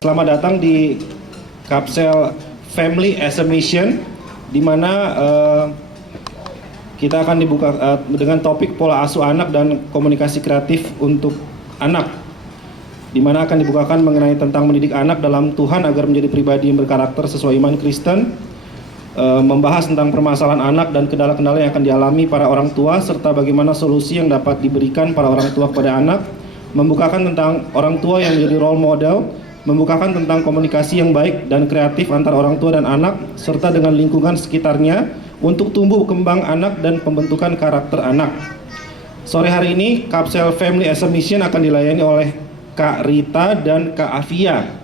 Selamat datang di Kapsel Family as a Mission, di mana kita akan dibuka dengan topik pola asuh anak dan komunikasi kreatif untuk anak, di mana akan dibukakan mengenai tentang mendidik anak dalam Tuhan agar menjadi pribadi yang berkarakter sesuai iman Kristen, membahas tentang permasalahan anak dan kendala-kendala yang akan dialami para orang tua, serta bagaimana solusi yang dapat diberikan para orang tua kepada anak, membukakan tentang orang tua yang menjadi role model, membukakan tentang komunikasi yang baik dan kreatif antara orang tua dan anak, serta dengan lingkungan sekitarnya untuk tumbuh kembang anak dan pembentukan karakter anak. Sore hari ini, Kapsel Family as a Mission akan dilayani oleh Kak Rita dan Kak Afia,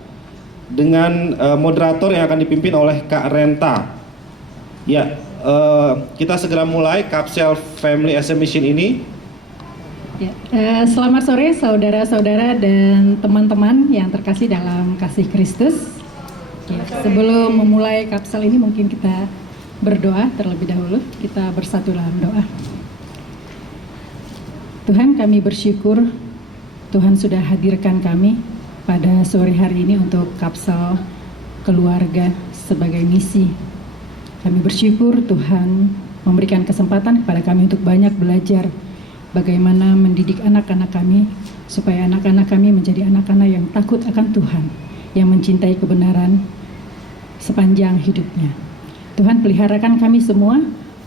dengan moderator yang akan dipimpin oleh Kak Renta. Ya, kita segera mulai Kapsel Family as a Mission ini. Ya, selamat sore saudara-saudara dan teman-teman yang terkasih dalam kasih Kristus. Ya, sebelum memulai kapsel ini mungkin kita berdoa terlebih dahulu. Kita bersatu dalam doa. Tuhan, kami bersyukur Tuhan sudah hadirkan kami pada sore hari ini untuk kapsel keluarga sebagai misi. Kami bersyukur Tuhan memberikan kesempatan kepada kami untuk banyak belajar bagaimana mendidik anak-anak kami, supaya anak-anak kami menjadi anak-anak yang takut akan Tuhan, yang mencintai kebenaran sepanjang hidupnya. Tuhan, peliharakan kami semua,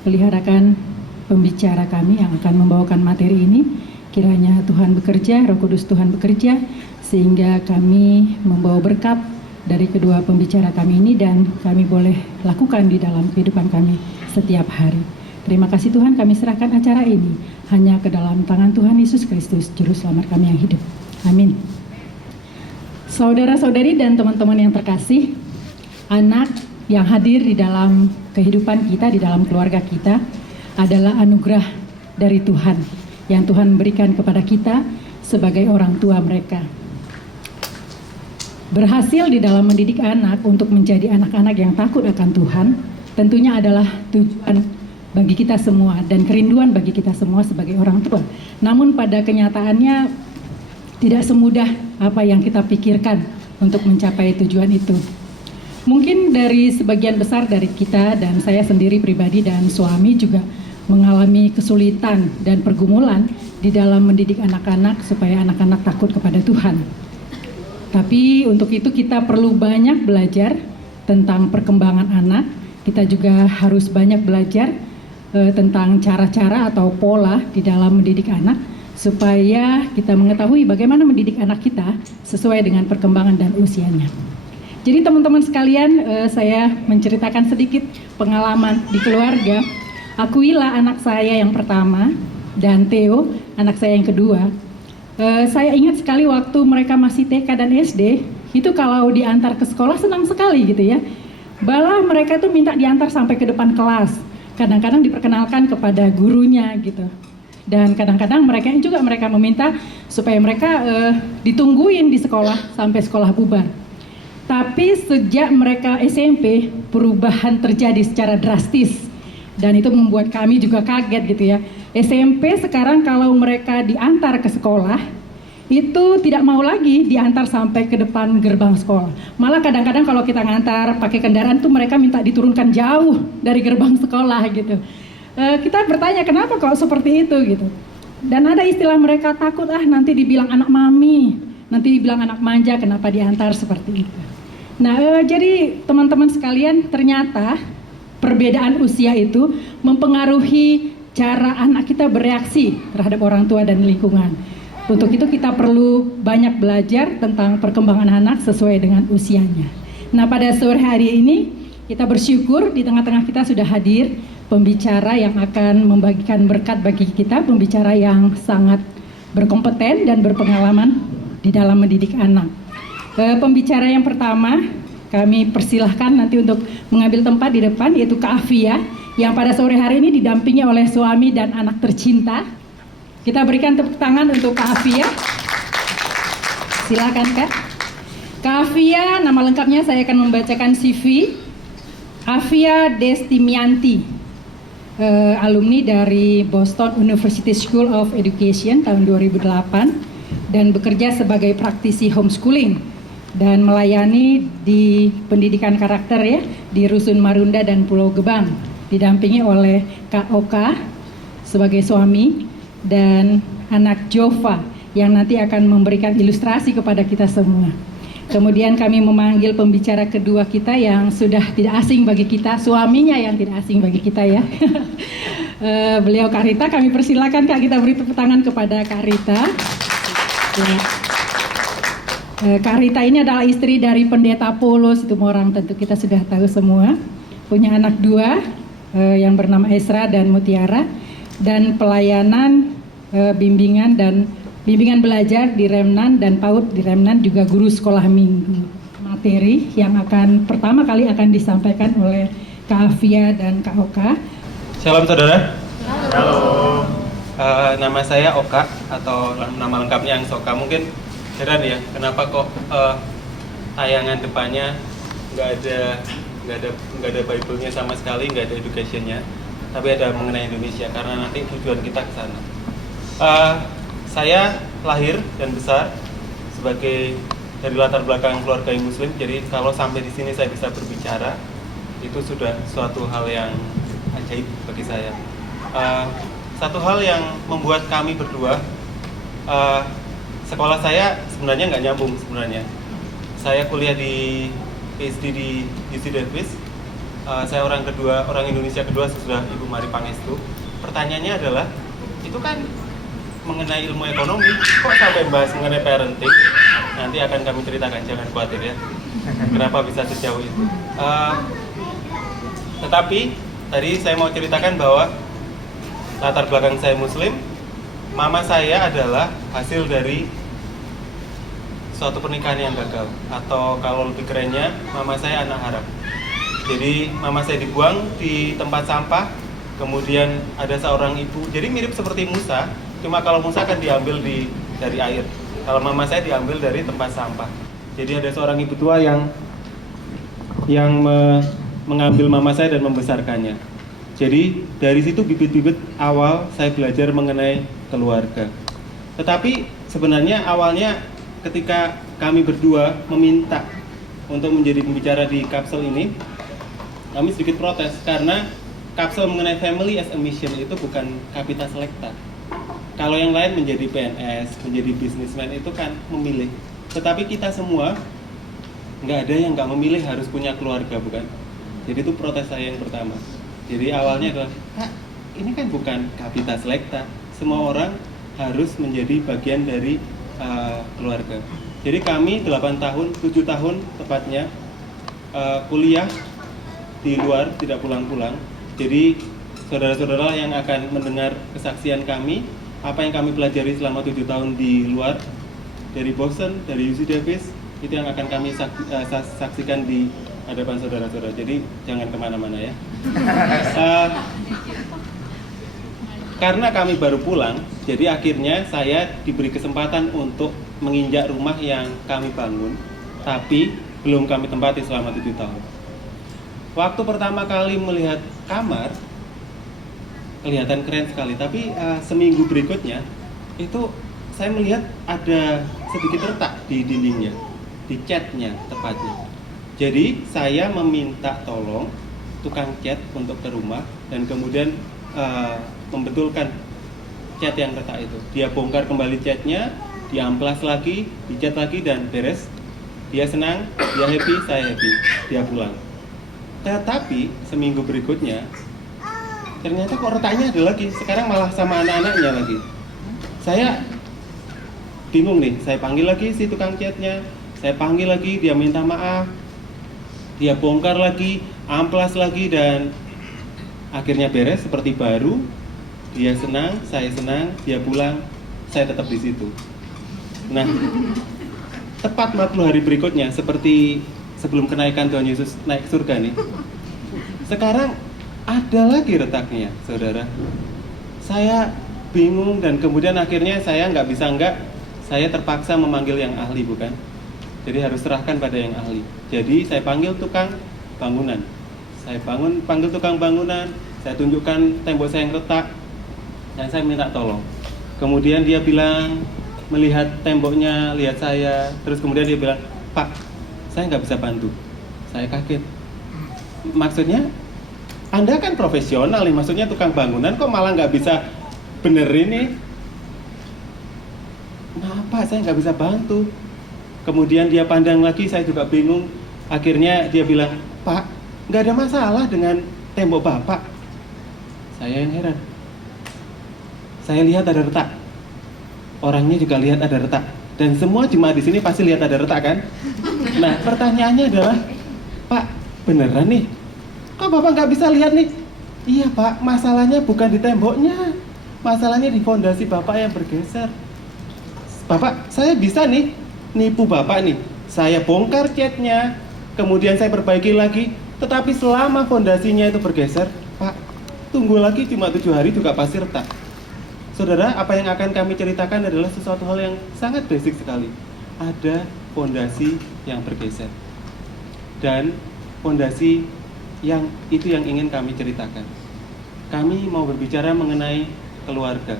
peliharakan pembicara kami yang akan membawakan materi ini. Kiranya Tuhan bekerja, Roh Kudus Tuhan bekerja, sehingga kami membawa berkat dari kedua pembicara kami ini dan kami boleh lakukan di dalam kehidupan kami setiap hari. Terima kasih Tuhan, kami serahkan acara ini hanya ke dalam tangan Tuhan Yesus Kristus, Juru Selamat kami yang hidup. Amin. Saudara-saudari dan teman-teman yang terkasih, anak yang hadir di dalam kehidupan kita, di dalam keluarga kita, adalah anugerah dari Tuhan, yang Tuhan berikan kepada kita sebagai orang tua mereka. Berhasil di dalam mendidik anak untuk menjadi anak-anak yang takut akan Tuhan, tentunya adalah tujuan bagi kita semua dan kerinduan bagi kita semua sebagai orang tua. Namun pada kenyataannya tidak semudah apa yang kita pikirkan untuk mencapai tujuan itu. Mungkin dari sebagian besar dari kita dan saya sendiri pribadi dan suami juga mengalami kesulitan dan pergumulan di dalam mendidik anak-anak supaya anak-anak takut kepada Tuhan. Tapi untuk itu kita perlu banyak belajar tentang perkembangan anak. Kita juga harus banyak belajar tentang cara-cara atau pola di dalam mendidik anak, supaya kita mengetahui bagaimana mendidik anak kita sesuai dengan perkembangan dan usianya. Jadi teman-teman sekalian, saya menceritakan sedikit pengalaman di keluarga. Akuila anak saya yang pertama dan Theo anak saya yang kedua. Saya ingat sekali waktu mereka masih TK dan SD, itu kalau diantar ke sekolah senang sekali gitu ya. Malah mereka tuh minta diantar sampai ke depan kelas. Kadang-kadang diperkenalkan kepada gurunya gitu, dan kadang-kadang mereka meminta supaya mereka ditungguin di sekolah sampai sekolah bubar. Tapi sejak mereka SMP, perubahan terjadi secara drastis dan itu membuat kami juga kaget gitu ya. SMP sekarang kalau mereka diantar ke sekolah itu tidak mau lagi diantar sampai ke depan gerbang sekolah. Malah kadang-kadang kalau kita ngantar pakai kendaraan tuh mereka minta diturunkan jauh dari gerbang sekolah gitu. Kita bertanya kenapa kok seperti itu gitu. Dan ada istilah mereka takut nanti dibilang anak mami, nanti dibilang anak manja, kenapa diantar seperti itu. Nah jadi teman-teman sekalian, ternyata perbedaan usia itu mempengaruhi cara anak kita bereaksi terhadap orang tua dan lingkungan. Untuk itu kita perlu banyak belajar tentang perkembangan anak sesuai dengan usianya. Nah pada sore hari ini kita bersyukur di tengah-tengah kita sudah hadir pembicara yang akan membagikan berkat bagi kita, pembicara yang sangat berkompeten dan berpengalaman di dalam mendidik anak. Pembicara yang pertama kami persilahkan nanti untuk mengambil tempat di depan, yaitu Kak Afia, yang pada sore hari ini didampingi oleh suami dan anak tercinta. Kita berikan tepuk tangan untuk Kak Afia. Silakan Kak. Kak Afia, nama lengkapnya saya akan membacakan CV. Afia Destimianti, alumni dari Boston University School of Education tahun 2008 dan bekerja sebagai praktisi homeschooling dan melayani di pendidikan karakter ya di Rusun Marunda dan Pulau Gebang, didampingi oleh Kak Oka sebagai suami dan anak Jova yang nanti akan memberikan ilustrasi kepada kita semua. Kemudian kami memanggil pembicara kedua kita yang sudah tidak asing bagi kita, suaminya yang tidak asing bagi kita ya. Beliau Kak Rita, kami persilakan Kak, kita beri tepuk tangan kepada Kak Rita. Ya. Kak Rita ini adalah istri dari Pendeta Polos, itu orang tentu kita sudah tahu semua. Punya anak 2 yang bernama Esra dan Mutiara, dan pelayanan bimbingan belajar di Remnan dan PAUD di Remnan, juga guru sekolah minggu. Materi yang pertama kali akan disampaikan oleh Kak Afia dan Kak Oka. Shalom saudara. Halo. Nama saya Oka atau nama lengkapnya Angsoka. Mungkin heran ya, kenapa kok tayangan depannya nggak ada Bible-nya sama sekali, nggak ada education-nya, tapi ada mengenai Indonesia, karena nanti tujuan kita ke sana. Saya lahir dan besar sebagai dari latar belakang keluarga yang Muslim, jadi kalau sampai di sini saya bisa berbicara, itu sudah suatu hal yang ajaib bagi saya. Satu hal yang membuat kami berdua, sekolah saya sebenarnya nggak nyambung sebenarnya. Saya kuliah di PhD di UC Davis. Saya orang Indonesia kedua sesudah Ibu Mari Pangestu. Pertanyaannya adalah, itu kan mengenai ilmu ekonomi, kok sampai bahas mengenai parenting? Nanti akan kami ceritakan, jangan khawatir ya. Kenapa bisa sejauh itu? Tetapi tadi saya mau ceritakan bahwa latar belakang saya Muslim. Mama saya adalah hasil dari suatu pernikahan yang gagal, atau kalau lebih kerennya, mama saya anak haram. Jadi mama saya dibuang di tempat sampah, kemudian ada seorang ibu, jadi mirip seperti Musa, cuma kalau Musa kan diambil dari air, kalau mama saya diambil dari tempat sampah. Jadi ada seorang ibu tua yang mengambil mama saya dan membesarkannya. Jadi dari situ bibit-bibit awal saya belajar mengenai keluarga. Tetapi sebenarnya awalnya ketika kami berdua meminta untuk menjadi pembicara di kapsel ini, kami sedikit protes karena kapsel mengenai family as a mission itu bukan kapita selecta. Kalau yang lain menjadi PNS, menjadi businessman itu kan memilih. Tetapi kita semua nggak ada yang nggak memilih harus punya keluarga, bukan? Jadi itu protes saya yang pertama. Jadi awalnya adalah, Kak, ini kan bukan kapita selecta. Semua orang harus menjadi bagian dari keluarga. Jadi kami 8 tahun, 7 tahun tepatnya kuliah di luar, tidak pulang-pulang. Jadi saudara-saudara yang akan mendengar kesaksian kami, apa yang kami pelajari selama 7 tahun di luar, dari Boston, dari UC Davis, itu yang akan kami saksikan di hadapan saudara-saudara. Jadi jangan kemana-mana ya. Karena kami baru pulang, jadi akhirnya saya diberi kesempatan untuk menginjak rumah yang kami bangun, tapi belum kami tempati selama 7 tahun. Waktu pertama kali melihat kamar, kelihatan keren sekali, tapi seminggu berikutnya, itu saya melihat ada sedikit retak di dindingnya, di catnya tepatnya. Jadi saya meminta tolong tukang cat untuk ke rumah, dan kemudian membetulkan cat yang retak itu. Dia bongkar kembali catnya, dia amplas lagi, dicat lagi, dan beres. Dia senang, dia happy, saya happy. Dia pulang. Tetapi seminggu berikutnya, ternyata kok retaknya ada lagi. Sekarang malah sama anak-anaknya lagi. Saya bingung nih. Saya panggil lagi si tukang catnya. Saya panggil lagi, dia minta maaf. Dia bongkar lagi, amplas lagi, dan akhirnya beres seperti baru. Dia senang, saya senang, dia pulang, saya tetap di situ. Nah, tepat 40 hari berikutnya, seperti sebelum kenaikan Tuhan Yesus naik surga nih, sekarang ada lagi retaknya, saudara. Saya bingung, dan kemudian akhirnya saya saya terpaksa memanggil yang ahli, bukan? Jadi harus serahkan pada yang ahli. Jadi saya panggil tukang bangunan. Panggil tukang bangunan, saya tunjukkan tembok saya yang retak, dan saya minta tolong. Kemudian dia bilang, melihat temboknya, lihat saya, terus kemudian dia bilang, Pak, saya nggak bisa bantu. Saya kaget. Maksudnya, Anda kan profesional nih, maksudnya tukang bangunan, kok malah nggak bisa benerin nih? Maaf Pak, saya nggak bisa bantu. Kemudian dia pandang lagi, saya juga bingung. Akhirnya dia bilang, Pak, nggak ada masalah dengan tembok Bapak. Saya yang heran. Saya lihat ada retak. Orangnya juga lihat ada retak. Dan semua jemaat di sini pasti lihat ada retak kan? Nah, pertanyaannya adalah, Pak, beneran nih? Kok Bapak nggak bisa lihat nih? Iya Pak, masalahnya bukan di temboknya. Masalahnya di fondasi Bapak yang bergeser. Bapak, saya bisa nih nipu Bapak nih. Saya bongkar catnya, kemudian saya perbaiki lagi. Tetapi selama fondasinya itu bergeser, Pak, tunggu lagi cuma 7 hari juga pasti retak. Saudara, apa yang akan kami ceritakan adalah sesuatu hal yang sangat basic sekali. Ada fondasi yang bergeser. Dan fondasi yang itu yang ingin kami ceritakan. Kami mau berbicara mengenai keluarga.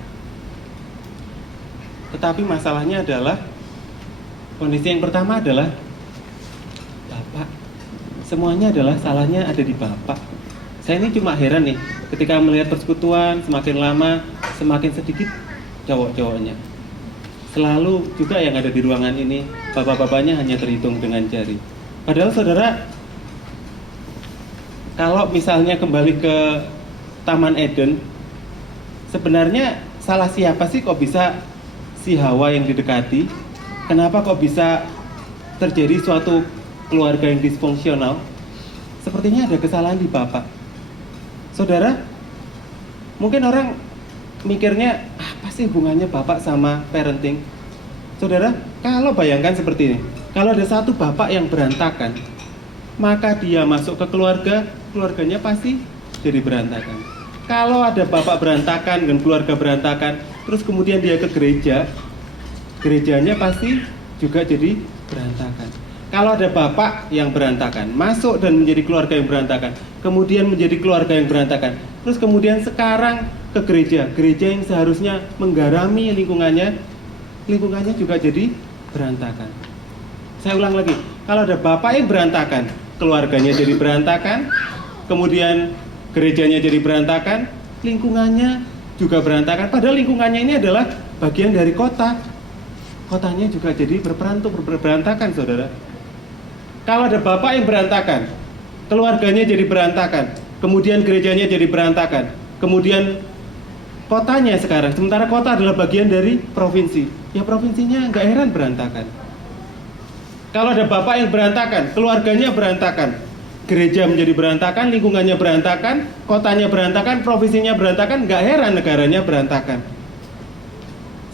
Tetapi masalahnya adalah, kondisi yang pertama adalah Bapak. Semuanya adalah salahnya ada di Bapak. Saya ini cuma heran nih, ketika melihat persekutuan semakin lama, semakin sedikit cowok-cowoknya. Selalu juga yang ada di ruangan ini, bapak-bapaknya hanya terhitung dengan jari. Padahal saudara, kalau misalnya kembali ke Taman Eden, sebenarnya salah siapa sih kok bisa si Hawa yang didekati? Kenapa kok bisa terjadi suatu keluarga yang disfungsional? Sepertinya ada kesalahan di bapak. Saudara, mungkin orang mikirnya, apa sih hubungannya bapak sama parenting? Saudara, kalau bayangkan seperti ini, kalau ada satu bapak yang berantakan, maka dia masuk ke keluarga, keluarganya pasti jadi berantakan. Kalau ada bapak berantakan dan keluarga berantakan, terus kemudian dia ke gereja, gerejanya pasti juga jadi berantakan. Kalau ada bapak yang berantakan, masuk dan menjadi keluarga yang berantakan, kemudian menjadi keluarga yang berantakan, terus kemudian sekarang ke gereja, gereja yang seharusnya menggarami lingkungannya, lingkungannya juga jadi berantakan. Saya ulang lagi, kalau ada bapak yang berantakan, keluarganya jadi berantakan, kemudian gerejanya jadi berantakan, lingkungannya juga berantakan. Padahal lingkungannya ini adalah bagian dari kota. Kotanya juga jadi berperan untuk berantakan, saudara. Kalau ada bapak yang berantakan, keluarganya jadi berantakan, kemudian gerejanya jadi berantakan, kemudian kotanya sekarang, sementara kota adalah bagian dari provinsi, ya provinsinya nggak heran berantakan. Kalau ada bapak yang berantakan, keluarganya berantakan, gereja menjadi berantakan, lingkungannya berantakan, kotanya berantakan, provinsinya berantakan, nggak heran negaranya berantakan.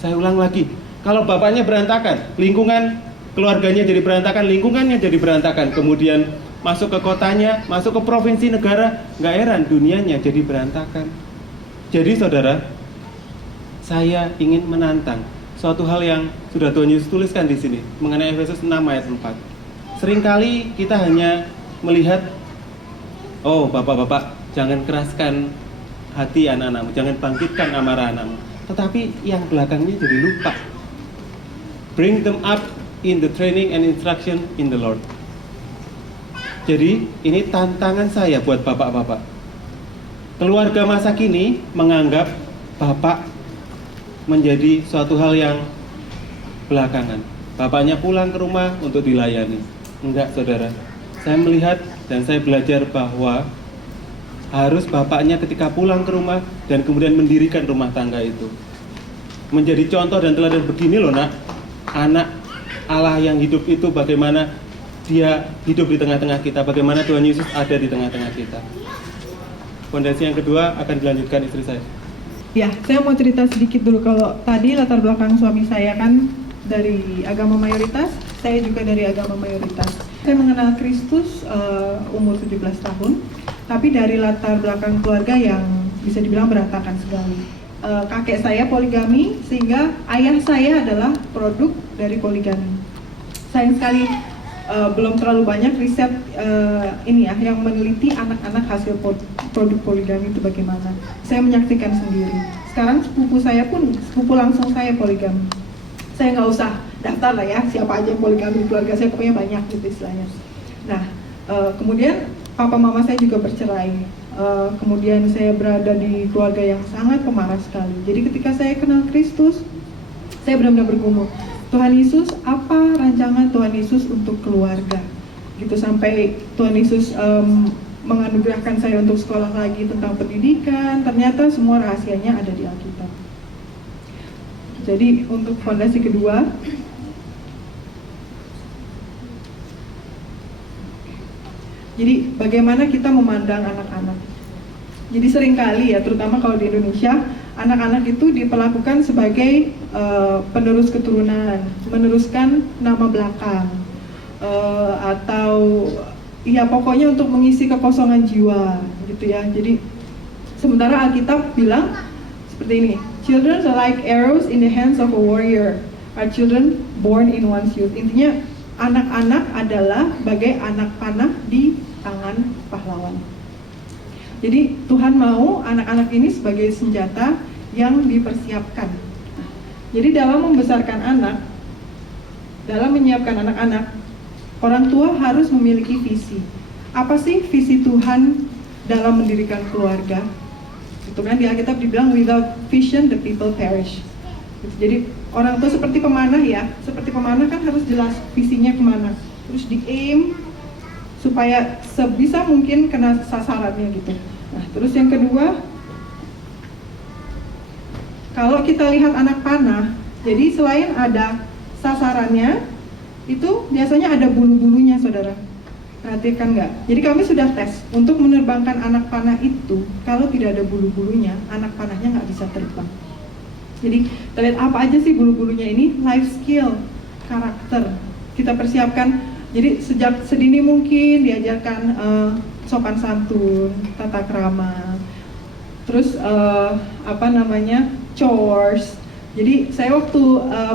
Saya ulang lagi, kalau bapaknya berantakan, lingkungan keluarganya jadi berantakan, lingkungannya jadi berantakan, kemudian masuk ke kotanya, masuk ke provinsi negara, nggak heran dunianya jadi berantakan. Jadi saudara, saya ingin menantang suatu hal yang sudah Tuhan Yesus tuliskan di sini mengenai Efesus 6 ayat 4. Seringkali kita hanya melihat, oh bapak-bapak, jangan keraskan hati anak-anakmu, jangan bangkitkan amarah anakmu. Tetapi yang belakangnya jadi lupa. Bring them up in the training and instruction in the Lord. Jadi ini tantangan saya buat bapak-bapak. Keluarga masa kini menganggap bapak menjadi suatu hal yang belakangan. Bapaknya pulang ke rumah untuk dilayani. Enggak, saudara. Saya melihat dan saya belajar bahwa harus bapaknya ketika pulang ke rumah dan kemudian mendirikan rumah tangga itu menjadi contoh dan teladan. Begini loh nak, anak Allah yang hidup itu bagaimana dia hidup di tengah-tengah kita, bagaimana Tuhan Yesus ada di tengah-tengah kita. Fondasi yang kedua akan dilanjutkan istri saya. Ya, saya mau cerita sedikit dulu. Kalau tadi latar belakang suami saya kan dari agama mayoritas, saya juga dari agama mayoritas. Saya mengenal Kristus umur 17 tahun, tapi dari latar belakang keluarga yang bisa dibilang berantakan sekali. Kakek saya poligami, sehingga ayah saya adalah produk dari poligami. Sayang sekali belum terlalu banyak riset ini ya yang meneliti anak-anak hasil produk poligami itu bagaimana. Saya menyaksikan sendiri. Sekarang sepupu saya pun, sepupu langsung saya poligami. Saya nggak usah daftar lah ya, siapa aja yang poligami di keluarga saya, pokoknya banyak gitu istilahnya. Nah, kemudian papa mama saya juga bercerai. Kemudian saya berada di keluarga yang sangat pemarah sekali. Jadi ketika saya kenal Kristus, saya benar-benar bergumul, Tuhan Yesus, apa rancangan Tuhan Yesus untuk keluarga? Gitu, sampai Tuhan Yesus menganugerahkan saya untuk sekolah lagi tentang pendidikan. Ternyata semua rahasianya ada di Alkitab. Jadi untuk fondasi kedua, jadi bagaimana kita memandang anak-anak. Jadi seringkali ya, terutama kalau di Indonesia, anak-anak itu diperlakukan sebagai penerus keturunan, meneruskan nama belakang, atau ya pokoknya untuk mengisi kekosongan jiwa gitu ya. Jadi sementara Alkitab bilang seperti ini, children are like arrows in the hands of a warrior, are children born in one's youth. Intinya anak-anak adalah bagai anak panah di tangan pahlawan. Jadi Tuhan mau anak-anak ini sebagai senjata yang dipersiapkan. Jadi dalam membesarkan anak, dalam menyiapkan anak-anak, orang tua harus memiliki visi. Apa sih visi Tuhan dalam mendirikan keluarga? Itu kan di Alkitab dibilang without vision the people perish. Jadi orang tua seperti pemanah ya, seperti pemanah kan harus jelas visinya kemana, terus di aim supaya sebisa mungkin kena sasarannya gitu. Nah, terus yang kedua, kalau kita lihat anak panah, jadi selain ada sasarannya, itu biasanya ada bulu-bulunya, saudara. Perhatikan nggak? Jadi kami sudah tes untuk menerbangkan anak panah itu. Kalau tidak ada bulu-bulunya, anak panahnya nggak bisa terbang. Jadi kita lihat apa aja sih bulu-bulunya ini? Life skill, karakter. Kita persiapkan. Jadi sejak sedini mungkin diajarkan sopan santun, tata krama, terus chores. Jadi saya waktu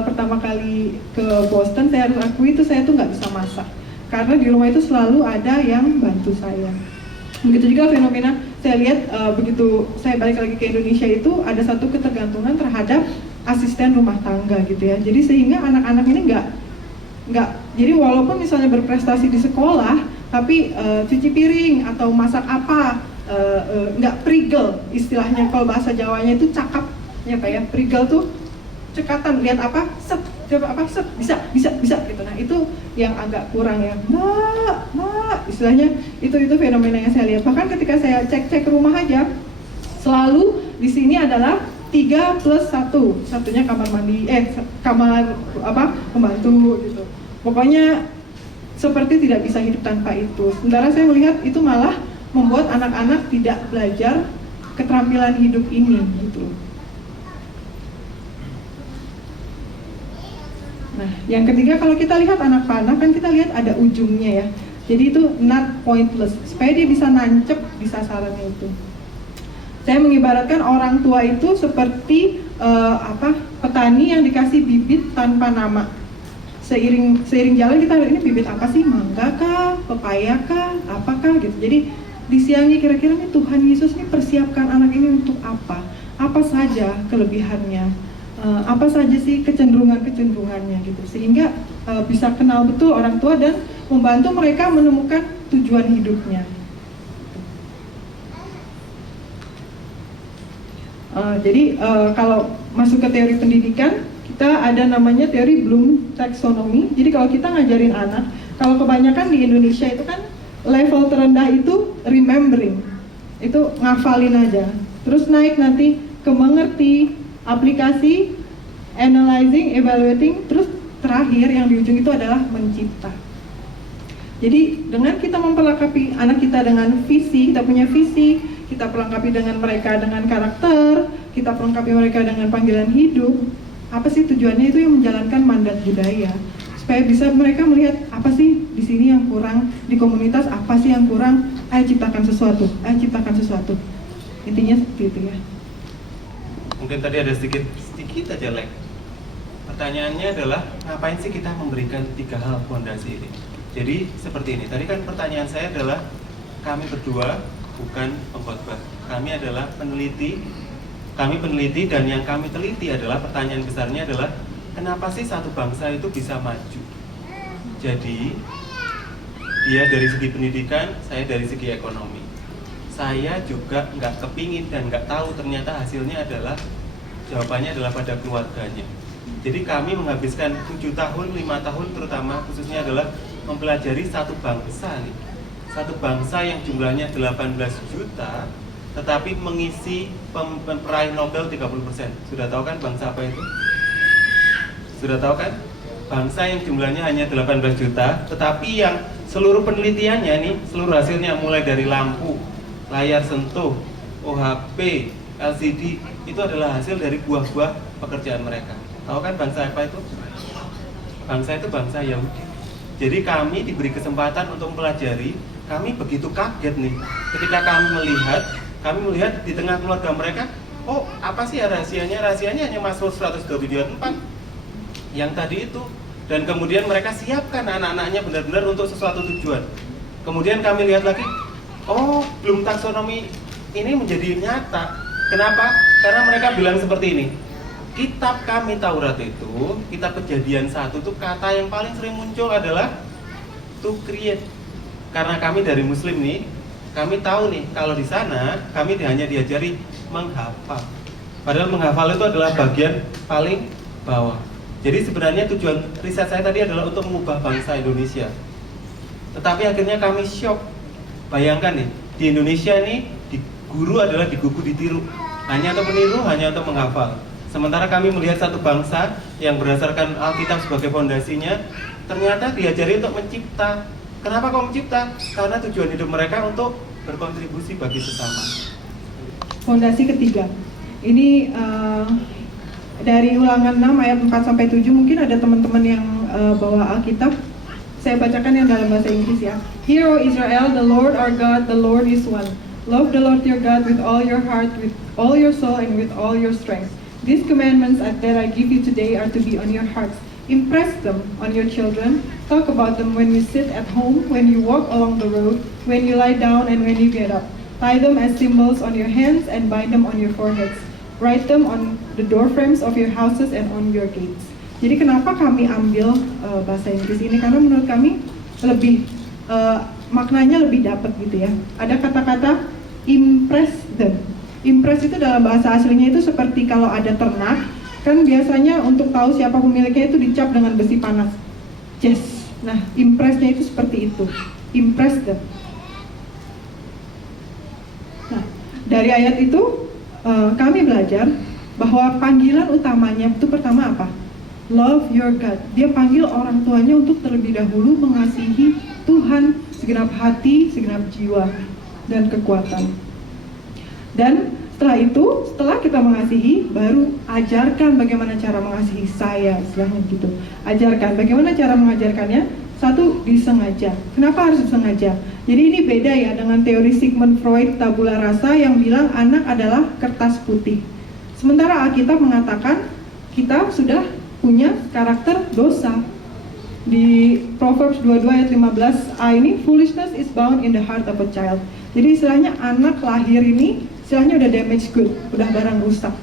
pertama kali ke Boston, saya harus akui itu saya tuh nggak bisa masak, karena di rumah itu selalu ada yang bantu saya. Begitu juga fenomena saya lihat begitu saya balik lagi ke Indonesia itu ada satu ketergantungan terhadap asisten rumah tangga gitu ya. Jadi sehingga anak-anak ini nggak, jadi walaupun misalnya berprestasi di sekolah, tapi cuci piring atau masak apa nggak prigel istilahnya, kalau bahasa Jawanya itu cakap ya Pak ya. Prigel tuh cekatan, lihat apa set, coba apa set, bisa gitu. Nah itu yang agak kurang ya, mbak istilahnya itu fenomena yang saya lihat. Bahkan ketika saya cek rumah aja, selalu di sini adalah 3+1, satunya kamar mandi, kamar pembantu gitu. Pokoknya seperti tidak bisa hidup tanpa itu. Sementara saya melihat itu malah membuat anak-anak tidak belajar keterampilan hidup ini gitu. Nah, yang ketiga, kalau kita lihat anak panah kan kita lihat ada ujungnya ya. Jadi itu not pointless, supaya dia bisa nancep di sasarannya itu. Saya mengibaratkan orang tua itu seperti petani yang dikasih bibit tanpa nama. Seiring jalan kita, ini bibit apa sih? Mangga kah? Pepaya kah? Apakah gitu. Jadi di siangnya kira-kira nih Tuhan Yesus nih persiapkan anak ini untuk apa? Apa saja kelebihannya? Apa saja sih kecenderungannya gitu. Sehingga bisa kenal betul orang tua dan membantu mereka menemukan tujuan hidupnya. Jadi kalau masuk ke teori pendidikan, kita ada namanya teori Bloom taxonomy. Jadi kalau kita ngajarin anak, kalau kebanyakan di Indonesia itu kan level terendah itu remembering, itu ngafalin aja. Terus naik nanti ke mengerti, aplikasi, analyzing, evaluating, terus terakhir yang di ujung itu adalah mencipta. Jadi dengan kita memperlengkapi anak kita dengan visi, kita punya visi, kita perlengkapi dengan mereka dengan karakter, kita perlengkapi mereka dengan panggilan hidup. Apa sih tujuannya? Itu yang menjalankan mandat budaya, supaya bisa mereka melihat apa sih di sini yang kurang, di komunitas apa sih yang kurang, ayo ciptakan sesuatu, intinya seperti itu ya. Mungkin tadi ada sedikit aja lag. Pertanyaannya adalah ngapain sih kita memberikan 3 hal fondasi ini? Jadi seperti ini, tadi kan pertanyaan saya adalah kami berdua bukan pengkhotbah, kami adalah peneliti dan yang kami teliti adalah pertanyaan besarnya adalah kenapa sih satu bangsa itu bisa maju? Jadi, dia dari segi pendidikan, saya dari segi ekonomi. Saya juga nggak kepingin dan nggak tahu ternyata hasilnya adalah, jawabannya adalah pada keluarganya. Jadi kami menghabiskan 7 tahun, 5 tahun terutama khususnya adalah mempelajari satu bangsa nih. Satu bangsa yang jumlahnya 18 juta, tetapi mengisi peraih Nobel 30%. Sudah tahu kan bangsa apa itu? Sudah tahu kan? Bangsa yang jumlahnya hanya 18 juta, tetapi yang seluruh penelitiannya nih, seluruh hasilnya mulai dari lampu, layar sentuh, OHP, LCD, itu adalah hasil dari buah-buah pekerjaan mereka. Tahu kan bangsa apa itu? Bangsa itu bangsa Yahudi. Jadi kami diberi kesempatan untuk mempelajari. Kami begitu kaget nih ketika kami melihat di tengah keluarga mereka, oh apa sih rahasianya? Rahasianya hanya masuk 124 yang tadi itu. Dan kemudian mereka siapkan anak-anaknya benar-benar untuk sesuatu tujuan. Kemudian kami lihat lagi, oh belum taksonomi ini menjadi nyata. Kenapa? Karena mereka bilang seperti ini. Kitab kami Taurat itu, kitab Kejadian 1 itu kata yang paling sering muncul adalah to create. Karena kami dari Muslim nih, kami tahu nih kalau di sana kami hanya diajari menghafal. Padahal menghafal itu adalah bagian paling bawah. Jadi sebenarnya tujuan riset saya tadi adalah untuk mengubah bangsa Indonesia. Tetapi akhirnya kami shock. Bayangkan nih, di Indonesia nih guru adalah digugu ditiru, hanya untuk meniru, hanya untuk menghafal. Sementara kami melihat satu bangsa yang berdasarkan Alkitab sebagai fondasinya, ternyata diajari untuk mencipta. Kenapa kok mencipta? Karena tujuan hidup mereka untuk berkontribusi bagi sesama. Fondasi ketiga. Ini dari Ulangan 6 ayat 4-7, mungkin ada teman-teman yang bawa Alkitab. Saya bacakan yang dalam bahasa Inggris ya. Hear, O Israel, the Lord our God, the Lord is one. Love the Lord your God with all your heart, with all your soul, and with all your strength. These commandments that I give you today are to be on your hearts. Impress them on your children. Talk about them when you sit at home, when you walk along the road, when you lie down, and when you get up. Tie them as symbols on your hands and bind them on your foreheads. Write them on the doorframes of your houses and on your gates. Jadi kenapa kami ambil bahasa Inggris ini? Karena menurut kami lebih maknanya lebih dapat gitu ya. Ada kata-kata impress them. Impress itu dalam bahasa aslinya itu seperti kalau ada ternak, kan biasanya untuk tahu siapa pemiliknya itu dicap dengan besi panas. Yes. Nah, impressnya itu seperti itu. Impress them. Nah, dari ayat itu kami belajar bahwa panggilan utamanya itu pertama apa? Love your God. Dia panggil orang tuanya untuk terlebih dahulu mengasihi Tuhan segenap hati, segenap jiwa, dan kekuatan. Dan setelah kita mengasihi, baru ajarkan bagaimana cara mengasihi saya, istilahnya gitu. Ajarkan, bagaimana cara mengajarkannya? Satu, disengaja. Kenapa harus disengaja? Jadi ini beda ya dengan teori Sigmund Freud tabula rasa yang bilang anak adalah kertas putih. Sementara Alkitab mengatakan kita sudah punya karakter dosa. Di Proverbs 22 ayat 15a ini, foolishness is bound in the heart of a child. Jadi istilahnya anak lahir ini istilahnya udah damage good, udah barang rusak.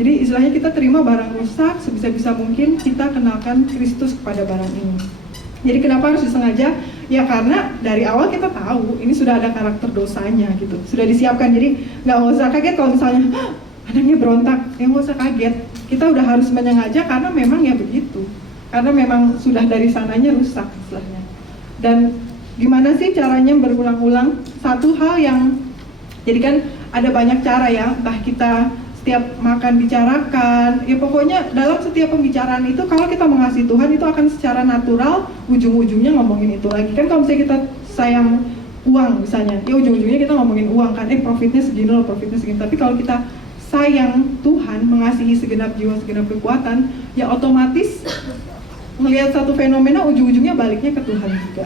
Jadi istilahnya kita terima barang rusak, sebisa-bisa mungkin kita kenalkan Kristus kepada barang ini. Jadi kenapa harus disengaja? Ya karena dari awal kita tahu ini sudah ada karakter dosanya gitu, sudah disiapkan. Jadi nggak usah kaget kalau misalnya anaknya berontak, ya nggak usah kaget. Kita udah harus menyengaja karena memang ya begitu, karena memang sudah dari sananya rusak istilahnya. Dan gimana sih caranya berulang-ulang? Satu hal yang, jadi kan ada banyak cara ya, entah kita setiap makan bicarakan, ya pokoknya dalam setiap pembicaraan itu kalau kita mengasihi Tuhan itu akan secara natural ujung-ujungnya ngomongin itu lagi. Kan kalau misalnya kita sayang uang misalnya, ya ujung-ujungnya kita ngomongin uang kan, profitnya segini loh, profitnya segini. Tapi kalau kita sayang Tuhan, mengasihi segenap jiwa, segenap kekuatan, ya otomatis melihat satu fenomena ujung-ujungnya baliknya ke Tuhan juga.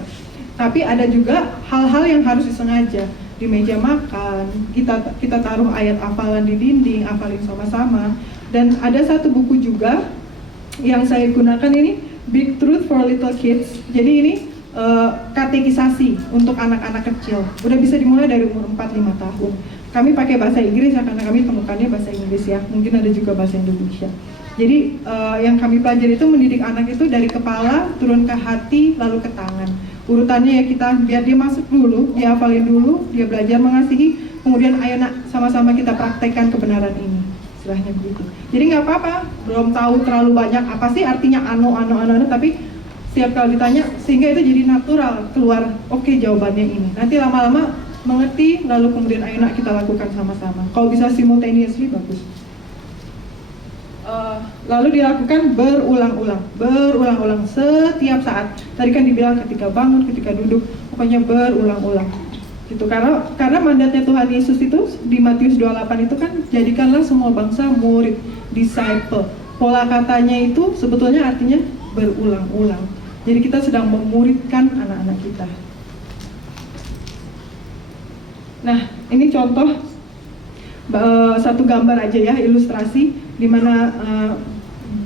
Tapi ada juga hal-hal yang harus disengaja. Di meja makan, kita taruh ayat hafalan di dinding, hafalin sama-sama. Dan ada satu buku juga yang saya gunakan ini, Big Truth for Little Kids. Jadi ini katekisasi untuk anak-anak kecil. Udah bisa dimulai dari umur 4-5 tahun. Kami pakai bahasa Inggris ya, karena kami temukannya bahasa Inggris ya. Mungkin ada juga bahasa Indonesia. Jadi yang kami pelajari itu mendidik anak itu dari kepala turun ke hati lalu ke tangan. Urutannya ya kita biar dia masuk dulu, dia hafalin dulu, dia belajar mengasihi, kemudian ayo nak sama-sama kita praktekkan kebenaran ini. Istilahnya begitu. Jadi nggak apa-apa, belum tahu terlalu banyak apa sih artinya ano, tapi setiap kali ditanya sehingga itu jadi natural keluar. Oke, jawabannya ini. Nanti lama-lama mengerti, lalu kemudian ayo nak kita lakukan sama-sama. Kalau bisa simultaneously bagus. Lalu dilakukan berulang-ulang setiap saat. Tadi kan dibilang ketika bangun, ketika duduk, pokoknya berulang-ulang. Gitu. Karena mandatnya Tuhan Yesus itu di Matius 28 itu kan jadikanlah semua bangsa murid, disciple. Pola katanya itu sebetulnya artinya berulang-ulang. Jadi kita sedang memuridkan anak-anak kita. Nah, ini contoh satu gambar aja ya, ilustrasi di mana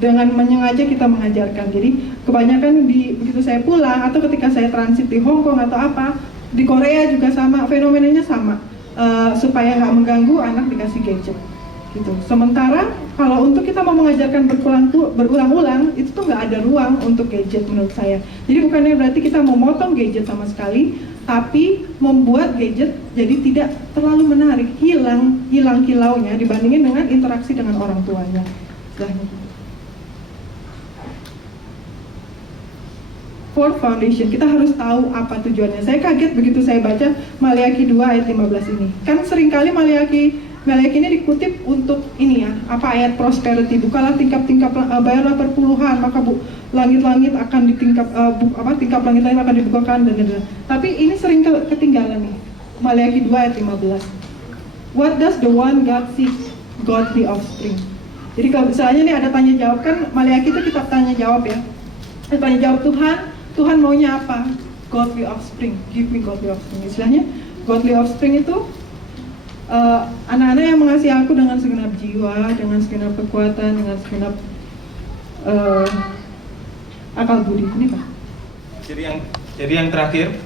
dengan menyengaja kita mengajarkan. Jadi kebanyakan begitu saya pulang atau ketika saya transit di Hong Kong atau apa, di Korea juga sama, fenomenanya sama. Supaya nggak mengganggu, anak dikasih gadget gitu. Sementara kalau untuk kita mau mengajarkan berulang-ulang, itu tuh nggak ada ruang untuk gadget menurut saya. Jadi bukannya berarti kita mau motong gadget sama sekali, tapi membuat gadget jadi tidak terlalu menarik, hilang kilaunya dibandingin dengan interaksi dengan orang tuanya. Fourth foundation, kita harus tahu apa tujuannya. Saya kaget begitu saya baca Maleakhi 2 ayat 15 ini. Kan seringkali Maleakhi ini dikutip untuk ini ya, apa ayat prosperity, bukalah tingkap-tingkap, bayarlah perpuluhan, maka langit-langit akan ditingkap, tingkap langit-langit akan dibukakan dan. Tapi ini sering ketinggalan nih. Maleakhi 2 ayat 15. What does the one God seek? Godly offspring. Jadi kalau misalnya nih ada tanya jawab, kan Maleakhi itu kitab tanya jawab ya. Tanya jawab Tuhan maunya apa? Godly offspring, give me godly offspring. Istilahnya godly offspring itu anak-anak yang mengasihi aku dengan segenap jiwa, dengan segenap kekuatan, dengan segenap akal budi. Ini Pak. Jadi yang terakhir,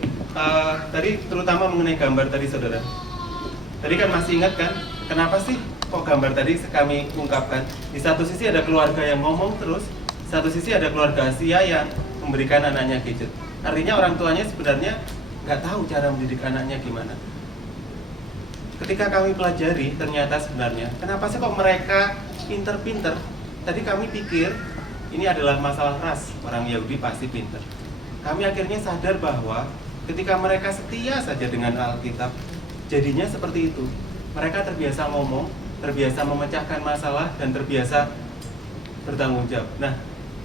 tadi terutama mengenai gambar tadi saudara. Tadi kan masih ingat kan, kenapa sih kok gambar tadi kami ungkapkan? Di satu sisi ada keluarga yang ngomong terus, di satu sisi ada keluarga Asia yang memberikan anaknya gadget. Artinya orang tuanya sebenarnya nggak tahu cara mendidik anaknya gimana. Ketika kami pelajari, ternyata sebenarnya kenapa sih kok mereka pinter-pinter? Tadi kami pikir ini adalah masalah ras, orang Yahudi pasti pinter. Kami akhirnya sadar bahwa ketika mereka setia saja dengan Alkitab, jadinya seperti itu. Mereka terbiasa ngomong, terbiasa memecahkan masalah, dan terbiasa bertanggung jawab. Nah,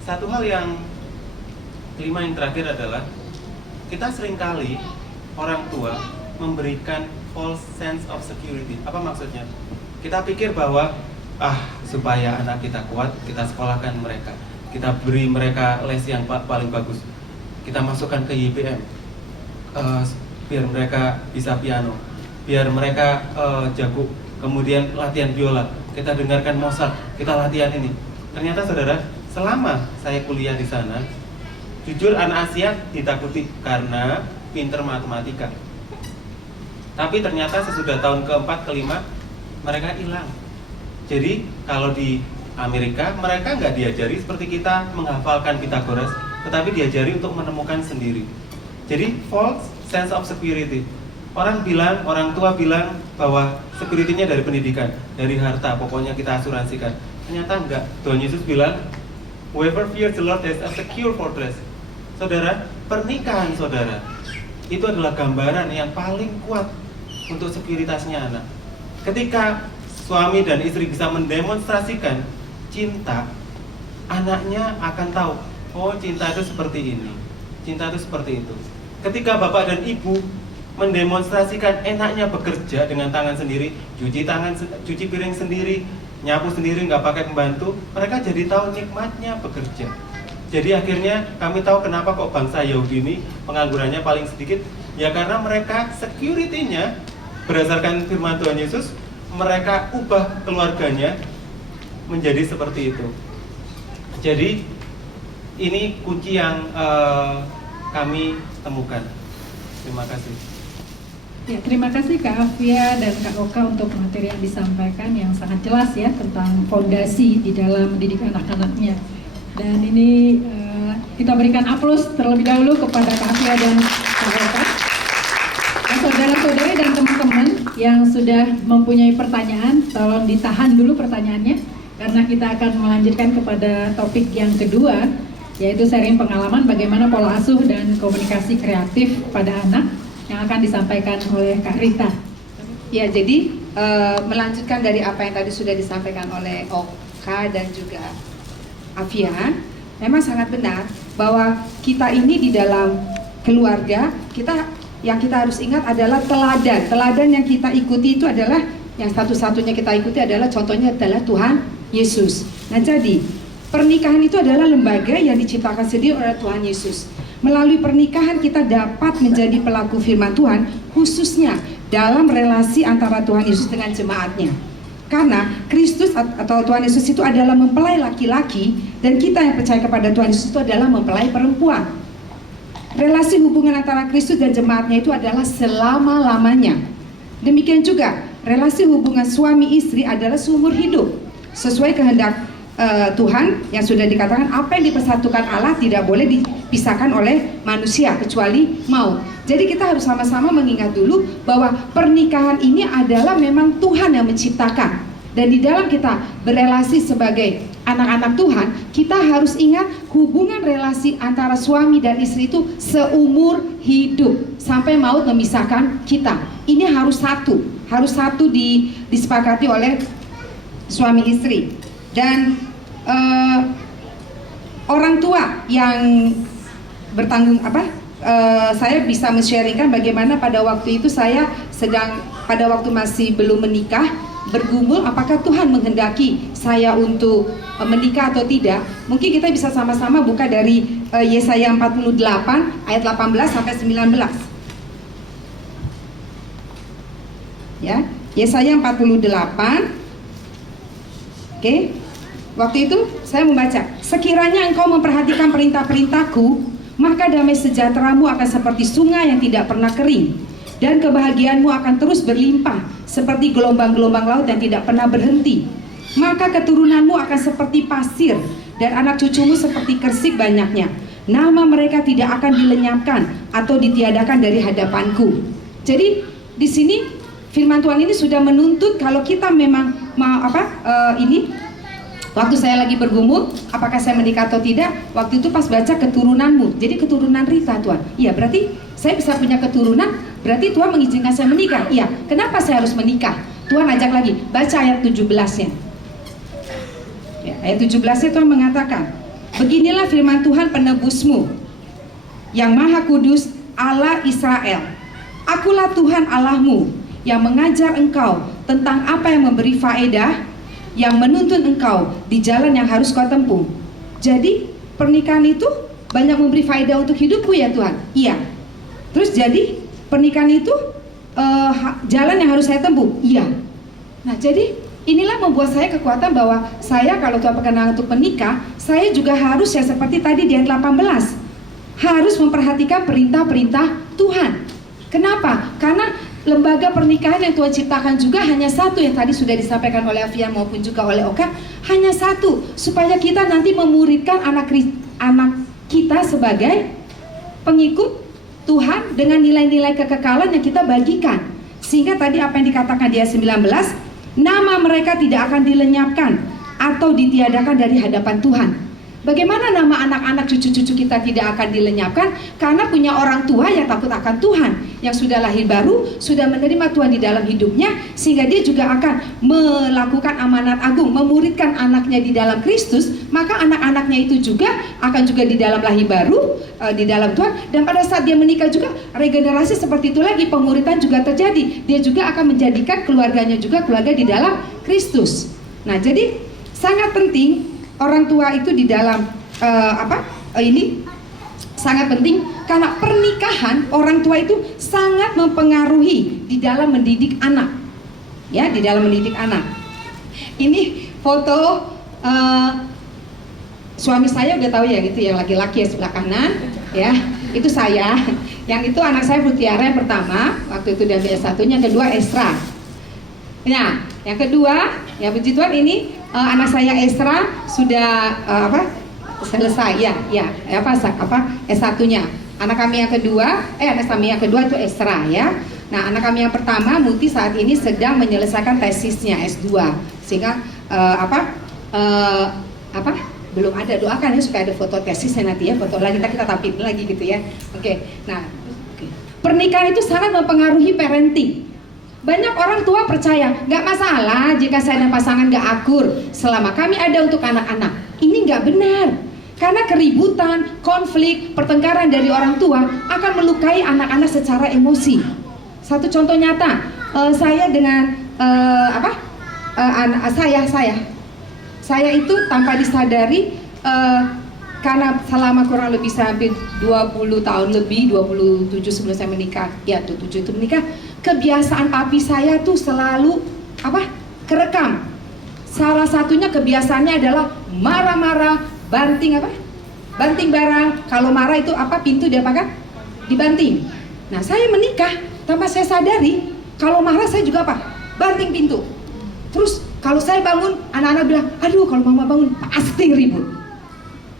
satu hal yang kelima yang terakhir adalah kita seringkali orang tua memberikan false sense of security. Apa maksudnya? Kita pikir bahwa supaya anak kita kuat, kita sekolahkan mereka, kita beri mereka les yang paling bagus, kita masukkan ke YPM, biar mereka bisa piano, biar mereka jago, kemudian latihan biola, kita dengarkan Mozart, kita latihan ini. Ternyata saudara, selama saya kuliah di sana, jujur anak Asia ditakuti karena pinter matematika. Tapi ternyata sesudah tahun keempat, kelima, mereka hilang. Jadi kalau di Amerika, mereka nggak diajari seperti kita menghafalkan Pythagoras, tetapi diajari untuk menemukan sendiri. Jadi false sense of security. Orang tua bilang bahwa security-nya dari pendidikan, dari harta, pokoknya kita asuransikan. Ternyata enggak. Tuhan Yesus bilang, whoever fears the Lord has a secure fortress. Saudara, pernikahan saudara itu adalah gambaran yang paling kuat untuk sekuritasnya anak. Ketika suami dan istri bisa mendemonstrasikan cinta, anaknya akan tahu, oh cinta itu seperti ini, cinta itu seperti itu. Ketika bapak dan ibu mendemonstrasikan enaknya bekerja dengan tangan sendiri, cuci piring sendiri, nyapu sendiri, nggak pakai pembantu, mereka jadi tahu nikmatnya bekerja. Jadi akhirnya kami tahu kenapa kok bangsa Yahudi ini penganggurannya paling sedikit. Ya karena mereka security-nya berdasarkan firman Tuhan Yesus, mereka ubah keluarganya menjadi seperti itu. Jadi ini kunci yang kami temukan. Terima kasih. Ya, terima kasih Kak Afia dan Kak Oka untuk materi yang disampaikan yang sangat jelas ya tentang fondasi di dalam mendidik anak-anaknya. Dan ini kita berikan aplaus terlebih dahulu kepada Kak Afia dan Kak Oka. Nah, saudara-saudari dan teman-teman yang sudah mempunyai pertanyaan, tolong ditahan dulu pertanyaannya karena kita akan melanjutkan kepada topik yang kedua, yaitu sharing pengalaman bagaimana pola asuh dan komunikasi kreatif pada anak yang akan disampaikan oleh Kak Rita. Ya, jadi melanjutkan dari apa yang tadi sudah disampaikan oleh Oka dan juga Afia, memang sangat benar bahwa kita ini di dalam keluarga, yang kita harus ingat adalah teladan. Teladan yang kita ikuti itu adalah, yang satu-satunya kita ikuti adalah, contohnya adalah Tuhan Yesus. Nah, jadi pernikahan itu adalah lembaga yang diciptakan sendiri oleh Tuhan Yesus. Melalui pernikahan kita dapat menjadi pelaku firman Tuhan, khususnya dalam relasi antara Tuhan Yesus dengan jemaatnya. Karena Kristus atau Tuhan Yesus itu adalah mempelai laki-laki, dan kita yang percaya kepada Tuhan Yesus itu adalah mempelai perempuan. Relasi hubungan antara Kristus dan jemaatnya itu adalah selama-lamanya. Demikian juga relasi hubungan suami istri adalah seumur hidup, sesuai kehendak Tuhan yang sudah dikatakan, apa yang dipersatukan Allah tidak boleh dipisahkan oleh manusia kecuali mau. Jadi kita harus sama-sama mengingat dulu bahwa pernikahan ini adalah memang Tuhan yang menciptakan. Dan di dalam kita berelasi sebagai anak-anak Tuhan, kita harus ingat hubungan relasi antara suami dan istri itu seumur hidup sampai maut memisahkan kita. Ini harus satu disepakati oleh suami istri. Dan orang tua yang bertanggung saya bisa men-sharingkan bagaimana pada waktu itu saya pada waktu masih belum menikah bergumul apakah Tuhan menghendaki saya untuk menikah atau tidak. Mungkin kita bisa sama-sama buka dari Yesaya 48 ayat 18 sampai 19. Ya, Yesaya 48. Oke. Waktu itu saya membaca, sekiranya engkau memperhatikan perintah-perintahku, maka damai sejahteramu akan seperti sungai yang tidak pernah kering, dan kebahagiaanmu akan terus berlimpah seperti gelombang-gelombang laut yang tidak pernah berhenti. Maka keturunanmu akan seperti pasir, dan anak cucumu seperti kersik banyaknya. Nama mereka tidak akan dilenyapkan atau ditiadakan dari hadapanku. Jadi di sini firman Tuhan ini sudah menuntut kalau kita memang mau waktu saya lagi bergumul, apakah saya menikah atau tidak? Waktu itu pas baca keturunanmu, jadi keturunan Rita Tuhan. Iya, berarti saya bisa punya keturunan, berarti Tuhan mengizinkan saya menikah. Iya, kenapa saya harus menikah? Tuhan ajak lagi, baca ayat 17-nya. Ya, ayat 17-nya Tuhan mengatakan, beginilah firman Tuhan penebusmu, yang maha kudus Allah Israel. Akulah Tuhan Allahmu, yang mengajar engkau tentang apa yang memberi faedah, yang menuntun engkau di jalan yang harus kau tempuh. Jadi pernikahan itu banyak memberi faedah untuk hidupku ya Tuhan. Iya. Terus jadi pernikahan itu jalan yang harus saya tempuh. Iya. Nah, jadi inilah membuat saya kekuatan bahwa saya kalau Tuhan berkenan untuk menikah, saya juga harus ya seperti tadi di ayat 18, harus memperhatikan perintah-perintah Tuhan. Kenapa? Karena lembaga pernikahan yang Tuhan ciptakan juga hanya satu, yang tadi sudah disampaikan oleh Afian maupun juga oleh Oka, hanya satu, supaya kita nanti memuridkan anak kita sebagai pengikut Tuhan dengan nilai-nilai kekekalan yang kita bagikan. Sehingga tadi apa yang dikatakan di ayat 19, nama mereka tidak akan dilenyapkan atau ditiadakan dari hadapan Tuhan. Bagaimana nama anak-anak cucu-cucu kita tidak akan dilenyapkan? Karena punya orang tua yang takut akan Tuhan, yang sudah lahir baru, sudah menerima Tuhan di dalam hidupnya, sehingga dia juga akan melakukan amanat agung, memuridkan anaknya di dalam Kristus. Maka anak-anaknya itu juga akan juga di dalam lahir baru, di dalam Tuhan. Dan pada saat dia menikah juga regenerasi seperti itu lagi, pemuridan juga terjadi. Dia juga akan menjadikan keluarganya juga keluarga di dalam Kristus. Nah, jadi sangat penting orang tua itu di dalam ini sangat penting, karena pernikahan orang tua itu sangat mempengaruhi di dalam mendidik anak. Ya, di dalam mendidik anak. Ini foto suami saya udah tahu ya, gitu yang laki-laki ya sebelah kanan, ya. itu saya. Yang itu anak saya Mutiara yang pertama, waktu itu dia S1, yang kedua Esra. Nah, yang kedua, ya puji Tuhan ini anak saya Esra sudah selesai S1-nya. Anak kami yang kedua itu Esra ya. Nah, anak kami yang pertama Muti saat ini sedang menyelesaikan tesisnya S2. Sehingga belum ada, doakan ya supaya ada foto tesisnya nanti ya, foto lagi kita tampilin lagi gitu ya. Oke. Nah, pernikahan itu sangat mempengaruhi parenting. Banyak orang tua percaya, nggak masalah jika saya dan pasangan nggak akur selama kami ada untuk anak-anak. Ini nggak benar. Karena keributan, konflik, pertengkaran dari orang tua akan melukai anak-anak secara emosi. Satu contoh nyata, saya dengan saya itu tanpa disadari, karena selama kurang lebih sampai 20 tahun lebih, 27 sebelum saya menikah, ya 27 itu menikah, kebiasaan papi saya tuh selalu kerekam. Salah satunya kebiasaannya adalah marah-marah, banting barang. Kalau marah itu pintu dia dibanting. Nah, saya menikah tanpa saya sadari, kalau marah saya juga banting pintu. Terus kalau saya bangun, anak-anak bilang, aduh kalau mama bangun pasti ribut.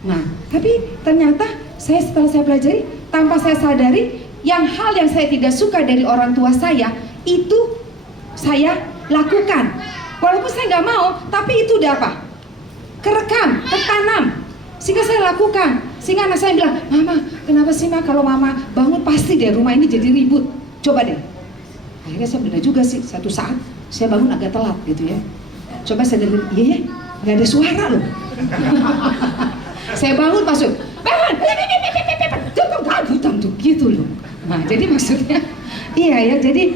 Nah, tapi ternyata setelah saya pelajari, tanpa saya sadari, hal yang saya tidak suka dari orang tua saya, itu saya lakukan. Walaupun saya nggak mau, tapi itu udah kerekam, tertanam. Sehingga saya lakukan. Sehingga anak saya bilang, mama, kenapa sih kalau mama bangun pasti deh rumah ini jadi ribut. Coba deh. Akhirnya saya benar juga sih, satu saat saya bangun agak telat gitu ya. Coba saya dengar, iya, nggak ada suara loh. Saya bangun masuk, bangun, gitu loh. Nah, jadi maksudnya, iya ya, jadi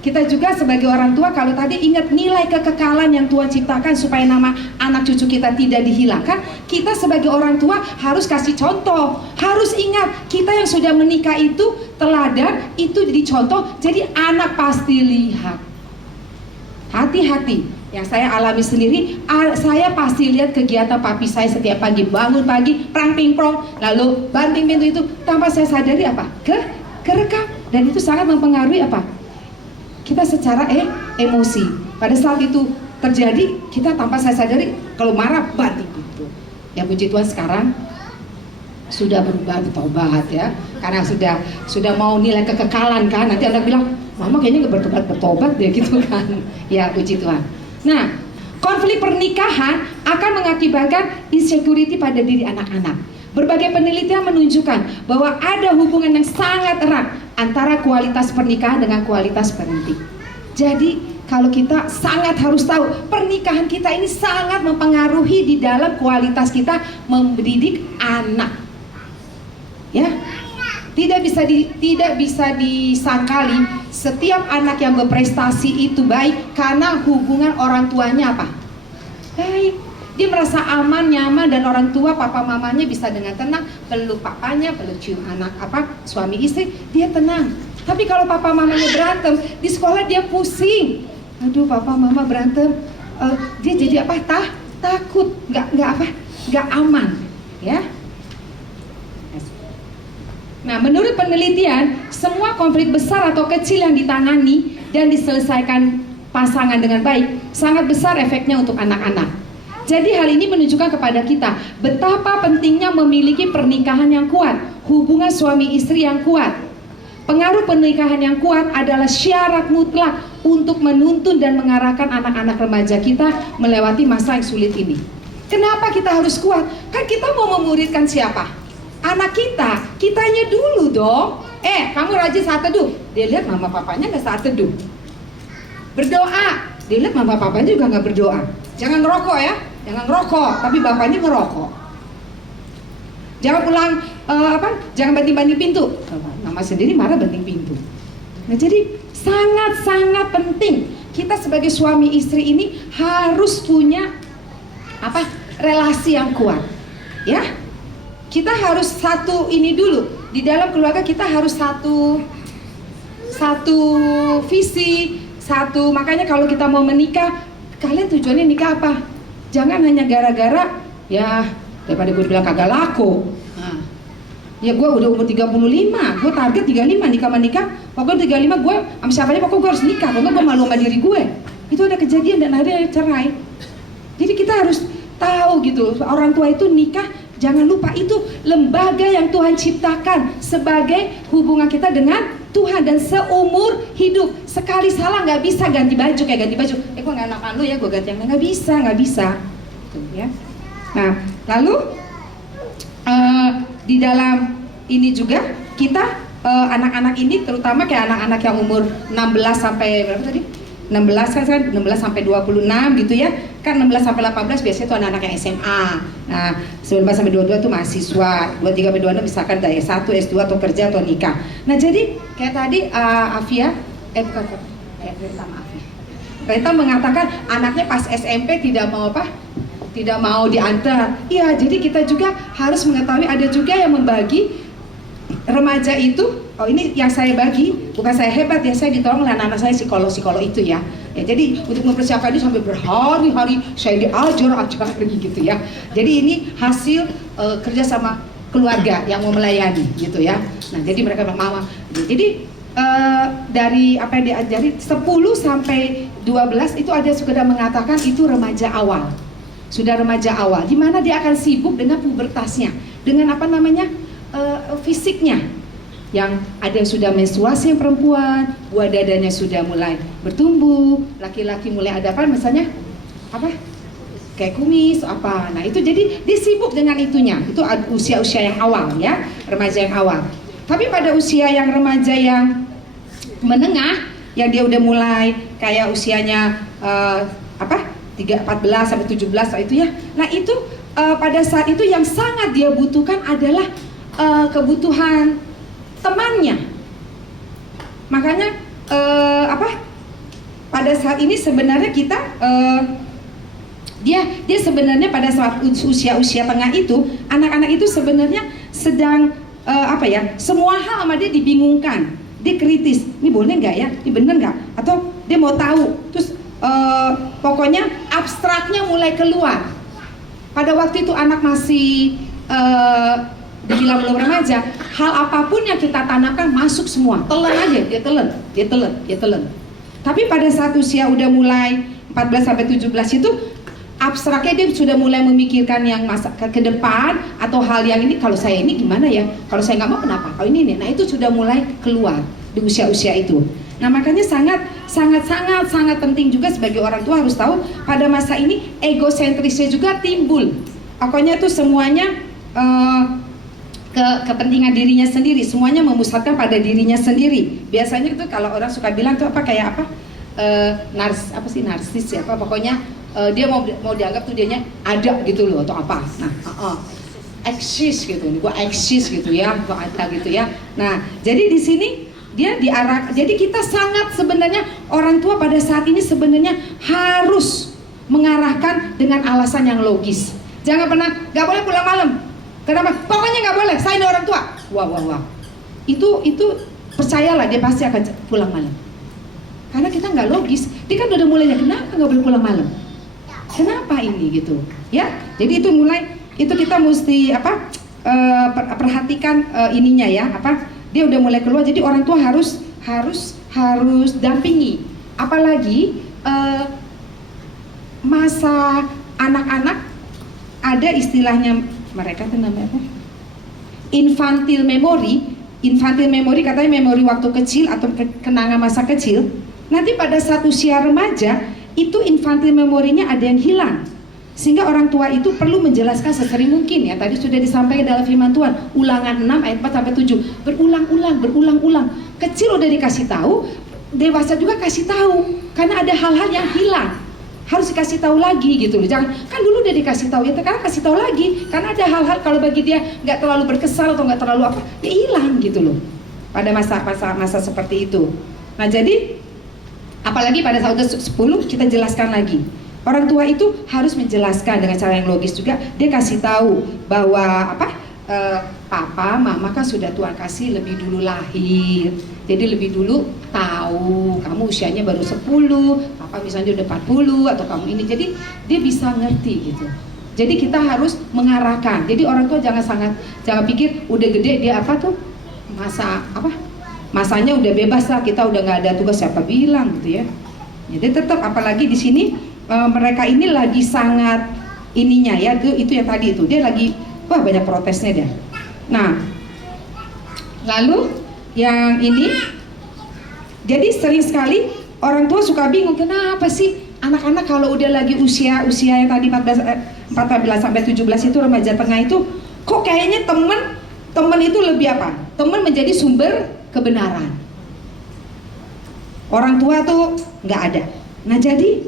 kita juga sebagai orang tua, kalau tadi ingat nilai kekekalan yang Tuhan ciptakan supaya nama anak cucu kita tidak dihilangkan, kita sebagai orang tua harus kasih contoh, harus ingat kita yang sudah menikah itu teladan, itu jadi contoh, jadi anak pasti lihat. Hati-hati, yang saya alami sendiri, saya pasti lihat kegiatan papi saya setiap pagi, bangun pagi, prang-ping-prong, lalu banting pintu itu, tanpa saya sadari kerekam, dan itu sangat mempengaruhi kita secara emosi. Pada saat itu terjadi, kita tanpa saya sadari, kalau marah banting pintu. Ya puji Tuhan sekarang sudah berubah, bertobat ya, karena sudah mau nilai kekekalan kan. Nanti anak bilang, mama kayaknya nggak bertobat deh gitu kan. Ya puji Tuhan. Nah, konflik pernikahan akan mengakibatkan insecurity pada diri anak-anak. Berbagai penelitian menunjukkan bahwa ada hubungan yang sangat erat antara kualitas pernikahan dengan kualitas parenting. Jadi kalau kita sangat harus tahu, pernikahan kita ini sangat mempengaruhi di dalam kualitas kita mendidik anak. Ya, tidak bisa disangkali setiap anak yang berprestasi itu baik karena hubungan orang tuanya baik. Dia merasa aman, nyaman, dan orang tua, papa mamanya bisa dengan tenang peluk papanya, peluk cium anak suami istri, dia tenang. Tapi kalau papa mamanya berantem di sekolah, dia pusing. Aduh, papa mama berantem, dia jadi takut, nggak aman, ya. Nah, menurut penelitian, semua konflik besar atau kecil yang ditangani dan diselesaikan pasangan dengan baik, sangat besar efeknya untuk anak-anak. Jadi hal ini menunjukkan kepada kita betapa pentingnya memiliki pernikahan yang kuat, hubungan suami istri yang kuat. Pengaruh pernikahan yang kuat adalah syarat mutlak untuk menuntun dan mengarahkan anak-anak remaja kita melewati masa yang sulit ini. Kenapa kita harus kuat? Kan kita mau memuridkan siapa? Anak kita, kitanya dulu dong. Kamu rajin saat teduh. Dia lihat mama papanya nggak saat teduh. Berdoa, dia lihat mama papanya juga nggak berdoa. Jangan ngerokok ya, jangan ngerokok, tapi bapaknya ngerokok. Jangan pulang, jangan banting-banting pintu. Mama sendiri marah banting pintu. Nah, jadi sangat-sangat penting kita sebagai suami istri ini harus punya relasi yang kuat. Ya, kita harus satu ini dulu di dalam keluarga, kita harus satu visi, makanya kalau kita mau menikah, kalian tujuannya nikah apa? Jangan hanya gara-gara ya daripada gue bilang kagak laku. Nah, Ya gue udah umur 35, gue target 35 nikah. Pokoknya 35 gue sama siapa aja pokoknya gue harus nikah, pokoknya gue malu sama diri gue. Itu ada kejadian dan akhirnya cerai. Jadi kita harus tahu gitu, orang tua itu nikah, jangan lupa itu lembaga yang Tuhan ciptakan sebagai hubungan kita dengan Tuhan dan seumur hidup. Sekali salah nggak bisa ganti baju kayak ganti baju. Gue nggak enakan lu ya, gue ganti yang lain. Nggak bisa. Tuh, ya. Nah, lalu di dalam ini juga kita anak-anak ini terutama kayak anak-anak yang umur 16 sampai berapa tadi? 16 kan 16 sampai 26 gitu ya. Kan 16 sampai 18 biasanya tuh anak-anak yang SMA. Nah, 19 sampai 22 tuh mahasiswa. 23 sampai 26 misalkan dari S1, S2 atau kerja atau nikah. Nah, jadi kayak tadi Afia Rita mengatakan anaknya pas SMP tidak mau apa? Tidak mau diantar. Iya, jadi kita juga harus mengetahui ada juga yang membagi remaja itu. Oh, ini yang saya bagi, bukan saya hebat ya, saya ditolong oleh anak-anak saya psikolog itu ya. Ya, jadi untuk mempersiapkan ini sampai berhari-hari saya diajar gitu ya. Jadi ini hasil kerja sama keluarga yang mau melayani gitu ya. Nah, jadi mereka mama. Jadi dari apa yang diajari 10 sampai 12 itu ada sudah mengatakan itu remaja awal. Sudah remaja awal, di mana dia akan sibuk dengan pubertasnya, dengan apa namanya fisiknya. Yang ada yang sudah menstruasi yang perempuan, buah dadanya sudah mulai bertumbuh, laki-laki mulai ada apa misalnya apa kayak kumis apa. Nah itu jadi dia sibuk dengan itunya. Itu usia-usia yang awal ya, remaja yang awal. Tapi pada usia yang remaja yang menengah, yang dia udah mulai kayak usianya 14 sampai 17 itu ya. Nah itu pada saat itu yang sangat dia butuhkan adalah kebutuhan temannya. Makanya pada saat ini sebenarnya kita dia sebenarnya pada saat usia tengah itu anak-anak itu sebenarnya sedang semua hal sama dia dibingungkan, dia kritis, ini boleh nggak ya, ini bener nggak, atau dia mau tahu, terus pokoknya abstraknya mulai keluar. Pada waktu itu anak masih dibilang belum remaja, hal apapun yang kita tanamkan masuk semua, telan aja, dia telan. Tapi pada saat usia udah mulai 14 sampai 17 itu abstraknya dia sudah mulai memikirkan yang masa ke depan atau hal yang ini, kalau saya ini gimana ya, kalau saya nggak mau kenapa, kalau ini nih, nah itu sudah mulai keluar di usia-usia itu. Nah makanya sangat penting juga sebagai orang tua harus tahu pada masa ini egosentrisnya juga timbul. Pokoknya tuh semuanya kepentingan dirinya sendiri, semuanya memusatkan pada dirinya sendiri. Biasanya itu kalau orang suka bilang tuh narsis ya, pokoknya dia mau dianggap tuh dianya ada gitu loh atau apa. Nah, eksis gitu, gua eksis gitu ya, gua ada gitu ya. Nah, jadi di sini dia diarah. Jadi kita sangat sebenarnya orang tua pada saat ini sebenarnya harus mengarahkan dengan alasan yang logis. Jangan pernah nggak boleh pulang malam. Kenapa? Pokoknya nggak boleh. Saya ini orang tua. Wah. Itu percayalah dia pasti akan pulang malam. Karena kita nggak logis. Dia kan udah mulainya kenapa nggak boleh pulang malam? Kenapa ini gitu? Ya. Jadi itu mulai itu kita mesti perhatikan ininya ya dia udah mulai keluar. Jadi orang tua harus dampingi. Apalagi masa anak-anak ada istilahnya mereka tuh namanya apa? Infantile memory katanya memori waktu kecil atau kenangan masa kecil. Nanti pada saat usia remaja itu infantile memorinya ada yang hilang. Sehingga orang tua itu perlu menjelaskan sesering mungkin ya. Tadi sudah disampaikan dalam firman Tuhan, Ulangan 6 ayat 4 sampai 7. Berulang-ulang. Kecil udah dikasih tahu, dewasa juga kasih tahu. Karena ada hal-hal yang hilang. Harus dikasih tahu lagi gitu loh. Jangan kan dulu udah dikasih tahu ya, sekarang kasih tahu lagi. Karena ada hal-hal kalau bagi dia nggak terlalu berkesan atau nggak terlalu ya hilang gitu loh. Pada masa seperti itu. Nah jadi apalagi pada saat 10 kita jelaskan lagi. Orang tua itu harus menjelaskan dengan cara yang logis juga. Dia kasih tahu bahwa papa, mama kan sudah Tuhan kasih lebih dulu lahir. Jadi lebih dulu tahu kamu usianya baru 10, papa misalnya udah 40 atau kamu ini. Jadi dia bisa ngerti gitu. Jadi kita harus mengarahkan. Jadi orang tua jangan pikir udah gede dia apa tuh masanya udah bebas lah, kita udah nggak ada tugas, siapa bilang gitu ya. Jadi tetap apalagi di sini mereka ini lagi sangat ininya ya, itu yang tadi itu dia lagi banyak protesnya dia. Nah, lalu yang ini, jadi sering sekali orang tua suka bingung kenapa sih anak-anak kalau udah lagi usia yang tadi 14 sampai 17 itu remaja tengah itu kok kayaknya teman itu lebih apa? Teman menjadi sumber kebenaran. Orang tua tuh nggak ada. Nah jadi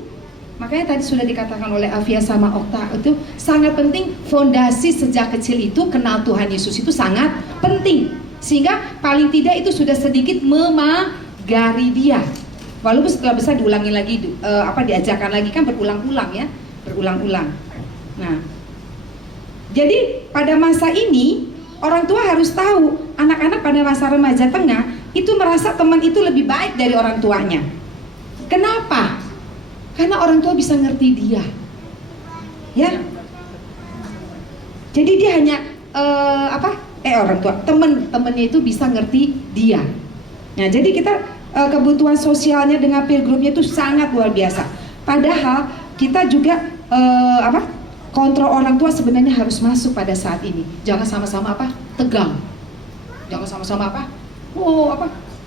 makanya tadi sudah dikatakan oleh Afia sama Okta itu sangat penting, fondasi sejak kecil itu kenal Tuhan Yesus itu sangat penting, sehingga paling tidak itu sudah sedikit memagari dia. Walaupun setelah besar diulangi lagi, diajarkan lagi kan berulang-ulang ya, berulang-ulang. Nah, jadi pada masa ini orang tua harus tahu anak-anak pada masa remaja tengah itu merasa teman itu lebih baik dari orang tuanya. Kenapa? Karena orang tua bisa ngerti dia, ya. Jadi dia hanya orang tua temennya itu bisa ngerti dia. Nah, jadi kita kebutuhan sosialnya dengan peer groupnya itu sangat luar biasa. Padahal kita juga kontrol orang tua sebenarnya harus masuk pada saat ini. Jangan sama-sama tegang. Jangan sama-sama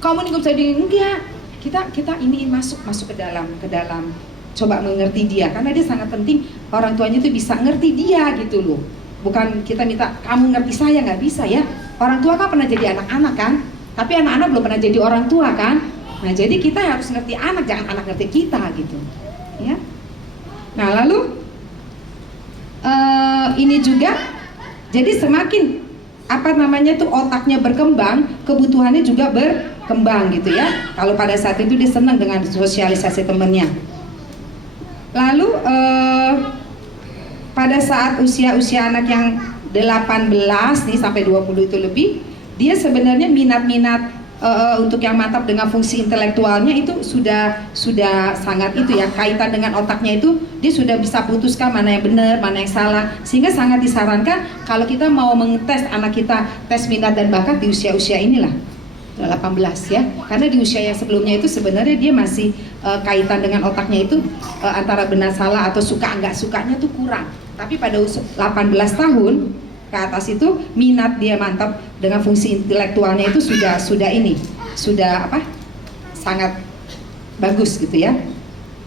kamu nih gak bisa enggak. Kita ini masuk ke dalam coba mengerti dia, karena dia sangat penting orang tuanya itu bisa ngerti dia gitu loh. Bukan kita minta kamu ngerti saya, nggak bisa ya. Orang tua kan pernah jadi anak-anak kan, tapi anak-anak belum pernah jadi orang tua kan. Nah jadi kita harus ngerti anak, jangan anak ngerti kita gitu ya. Nah lalu ini juga, jadi semakin otaknya berkembang, kebutuhannya juga berkembang gitu ya. Kalau pada saat itu dia senang dengan sosialisasi temennya. Lalu pada saat usia anak yang 18 nih sampai 20 itu lebih, dia sebenarnya minat untuk yang mantap dengan fungsi intelektualnya itu sudah sangat itu ya, kaitan dengan otaknya itu dia sudah bisa putuskan mana yang benar, mana yang salah, sehingga sangat disarankan kalau kita mau mengetes anak kita tes minat dan bakat di usia inilah 18 ya, karena di usia yang sebelumnya itu sebenarnya dia masih kaitan dengan otaknya itu antara benar salah atau suka enggak sukanya tuh kurang, tapi pada usia 18 tahun ke atas itu minat dia mantap dengan fungsi intelektualnya itu sudah sangat bagus gitu ya.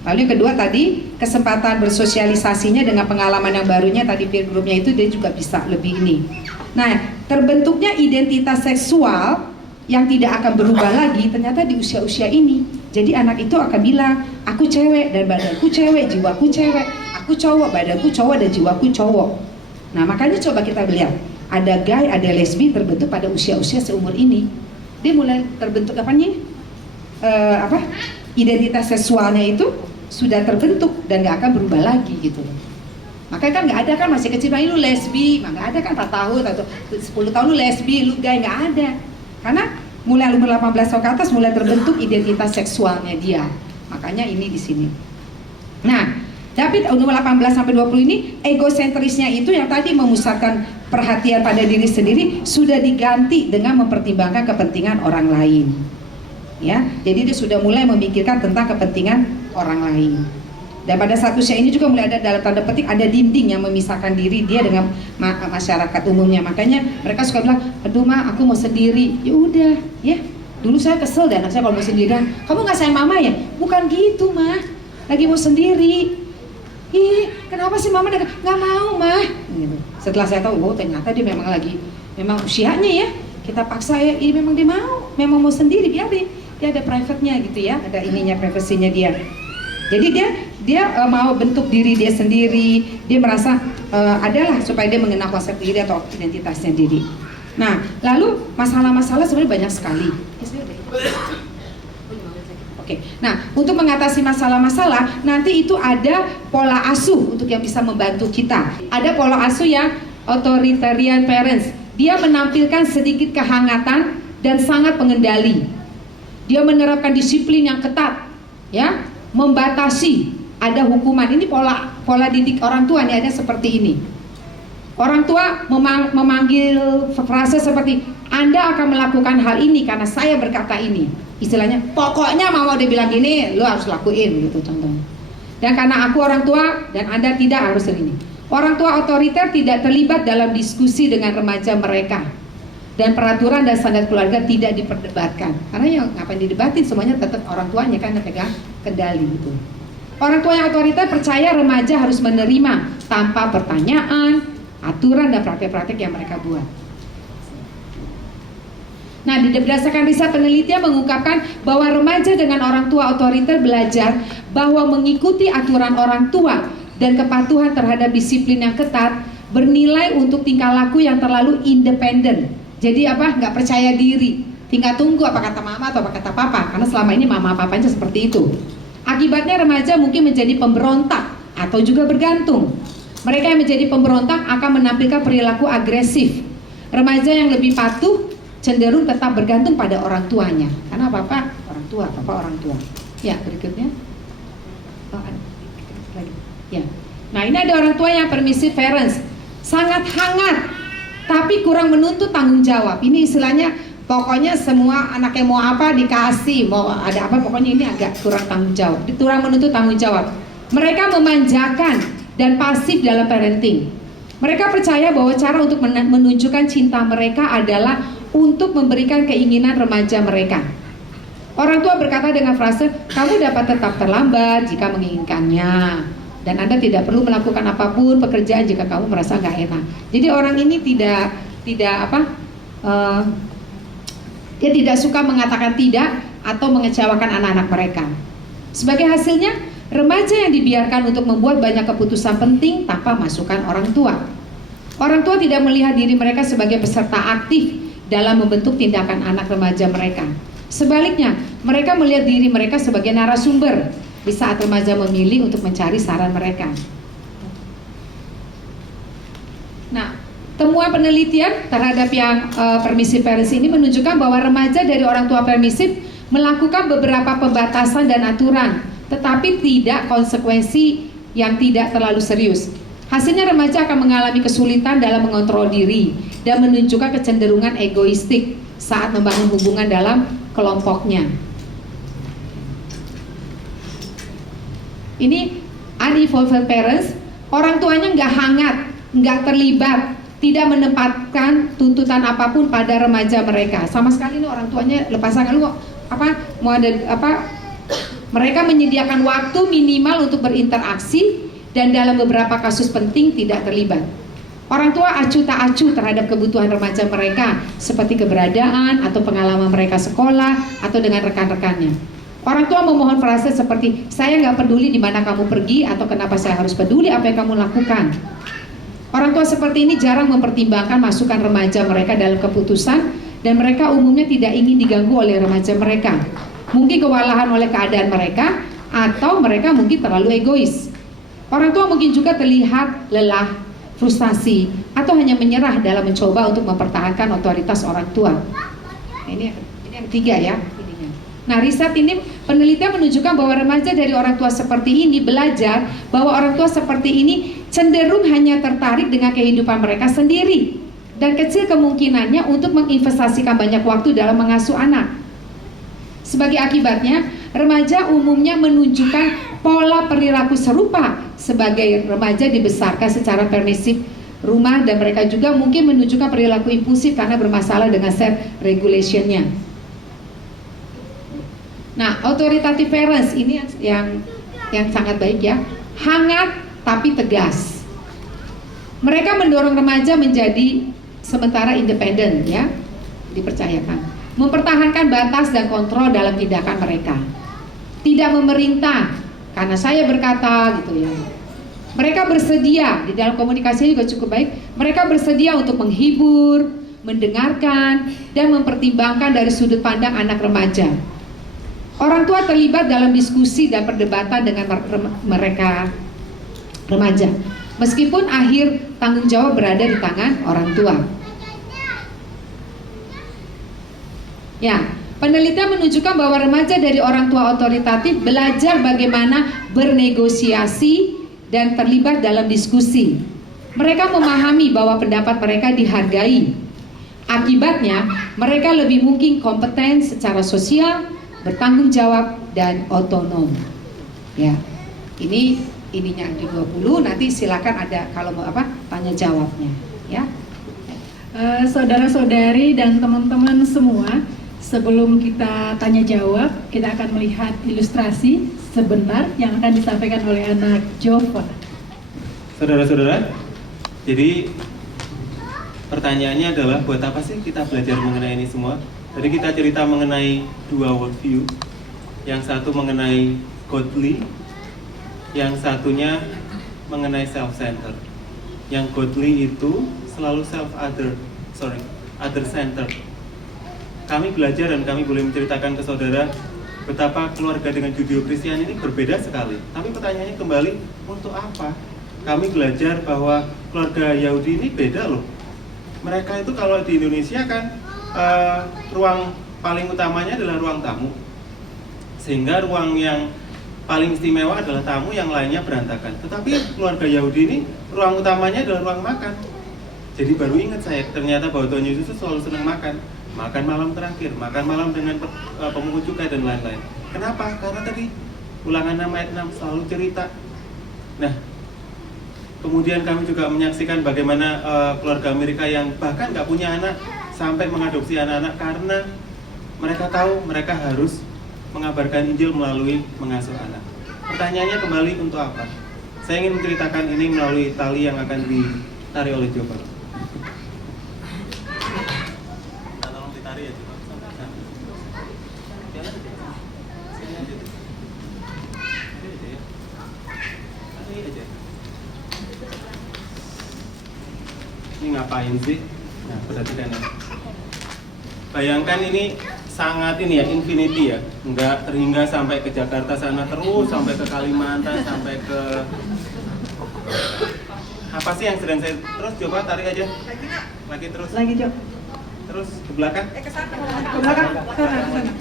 Lalu yang kedua tadi kesempatan bersosialisasinya dengan pengalaman yang barunya tadi peer groupnya itu dia juga bisa lebih ini. Nah terbentuknya identitas seksual yang tidak akan berubah lagi ternyata di usia ini. Jadi anak itu akan bilang aku cewek dan badanku cewek, jiwaku cewek, aku cowok, badanku cowok dan jiwaku cowok. Nah makanya coba kita lihat, ada gay, ada lesbi terbentuk pada usia-usia seumur ini. Dia mulai terbentuk identitas seksualnya itu sudah terbentuk dan gak akan berubah lagi gitu. Makanya kan gak ada kan masih kecil, lu lesbi, gak ada kan 4 tahun atau 10 tahun lu lesbi, lu gay, gak ada. Karena mulai umur 18 tahun ke atas mulai terbentuk identitas seksualnya dia. Makanya ini di sini. Nah, tapi umur 18 sampai 20 ini egosentrisnya itu yang tadi memusatkan perhatian pada diri sendiri sudah diganti dengan mempertimbangkan kepentingan orang lain. Ya, jadi dia sudah mulai memikirkan tentang kepentingan orang lain. Dan pada saat usia ini juga mulai ada dalam tanda petik ada dinding yang memisahkan diri dia dengan masyarakat umumnya. Makanya mereka suka bilang, aduh ma, aku mau sendiri. Ya udah, ya. Dulu saya kesel deh anak saya kalau mau sendirian. Kamu nggak sayang mama ya? Bukan gitu mah. Lagi mau sendiri. Ih, kenapa sih mama nggak mau mah? Setelah saya tahu, oh ternyata dia memang usianya ya. Kita paksa ya, ini memang dia memang mau sendiri, biarin. Dia ada private-nya gitu ya, ada ininya, privasinya dia. Jadi dia mau bentuk diri dia sendiri, dia merasa adalah supaya dia mengenal konsep diri atau identitasnya diri. Nah, lalu masalah-masalah sebenarnya banyak sekali. Oke, nah untuk mengatasi masalah-masalah nanti itu ada pola asuh untuk yang bisa membantu kita. Ada pola asuh yang authoritarian parents. Dia menampilkan sedikit kehangatan dan sangat pengendali. Dia menerapkan disiplin yang ketat, ya, membatasi ada hukuman. Ini pola didik orang tua nih, ada seperti ini. Orang tua memanggil frase seperti, Anda akan melakukan hal ini karena saya berkata ini. Istilahnya, pokoknya mama udah bilang gini, lo harus lakuin gitu contohnya. Dan karena aku orang tua dan Anda tidak, harus ini. Orang tua otoriter tidak terlibat dalam diskusi dengan remaja mereka. Dan peraturan dan standar keluarga tidak diperdebatkan. Karena yang ngapain didebatin, semuanya tetap orang tuanya kan yang pegang kendali gitu. Orang tua yang otoriter percaya remaja harus menerima tanpa pertanyaan aturan dan praktek-praktek yang mereka buat. Nah, berdasarkan riset penelitian mengungkapkan bahwa remaja dengan orang tua otoriter belajar bahwa mengikuti aturan orang tua dan kepatuhan terhadap disiplin yang ketat bernilai untuk tingkah laku yang terlalu independen. Jadi nggak percaya diri, tinggal tunggu apa kata mama atau apa kata papa, karena selama ini mama papanya seperti itu. Akibatnya remaja mungkin menjadi pemberontak atau juga bergantung. Mereka yang menjadi pemberontak akan menampilkan perilaku agresif. Remaja yang lebih patuh cenderung tetap bergantung pada orang tuanya. Karena papa orang tua, papa orang tua. Ya, berikutnya. Ya. Nah, ini ada orang tua yang permissive parents, sangat hangat, tapi kurang menuntut tanggung jawab. Ini istilahnya, pokoknya semua anaknya mau apa dikasih, mau ada apa, pokoknya ini agak kurang tanggung jawab, kurang menuntut tanggung jawab. Mereka memanjakan dan pasif dalam parenting. Mereka percaya bahwa cara untuk menunjukkan cinta mereka adalah untuk memberikan keinginan remaja mereka. Orang tua berkata dengan frase, kamu dapat tetap terlambat jika menginginkannya, dan Anda tidak perlu melakukan apapun pekerjaan jika kamu merasa nggak enak. Jadi orang ini dia tidak suka mengatakan tidak atau mengecewakan anak-anak mereka. Sebagai hasilnya, remaja yang dibiarkan untuk membuat banyak keputusan penting tanpa masukan orang tua. Orang tua tidak melihat diri mereka sebagai peserta aktif dalam membentuk tindakan anak remaja mereka. Sebaliknya, mereka melihat diri mereka sebagai narasumber di saat remaja memilih untuk mencari saran mereka. Nah, temuan penelitian terhadap yang permissive parents ini menunjukkan bahwa remaja dari orang tua permisif melakukan beberapa pembatasan dan aturan, tetapi tidak konsekuensi yang tidak terlalu serius. Hasilnya remaja akan mengalami kesulitan dalam mengontrol diri dan menunjukkan kecenderungan egoistik saat membangun hubungan dalam kelompoknya. Ini uninvolved parents, orang tuanya nggak hangat, nggak terlibat, tidak menempatkan tuntutan apapun pada remaja mereka. Sama sekali ini orang tuanya lepasan, mereka menyediakan waktu minimal untuk berinteraksi dan dalam beberapa kasus penting tidak terlibat. Orang tua acuh tak acuh terhadap kebutuhan remaja mereka, seperti keberadaan atau pengalaman mereka sekolah atau dengan rekan-rekannya. Orang tua memohon frase seperti, saya nggak peduli di mana kamu pergi atau kenapa saya harus peduli apa yang kamu lakukan. Orang tua seperti ini jarang mempertimbangkan masukan remaja mereka dalam keputusan, dan mereka umumnya tidak ingin diganggu oleh remaja mereka. Mungkin kewalahan oleh keadaan mereka, atau mereka mungkin terlalu egois. Orang tua mungkin juga terlihat lelah, frustasi, atau hanya menyerah dalam mencoba untuk mempertahankan otoritas orang tua. Nah, ini yang ketiga ya. Nah, riset ini penelitian menunjukkan bahwa remaja dari orang tua seperti ini belajar bahwa orang tua seperti ini cenderung hanya tertarik dengan kehidupan mereka sendiri dan kecil kemungkinannya untuk menginvestasikan banyak waktu dalam mengasuh anak. Sebagai akibatnya, remaja umumnya menunjukkan pola perilaku serupa sebagai remaja dibesarkan secara permisif rumah, dan mereka juga mungkin menunjukkan perilaku impulsif karena bermasalah dengan self regulation-nya. Nah, authoritative parents ini yang sangat baik ya, hangat tapi tegas. Mereka mendorong remaja menjadi sementara independen ya, dipercayakan, mempertahankan batas dan kontrol dalam tindakan mereka. Tidak memerintah karena saya berkata gitu ya. Mereka bersedia, di dalam komunikasinya juga cukup baik. Mereka bersedia untuk menghibur, mendengarkan, dan mempertimbangkan dari sudut pandang anak remaja. Orang tua terlibat dalam diskusi dan perdebatan dengan mereka remaja, meskipun akhir tanggung jawab berada di tangan orang tua. Ya, Penelitian menunjukkan bahwa remaja dari orang tua otoritatif belajar bagaimana bernegosiasi dan terlibat dalam diskusi. Mereka memahami bahwa pendapat mereka dihargai. Akibatnya, mereka lebih mungkin kompeten secara sosial, bertanggung jawab, dan otonom. Ya, ininya di 20. Nanti silakan ada kalau mau tanya jawabnya. Ya. Saudara-saudari dan teman-teman semua, sebelum kita tanya jawab, kita akan melihat ilustrasi sebentar yang akan disampaikan oleh anak Jova. Saudara-saudara, jadi pertanyaannya adalah buat apa sih kita belajar mengenai ini semua? Tadi kita cerita mengenai dua worldview. Yang satu mengenai godly, yang satunya mengenai self-centered. Yang godly itu selalu other-centered. Kami belajar dan kami boleh menceritakan ke saudara betapa keluarga dengan Judeo-Kristen ini berbeda sekali. Tapi pertanyaannya kembali, untuk apa? Kami belajar bahwa keluarga Yahudi ini beda loh. Mereka itu kalau di Indonesia kan ruang paling utamanya adalah ruang tamu. Sehingga ruang yang paling istimewa adalah tamu, yang lainnya berantakan. Tetapi keluarga Yahudi ini ruang utamanya adalah ruang makan. Jadi baru ingat saya ternyata bahwa Tuhan Yesus itu selalu senang makan. Makan malam terakhir, makan malam dengan pemungut cukai dan lain-lain. Kenapa? Karena tadi Ulangan 6 ayat 6 selalu cerita. Nah, kemudian kami juga menyaksikan bagaimana keluarga Amerika yang bahkan nggak punya anak sampai mengadopsi anak-anak karena mereka tahu mereka harus mengabarkan Injil melalui mengasuh anak. Pertanyaannya kembali, untuk apa? Saya ingin menceritakan ini melalui tali yang akan ditarik oleh Jova. Tolong ditarik ya, Jova. Sini aja. Sini aja. Ini ngapain sih? Nah, perhatikan ya. Bayangkan ini sangat ini ya, infinity ya, nggak terhingga sampai ke Jakarta sana terus, sampai ke Kalimantan, sampai ke apa sih yang sedang saya terus coba tarik aja, lagi terus, Lagi Jo. terus ke belakang, Ke belakang, sana.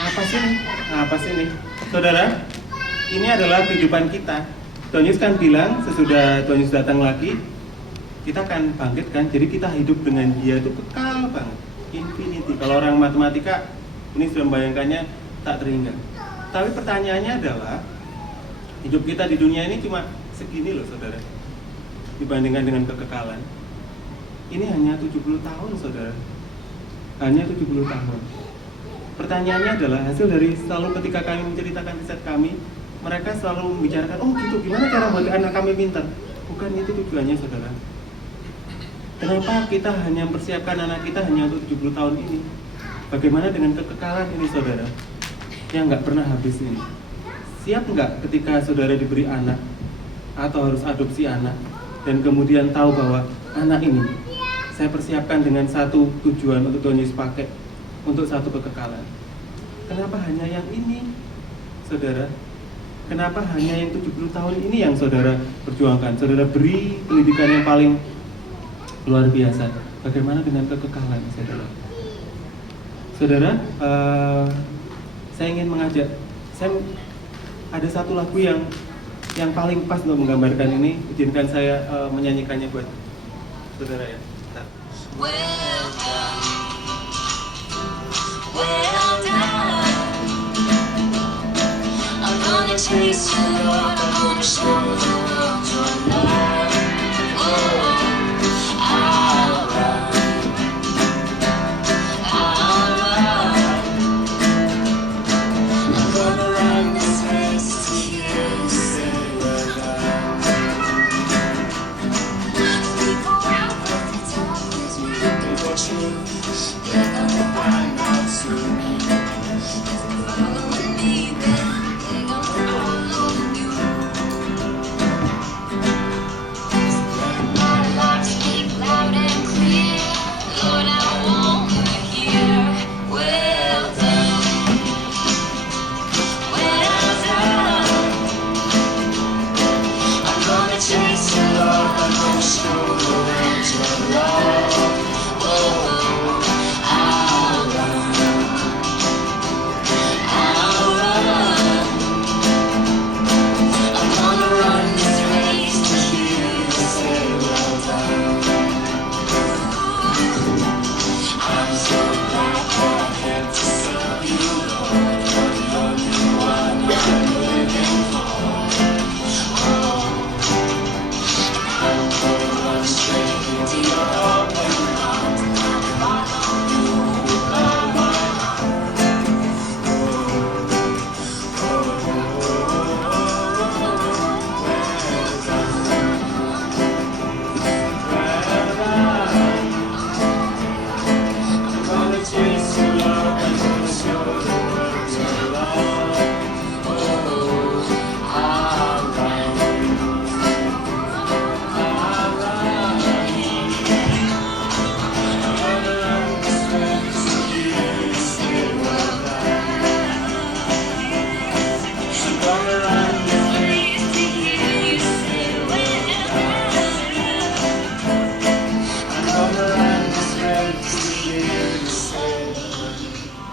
apa sih nih? Apa sih nih, saudara? Ini adalah kehidupan kita. Tuhan Yesus kan bilang sesudah Tuhan Yesus datang lagi, kita akan bangkit kan, jadi kita hidup dengan Dia itu kekal banget, infinity. Kalau orang matematika ini sudah membayangkannya tak terhingga. Tapi pertanyaannya adalah, hidup kita di dunia ini cuma segini loh saudara, dibandingkan dengan kekekalan. Ini hanya 70 tahun saudara, hanya 70 tahun. Pertanyaannya adalah, hasil dari selalu ketika kami menceritakan riset kami, mereka selalu membicarakan, oh gitu, gimana cara buat anak kami pintar? Bukan itu tujuannya saudara. Kenapa kita hanya mempersiapkan anak kita hanya untuk 70 tahun ini? Bagaimana dengan kekekalan ini saudara, yang nggak pernah habis ini? Siap nggak ketika saudara diberi anak atau harus adopsi anak, dan kemudian tahu bahwa anak ini saya persiapkan dengan satu tujuan untuk Tuhan Yesus pakai untuk satu kekekalan? Kenapa hanya yang ini saudara? Kenapa hanya yang 70 tahun ini yang saudara perjuangkan? Saudara beri pendidikan yang paling luar biasa. Bagaimana dengan kekekalan saudara? Saudara, saya ingin mengajak. Saya ada satu lagu yang paling pas untuk menggambarkan ini. Izinkan saya menyanyikannya buat saudara ya. Bentar. Well done. I'm gonna chase you, Lord. I'm gonna show the world your love. Oh.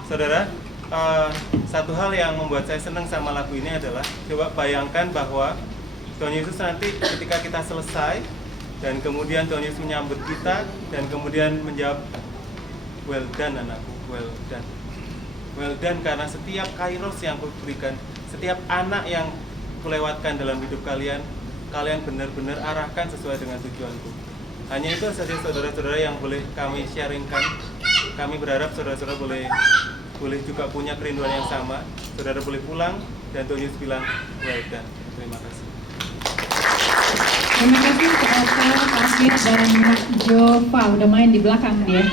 Saudara, satu hal yang membuat saya senang sama lagu ini adalah coba bayangkan bahwa Tuhan Yesus nanti ketika kita selesai dan kemudian Tuhan Yesus menyambut kita dan kemudian menjawab, well done anakku, well done. Well done karena setiap kairos yang kuberikan, setiap anak yang kulewatkan dalam hidup kalian, kalian benar-benar arahkan sesuai dengan tujuanku. Hanya itu saja saudara-saudara yang boleh kami sharingkan. Kami berharap saudara-saudara boleh juga punya kerinduan yang sama. Saudara boleh pulang dan Tuhan Yesus bilang, well done. Terima kasih. Terima kasih kepada Pak Afid dan Mak Jova, udah main di belakang dia.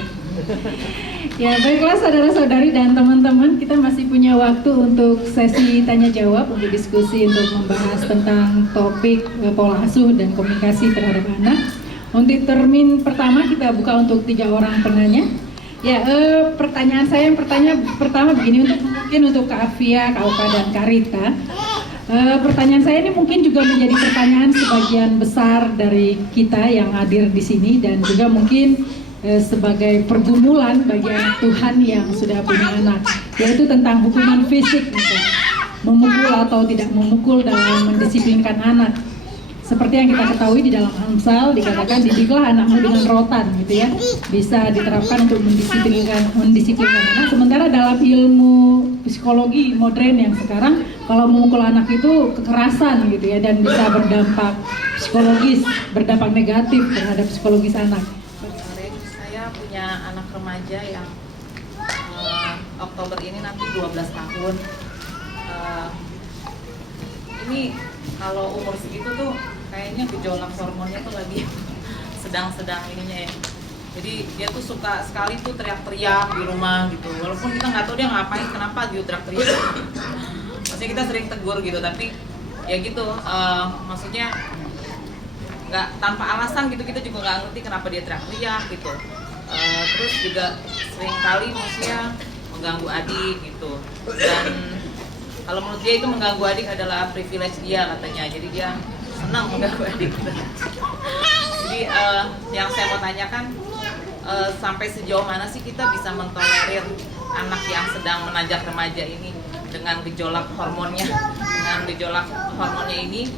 Ya baiklah saudara-saudari dan teman-teman, kita masih punya waktu untuk sesi tanya jawab, untuk diskusi, untuk membahas tentang topik pola asuh dan komunikasi terhadap anak. Untuk termin pertama kita buka untuk 3 orang penanya. Ya, pertanyaan saya yang pertama begini, mungkin untuk Kak Afia, Kak Oka, dan Kak Rita. Pertanyaan saya ini mungkin juga menjadi pertanyaan sebagian besar dari kita yang hadir di sini dan juga mungkin sebagai pergumulan bagi anak Tuhan yang sudah punya anak, yaitu tentang hukuman fisik, memukul atau tidak memukul dalam mendisiplinkan anak. Seperti yang kita ketahui di dalam Amsal dikatakan didiklah anakmu dengan rotan, gitu ya, bisa diterapkan untuk mendisiplinkan anak. Sementara dalam ilmu psikologi modern yang sekarang, kalau memukul anak itu kekerasan, gitu ya, dan bisa berdampak psikologis, berdampak negatif terhadap psikologis anak. Saya punya anak remaja yang Oktober ini nanti 12 tahun. Ini kalau umur segitu tuh kayaknya gejolak hormonnya tuh lagi sedang-sedang ininya ya. Jadi dia tuh suka sekali tuh teriak-teriak di rumah gitu. Walaupun kita nggak tahu dia ngapain, kenapa dia teriak-teriak. Maksudnya kita sering tegur gitu, tapi ya gitu. Maksudnya nggak tanpa alasan gitu, kita juga nggak ngerti kenapa dia teriak-teriak gitu. Terus juga sering kali maksudnya mengganggu adik gitu. Dan kalau menurut dia itu mengganggu adik adalah privilege dia katanya, jadi dia senang mengganggu adik. Jadi yang saya mau tanyakan, sampai sejauh mana sih kita bisa mentolerir anak yang sedang menanjak remaja ini dengan gejolak hormonnya, ini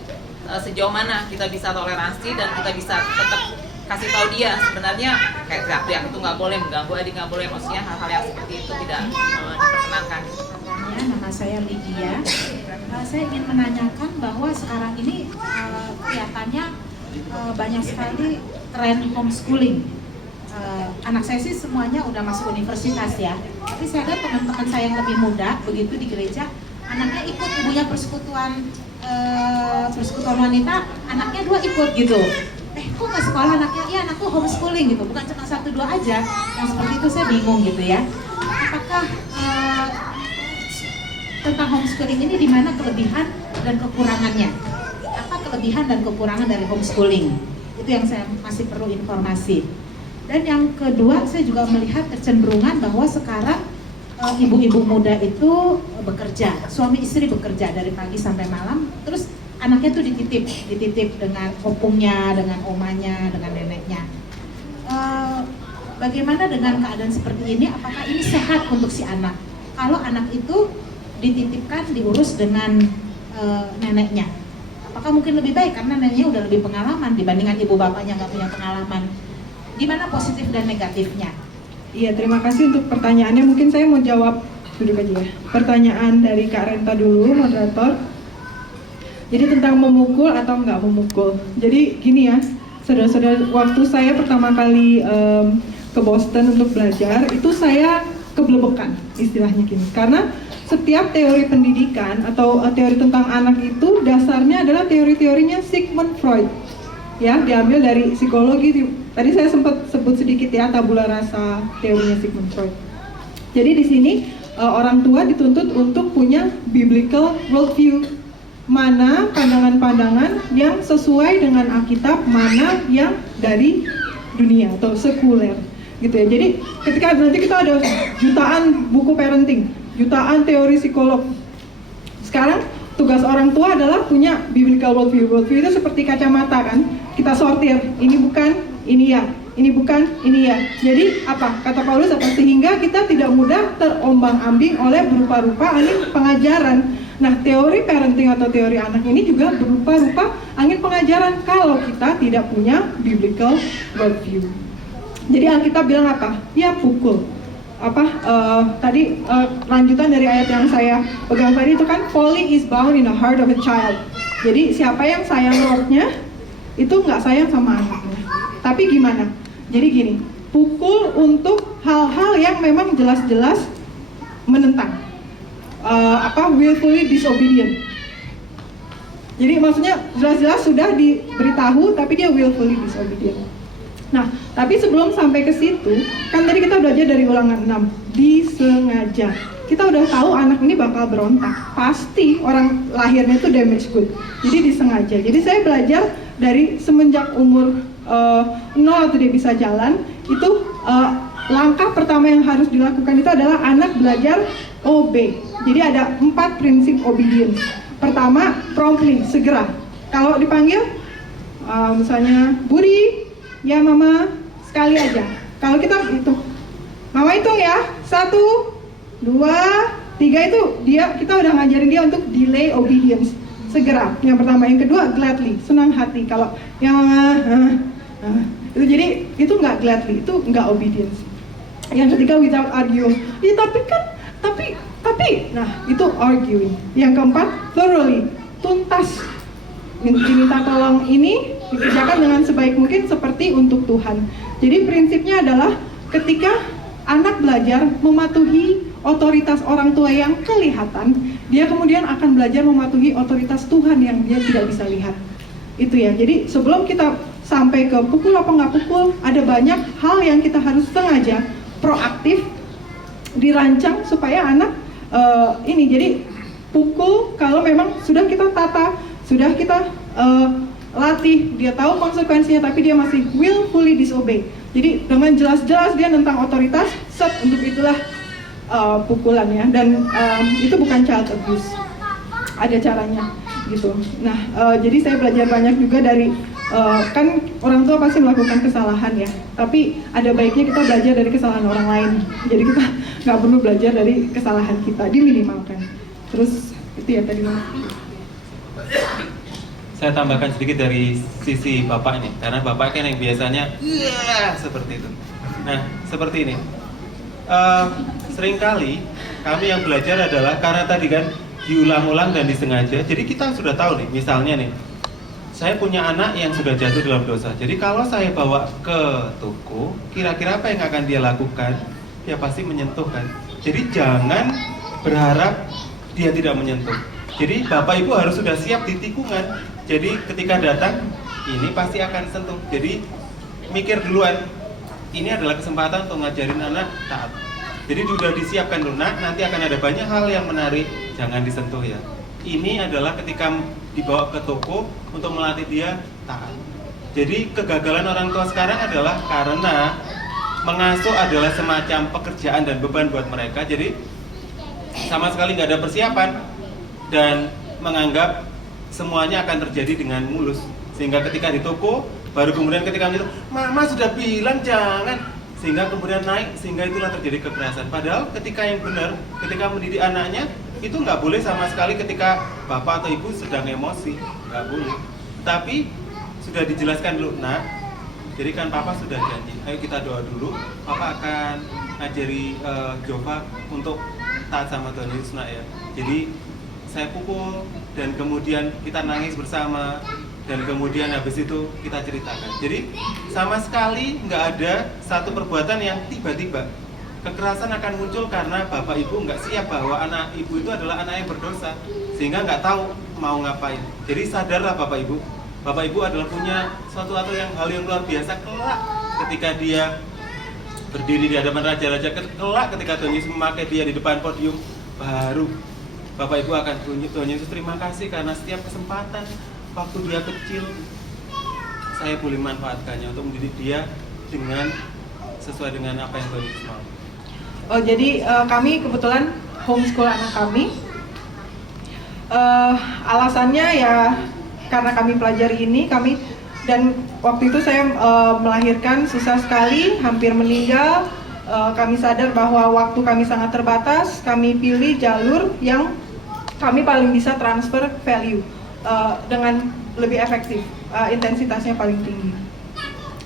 sejauh mana kita bisa toleransi dan kita bisa tetap kasih tahu dia sebenarnya kayak teriak-teriak itu nggak boleh, mengganggu adik nggak boleh, maksudnya hal-hal yang seperti itu tidak diperkenankan. Nama saya Lydia. Saya ingin menanyakan bahwa sekarang ini kelihatannya banyak sekali tren homeschooling. Anak saya sih semuanya udah masuk universitas ya. Tapi saya lihat teman-teman saya yang lebih muda begitu di gereja, anaknya ikut ibunya persekutuan wanita, anaknya 2 ikut gitu. Kok nggak sekolah anaknya? Iya, anakku homeschooling gitu. Bukan cuma 1-2 aja. Yang seperti itu saya bingung gitu ya. Apakah tentang homeschooling ini di mana kelebihan dan kekurangannya? Apa kelebihan dan kekurangan dari homeschooling? Itu yang saya masih perlu informasi. Dan yang kedua, saya juga melihat kecenderungan bahwa sekarang ibu-ibu muda itu bekerja, suami istri bekerja dari pagi sampai malam, terus anaknya tuh dititip dengan opungnya, dengan omanya, dengan neneknya. Bagaimana dengan keadaan seperti ini? Apakah ini sehat untuk si anak? Kalau anak itu dititipkan, diurus dengan neneknya, apakah mungkin lebih baik karena neneknya udah lebih pengalaman dibandingkan ibu bapaknya nggak punya pengalaman? Gimana positif dan negatifnya? Iya, terima kasih untuk pertanyaannya. Mungkin saya mau jawab duduk aja ya. Pertanyaan dari Kak Renta dulu, moderator. Jadi tentang memukul atau nggak memukul. Jadi gini ya, saudara-saudara, waktu saya pertama kali ke Boston untuk belajar, itu saya keblebekan istilahnya gini. Karena setiap teori pendidikan atau teori tentang anak itu dasarnya adalah teori-teorinya Sigmund Freud. Ya, diambil dari psikologi. Tadi saya sempat sebut sedikit ya tabula rasa teorinya Sigmund Freud. Jadi di sini orang tua dituntut untuk punya biblical worldview. Mana pandangan-pandangan yang sesuai dengan Alkitab, mana yang dari dunia atau sekuler, gitu ya. Jadi ketika nanti kita ada jutaan buku parenting, jutaan teori psikolog. Sekarang tugas orang tua adalah punya biblical worldview. Worldview itu seperti kacamata kan, kita sortir, ini bukan, ini ya. ini bukan, ini ya. Jadi apa? Kata Paulus apa? Sehingga kita tidak mudah terombang-ambing oleh berupa-rupa angin pengajaran. Nah, teori parenting atau teori anak ini juga berupa-rupa angin pengajaran kalau kita tidak punya biblical worldview. Jadi Alkitab bilang apa? Ya pukul. Lanjutan dari ayat yang saya pegang tadi itu kan, folly is bound in the heart of a child. Jadi siapa yang sayang rohnya itu nggak sayang sama anaknya. Tapi gimana? Jadi gini, pukul untuk hal-hal yang memang jelas-jelas menentang, willfully disobedient. Jadi maksudnya jelas-jelas sudah diberitahu tapi dia willfully disobedient. Nah, tapi sebelum sampai ke situ, kan tadi kita belajar dari Ulangan 6, disengaja. Kita udah tahu anak ini bakal berontak. Pasti orang lahirnya itu damage good. Jadi disengaja. Jadi saya belajar dari semenjak umur 0 atau dia bisa jalan, itu langkah pertama yang harus dilakukan itu adalah anak belajar obey. Jadi ada 4 prinsip obedience. Pertama, promptly, segera. Kalau dipanggil, misalnya Budi, ya mama, sekali aja. Kalau kita hitung, mama hitung ya, 1, 2, 3 itu kita udah ngajarin dia untuk delay obedience, segera. Yang pertama, yang kedua gladly, senang hati. Kalau yang itu jadi itu nggak gladly, itu nggak obedience. Yang ketiga without arguing, ya tapi, nah itu arguing. Yang keempat thoroughly, tuntas, diminta tolong ini dikerjakan dengan sebaik mungkin seperti untuk Tuhan. Jadi prinsipnya adalah ketika anak belajar mematuhi otoritas orang tua yang kelihatan, dia kemudian akan belajar mematuhi otoritas Tuhan yang dia tidak bisa lihat. Itu ya, jadi sebelum kita sampai ke pukul apa nggak pukul, ada banyak hal yang kita harus sengaja proaktif dirancang supaya anak jadi pukul kalau memang sudah kita tata, sudah kita latih, dia tahu konsekuensinya tapi dia masih willfully disobey. Jadi dengan jelas-jelas dia tentang otoritas, untuk itulah pukulan ya. Dan itu bukan child abuse, ada caranya gitu. Nah, jadi saya belajar banyak juga dari kan orang tua pasti melakukan kesalahan ya, tapi ada baiknya kita belajar dari kesalahan orang lain. Jadi kita nggak perlu belajar dari kesalahan kita, diminimalkan. Terus itu ya tadi. Saya tambahkan sedikit dari sisi bapak ini, karena bapak kan yang biasanya seperti itu. Nah, seperti ini. Seringkali kami yang belajar adalah karena tadi kan diulang-ulang dan disengaja. Jadi kita sudah tahu nih, misalnya nih, saya punya anak yang sudah jatuh dalam dosa. Jadi kalau saya bawa ke toko, kira-kira apa yang akan dia lakukan? Ya pasti menyentuh kan. Jadi jangan berharap dia tidak menyentuh. Jadi bapak ibu harus sudah siap di tikungan. Jadi ketika datang, ini pasti akan sentuh. Jadi mikir duluan, ini adalah kesempatan untuk ngajarin anak taat. Jadi sudah disiapkan dulu, nanti akan ada banyak hal yang menarik, jangan disentuh ya. Ini adalah ketika dibawa ke toko untuk melatih dia taat. Jadi kegagalan orang tua sekarang adalah karena mengasuh adalah semacam pekerjaan dan beban buat mereka. Jadi sama sekali nggak ada persiapan dan menganggap semuanya akan terjadi dengan mulus. Sehingga ketika di toko, baru kemudian ketika itu, mama sudah bilang jangan. Sehingga kemudian naik, sehingga itulah terjadi kekerasan. Padahal ketika yang benar, ketika mendidik anaknya, itu nggak boleh sama sekali ketika bapak atau ibu sedang emosi, nggak boleh. Tapi sudah dijelaskan dulu, nah, jadi kan papa sudah janji, ayo kita doa dulu, papa akan ngajari Jova untuk taat sama Tuhan Yesus nak ya. Jadi saya pukul dan kemudian kita nangis bersama dan kemudian habis itu kita ceritakan. Jadi sama sekali nggak ada satu perbuatan yang tiba-tiba. Kekerasan akan muncul karena bapak ibu nggak siap bahwa anak ibu itu adalah anak yang berdosa, sehingga nggak tahu mau ngapain. Jadi sadarlah bapak ibu adalah punya suatu hal yang luar biasa kelak ketika dia berdiri di hadapan raja-raja, kelak ketika Tuhan Yesus memakai dia di depan podium, baru bapak ibu akan tunjuk Tuhan Yesus terima kasih karena setiap kesempatan waktu dia kecil saya boleh manfaatkannya untuk mendidik dia dengan sesuai dengan apa yang Tuhan Yesus mau. Oh, jadi kami kebetulan homeschool anak kami. Alasannya ya karena kami pelajari ini, kami Dan waktu itu saya melahirkan susah sekali, hampir meninggal. Kami sadar bahwa waktu kami sangat terbatas. Kami pilih jalur yang kami paling bisa transfer value dengan lebih efektif, intensitasnya paling tinggi.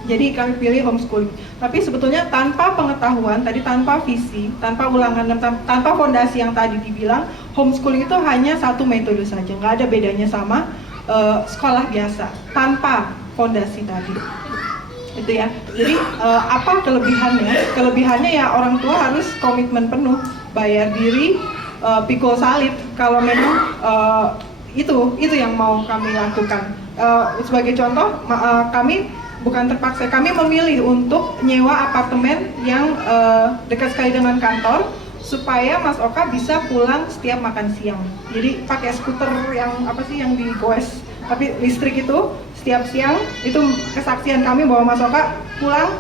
Jadi kami pilih homeschooling. Tapi sebetulnya tanpa pengetahuan, tadi tanpa visi, tanpa ulangan, tanpa fondasi yang tadi dibilang, homeschooling itu hanya satu metode saja, nggak ada bedanya sama sekolah biasa, tanpa fondasi tadi. Itu ya. Jadi apa kelebihannya? Kelebihannya ya orang tua harus komitmen penuh, bayar diri, pikul salib kalau memang itu yang mau kami lakukan. Sebagai contoh, kami bukan terpaksa, kami memilih untuk nyewa apartemen yang dekat sekali dengan kantor supaya Mas Oka bisa pulang setiap makan siang. Jadi pakai skuter yang yang digoes tapi listrik itu, setiap siang itu kesaksian kami bahwa Mas Oka pulang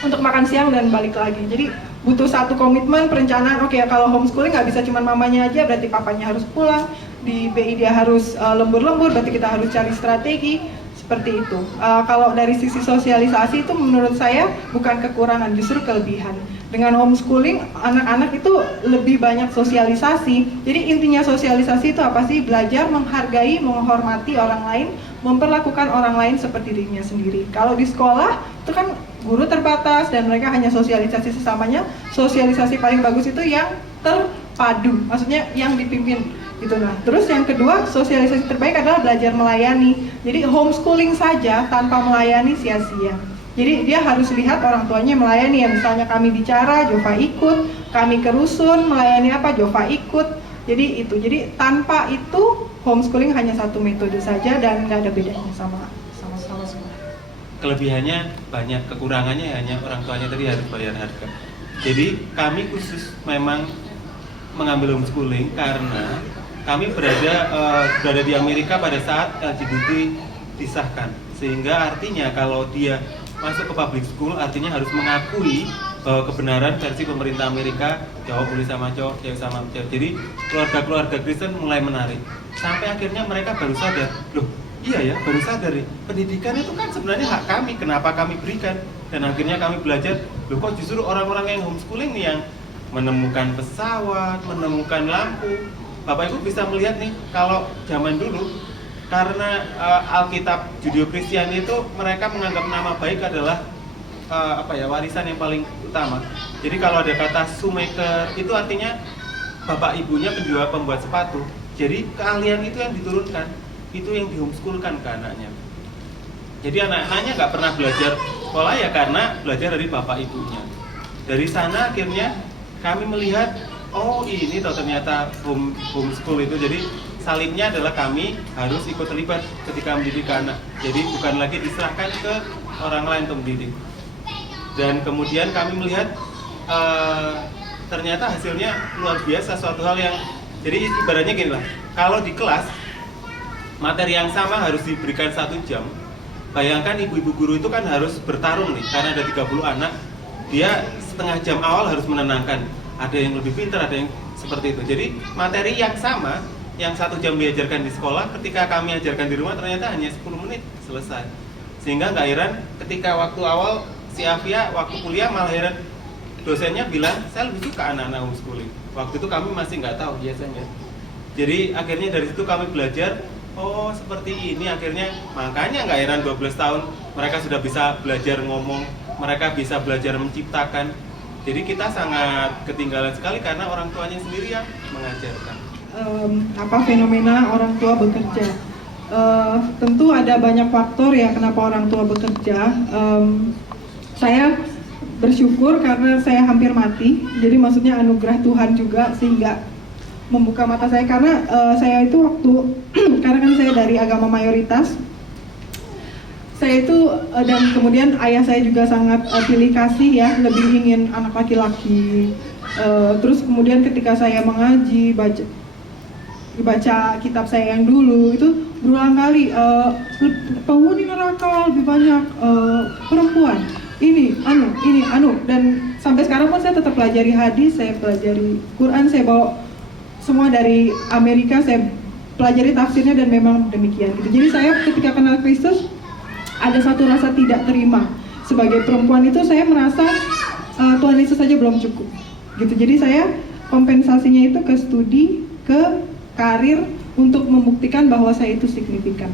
untuk makan siang dan balik lagi. Jadi butuh satu komitmen, perencanaan. Oke, kalau homeschooling nggak bisa cuma mamanya aja, berarti papanya harus pulang. Di BI dia harus lembur-lembur, berarti kita harus cari strategi. Seperti itu. Kalau dari sisi sosialisasi itu menurut saya bukan kekurangan, justru kelebihan. Dengan homeschooling, anak-anak itu lebih banyak sosialisasi. Jadi intinya sosialisasi itu apa sih? Belajar menghargai, menghormati orang lain, memperlakukan orang lain seperti dirinya sendiri. Kalau di sekolah itu kan guru terbatas dan mereka hanya sosialisasi sesamanya. Sosialisasi paling bagus itu yang terpadu, maksudnya yang dipimpin. Gitu. Nah, terus yang kedua, sosialisasi terbaik adalah belajar melayani. Jadi homeschooling saja tanpa melayani sia-sia. Jadi dia harus lihat orang tuanya melayani, ya misalnya kami bicara, Jova ikut, kami ke rusun melayani apa, Jova ikut. Jadi itu. Jadi tanpa itu homeschooling hanya satu metode saja dan nggak ada bedanya sama sekolah. Kelebihannya banyak, kekurangannya hanya orang tuanya tadi harus bayar harga. Jadi kami khusus memang mengambil homeschooling karena kami berada di Amerika pada saat LGBT disahkan, sehingga artinya kalau dia masuk ke public school artinya harus mengakui bahwa kebenaran versi pemerintah Amerika, cowok boleh sama cowok, cewek sama cewek. Jadi keluarga-keluarga Kristen mulai menarik, sampai akhirnya mereka baru sadar, loh iya ya, baru sadar ya, pendidikan itu kan sebenarnya hak kami, kenapa kami berikan? Dan akhirnya kami belajar, loh kok justru orang-orang yang homeschooling nih yang menemukan pesawat, menemukan lampu. Bapak Ibu bisa melihat nih, kalau zaman dulu karena Alkitab Judeo-Kristiani itu mereka menganggap nama baik adalah warisan yang paling utama. Jadi kalau ada kata shoemaker itu artinya bapak ibunya penjual pembuat sepatu. Jadi keahlian itu yang diturunkan, itu yang dihomeschoolkan ke anaknya. Jadi anak-anaknya nggak pernah belajar sekolah ya karena belajar dari bapak ibunya. Dari sana akhirnya kami melihat, oh ini toh ternyata homeschool itu. Jadi salibnya adalah kami harus ikut terlibat ketika mendidik anak. Jadi bukan lagi diserahkan ke orang lain untuk mendidik. Dan kemudian kami melihat ternyata hasilnya luar biasa, suatu hal yang, jadi ibaratnya gini lah, kalau di kelas materi yang sama harus diberikan 1 jam. Bayangkan ibu-ibu guru itu kan harus bertarung nih, karena ada 30 anak, dia setengah jam awal harus menenangkan. Ada yang lebih pintar, ada yang seperti itu. Jadi materi yang sama, yang 1 jam diajarkan di sekolah, ketika kami ajarkan di rumah ternyata hanya 10 menit selesai. Sehingga nggak heran ketika waktu awal si Afia waktu kuliah malah heran, dosennya bilang saya lebih suka anak-anak homeschooling. Waktu itu kami masih nggak tahu biasanya. Jadi akhirnya dari situ kami belajar, oh seperti ini akhirnya, makanya nggak heran 12 tahun mereka sudah bisa belajar ngomong, mereka bisa belajar menciptakan. Jadi kita sangat ketinggalan sekali karena orang tuanya sendiri yang mengajarkan. Fenomena orang tua bekerja. Tentu ada banyak faktor ya kenapa orang tua bekerja. Saya bersyukur karena saya hampir mati. Jadi maksudnya anugerah Tuhan juga sehingga membuka mata saya, karena saya itu waktu karena kan saya dari agama mayoritas. Saya itu dan kemudian ayah saya juga sangat pilih kasih ya, lebih ingin anak laki-laki. Terus kemudian ketika saya mengaji, baca kitab saya yang dulu itu berulang kali, penghuni neraka lebih banyak perempuan. Ini anu, dan sampai sekarang pun saya tetap pelajari hadis, saya pelajari Quran, saya bawa semua dari Amerika, saya pelajari tafsirnya dan memang demikian gitu. Jadi saya ketika kenal Kristus ada satu rasa tidak terima. Sebagai perempuan itu saya merasa Tuhan Yesus saja belum cukup gitu. Jadi saya kompensasinya itu ke studi, ke karir, untuk membuktikan bahwa saya itu signifikan.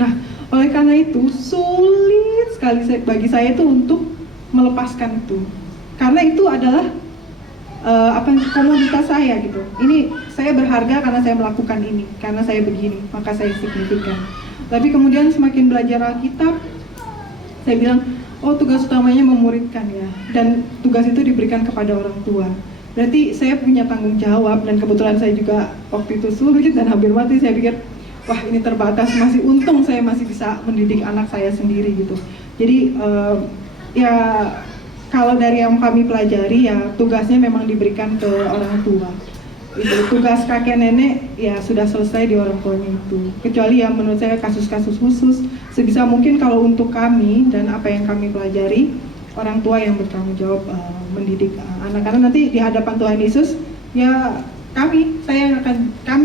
Nah, oleh karena itu sulit sekali bagi saya itu untuk melepaskan itu, karena itu adalah komoditas saya gitu. Ini saya berharga karena saya melakukan ini, karena saya begini, maka saya signifikan. Tapi kemudian semakin belajar Alkitab, saya bilang, oh tugas utamanya memuridkan ya, dan tugas itu diberikan kepada orang tua. Berarti saya punya tanggung jawab, dan kebetulan saya juga waktu itu sulit dan hampir mati. Saya pikir, wah ini terbatas, masih untung saya masih bisa mendidik anak saya sendiri gitu. Jadi ya kalau dari yang kami pelajari ya tugasnya memang diberikan ke orang tua. Itu tugas kakek nenek ya sudah selesai di orang tuanya itu. Kecuali ya menurut saya kasus-kasus khusus, sebisa mungkin kalau untuk kami dan apa yang kami pelajari, orang tua yang bertanggung jawab mendidik anak-anak. Nanti di hadapan Tuhan Yesus ya kami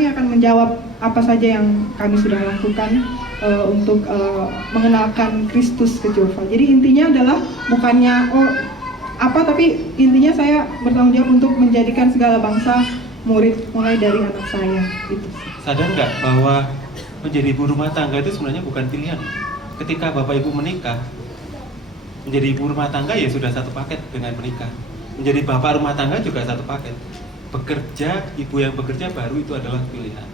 akan menjawab apa saja yang kami sudah lakukan untuk mengenalkan Kristus ke Jova. Jadi intinya adalah bukannya tapi intinya saya bertanggung jawab untuk menjadikan segala bangsa murid mulai dari anak saya itu. Sadar nggak bahwa menjadi ibu rumah tangga itu sebenarnya bukan pilihan. Ketika bapak ibu menikah, menjadi ibu rumah tangga ya sudah satu paket dengan menikah. Menjadi bapak rumah tangga juga satu paket. Bekerja, ibu yang bekerja baru itu adalah pilihan.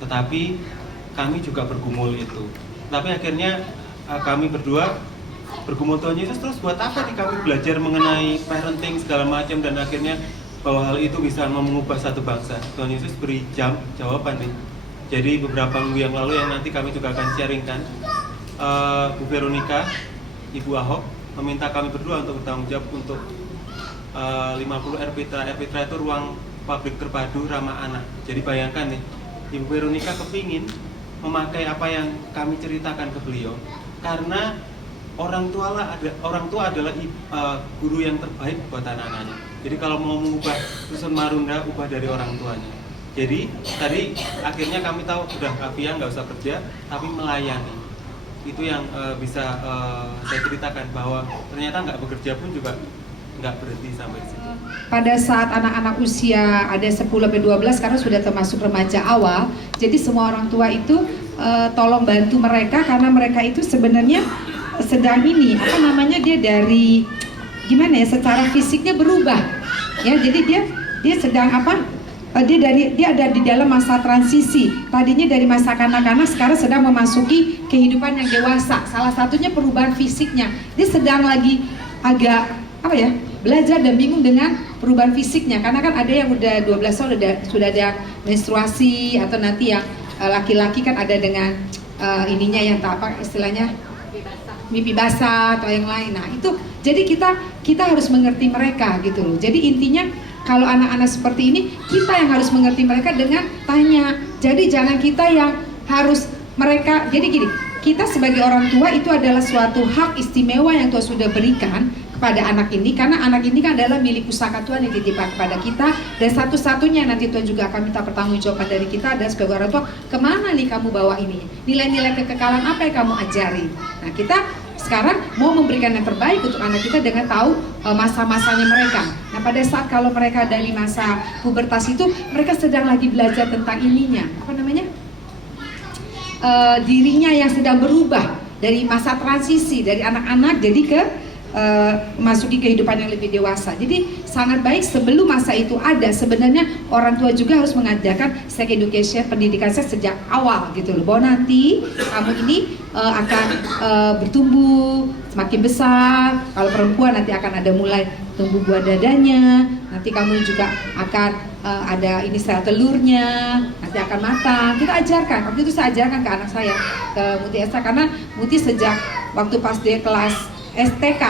Tetapi kami juga bergumul itu. Tapi akhirnya kami berdua bergumul Tuhan Yesus, terus buat apa nih kami belajar mengenai parenting segala macam, dan akhirnya bahwa hal itu bisa mengubah satu bangsa. Tuhan Yesus beri jawaban nih. Jadi beberapa minggu yang lalu yang nanti kami juga akan sharingkan, Bu Veronica, Ibu Ahok meminta kami berdua untuk bertanggung jawab untuk 50 RPTRA. RPTRA itu ruang publik terpadu ramah anak. Jadi bayangkan nih, Ibu Veronica kepingin memakai apa yang kami ceritakan ke beliau, karena orang tua adalah guru yang terbaik buat anak-anaknya. Jadi kalau mau mengubah Dusun Marunda, ubah dari orang tuanya. Jadi tadi akhirnya kami tahu udah Kavia nggak usah kerja, tapi melayani. Itu yang bisa saya ceritakan, bahwa ternyata nggak bekerja pun juga nggak berhenti sampai di situ. Pada saat anak-anak usia ada 10-12 karena sudah termasuk remaja awal, jadi semua orang tua itu tolong bantu mereka, karena mereka itu sebenarnya sedang ini dia dari gimana ya, secara fisiknya berubah ya. Jadi dia sedang dia ada di dalam masa transisi. Tadinya dari masa kanak-kanak, sekarang sedang memasuki kehidupan yang dewasa. Salah satunya perubahan fisiknya. Dia sedang lagi agak belajar dan bingung dengan perubahan fisiknya, karena kan ada yang udah 12 tahun sudah ada menstruasi, atau nanti yang laki-laki kan ada dengan ininya yang istilahnya mimpi basah atau yang lain. Nah itu jadi kita harus mengerti mereka gitu loh. Jadi intinya kalau anak-anak seperti ini, kita yang harus mengerti mereka dengan tanya. Jadi jangan kita yang harus mereka. Jadi gini, kita sebagai orang tua itu adalah suatu hak istimewa yang Tuhan sudah berikan kepada anak ini, karena anak ini kan adalah milik pusaka Tuhan yang dititipkan kepada kita, dan satu-satunya nanti Tuhan juga akan minta pertanggungjawaban dari kita adalah sebagai orang tua, kemana nih kamu bawa ini, nilai-nilai kekekalan apa yang kamu ajari. Nah kita sekarang mau memberikan yang terbaik untuk anak kita dengan tahu masa-masanya mereka. Nah pada saat kalau mereka dari masa pubertas itu, mereka sedang lagi belajar tentang ininya, dirinya yang sedang berubah dari masa transisi dari anak-anak jadi ke memasuki kehidupan yang lebih dewasa. Jadi sangat baik sebelum masa itu ada, sebenarnya orang tua juga harus mengajarkan sex education, pendidikan seks sejak awal gitu loh, bahwa nanti kamu ini akan bertumbuh semakin besar. Kalau perempuan nanti akan ada mulai tumbuh buah dadanya, nanti kamu juga akan ada ini sel telurnya, nanti akan matang. Kita ajarkan, waktu itu saya ajarkan ke anak saya, ke Muti Esa, karena Muti sejak waktu pas dia kelas STK,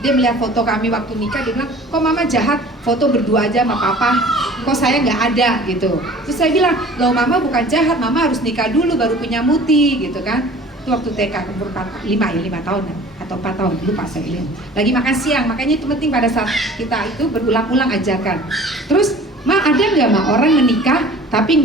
dia melihat foto kami waktu nikah, dia bilang, kok mama jahat, foto berdua aja sama papa, kok saya nggak ada gitu. Terus saya bilang, loh mama bukan jahat, mama harus nikah dulu baru punya Muti gitu kan. Itu waktu TK umur 5 tahun atau 4 tahun, lupa saya lihat. Lagi makan siang, makanya itu penting pada saat kita itu berulang-ulang ajarkan. Terus, ada nggak orang menikah tapi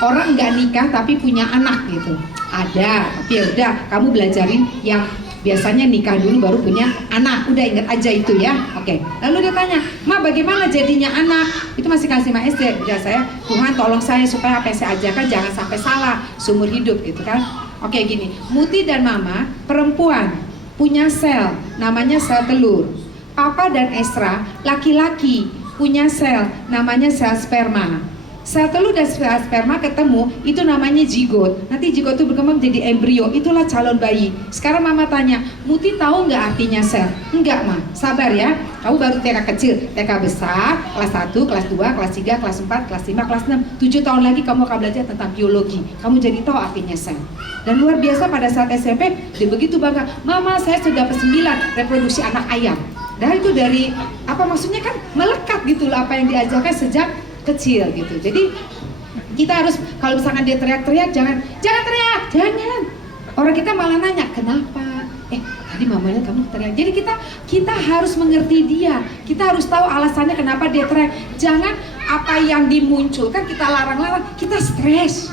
orang nggak nikah tapi punya anak gitu? Ada, tapi ya udah kamu belajarin yang biasanya nikah dulu baru punya anak. Udah ingat aja itu ya. Oke. Lalu dia tanya, "Ma, bagaimana jadinya anak?" Itu masih kasih Ma SD. Udah saya, "Tuhan tolong saya supaya apa yang saya ajarkan jangan sampai salah seumur hidup," gitu kan. Oke, gini. Muti dan Mama perempuan punya sel namanya sel telur. Papa dan Esra laki-laki punya sel namanya sel sperma. Sel telur dan sel sperma ketemu, itu namanya zigot. Nanti zigot itu berkembang menjadi embrio, itulah calon bayi. Sekarang Mama tanya, Muti tahu nggak artinya sel? Enggak, Ma, sabar ya. Kamu baru TK kecil, TK besar, kelas 1, kelas 2, kelas 3, kelas 4, kelas 5, kelas 6. 7 tahun lagi kamu akan belajar tentang biologi. Kamu jadi tahu artinya sel. Dan luar biasa pada saat SMP, dia begitu bangga, "Mama, saya sudah dapat 9 reproduksi anak ayam." Dan itu dari, apa maksudnya kan, melekat gitu loh apa yang diajarkan sejak kecil gitu. Jadi kita harus, kalau misalkan dia teriak-teriak, jangan teriak, jangan. Orang kita malah nanya, "Kenapa? Tadi mamanya kamu teriak." Jadi kita harus mengerti dia. Kita harus tahu alasannya kenapa dia teriak. Jangan apa yang dimunculkan kita larang-larang, kita stres.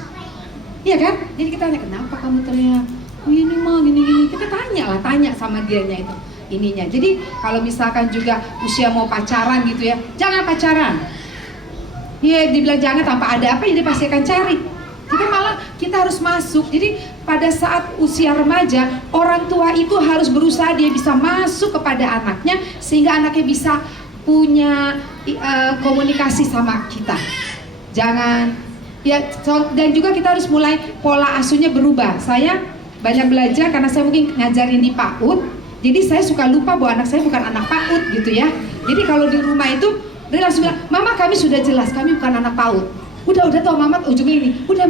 Iya kan? Jadi kita tanya, "Kenapa kamu teriak?" "Oh ini mah gini-gini." Kita tanya sama dianya itu ininya. Jadi kalau misalkan juga usia mau pacaran gitu ya, jangan pacaran. Iya, dibilang jangan tanpa ada apa, dia pasti akan cari. Kita harus masuk. Jadi pada saat usia remaja, orang tua itu harus berusaha dia bisa masuk kepada anaknya sehingga anaknya bisa punya komunikasi sama kita. Jangan ya, dan juga kita harus mulai pola asuhnya berubah. Saya banyak belajar karena saya mungkin ngajarin di PAUD. Jadi saya suka lupa bahwa anak saya bukan anak PAUD gitu ya. Jadi kalau di rumah itu dia langsung bilang, "Mama, kami sudah jelas, kami bukan anak PAUD." Udah tahu Mama ujungnya ini. Udah.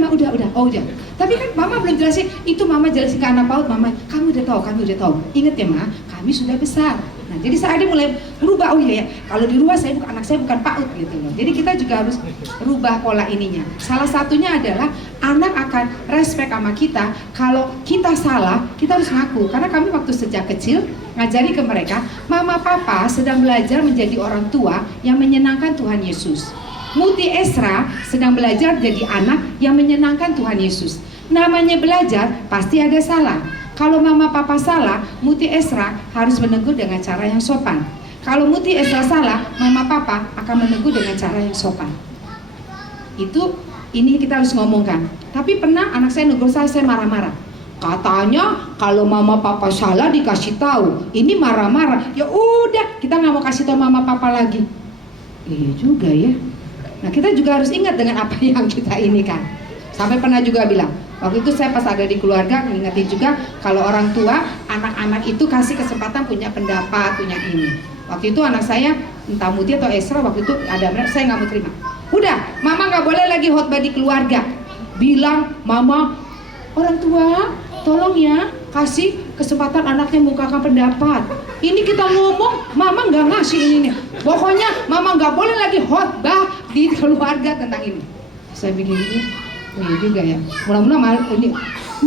Oh udah. Tapi kan Mama belum jelasin. Itu Mama jelasin ke anak PAUD, "Mama, kami udah tahu. Ingat ya, Ma, kami sudah besar." Nah, jadi saya mulai berubah. Oh iya ya. Kalau di rumah anak saya bukan PAUD gitu loh. Jadi kita juga harus rubah pola ininya. Salah satunya adalah anak akan respect sama kita. Kalau kita salah, kita harus ngaku. Karena kami waktu sejak kecil ngajari ke mereka, Mama Papa sedang belajar menjadi orang tua yang menyenangkan Tuhan Yesus. Muti Esra sedang belajar jadi anak yang menyenangkan Tuhan Yesus. Namanya belajar pasti ada salah. Kalau Mama Papa salah, Muti Esra harus menegur dengan cara yang sopan. Kalau Muti Esra salah, Mama Papa akan menegur dengan cara yang sopan. Ini kita harus ngomongkan. Tapi pernah anak saya negur saya marah-marah. Katanya kalau Mama Papa salah dikasih tahu. Ini marah-marah. Ya udah, kita nggak mau kasih tahu Mama Papa lagi. Iya juga ya. Nah, kita juga harus ingat dengan apa yang kita ini kan. Sampai pernah juga bilang, waktu itu saya pas ada di keluarga ngingetin juga kalau orang tua, anak-anak itu kasih kesempatan punya pendapat, punya ini. Waktu itu anak saya, entah Muti atau Esra, waktu itu ada benar, saya nggak mau terima. Udah, Mama nggak boleh lagi khotbah di keluarga. Bilang, Mama, orang tua, tolong ya kasih kesempatan anaknya mengungkapkan pendapat. Ini kita ngomong, Mama nggak ngasih ini nih. Pokoknya Mama nggak boleh lagi khotbah di keluarga tentang ini. Saya bikin ini, oh iya juga ya. Mudah-mudahan ini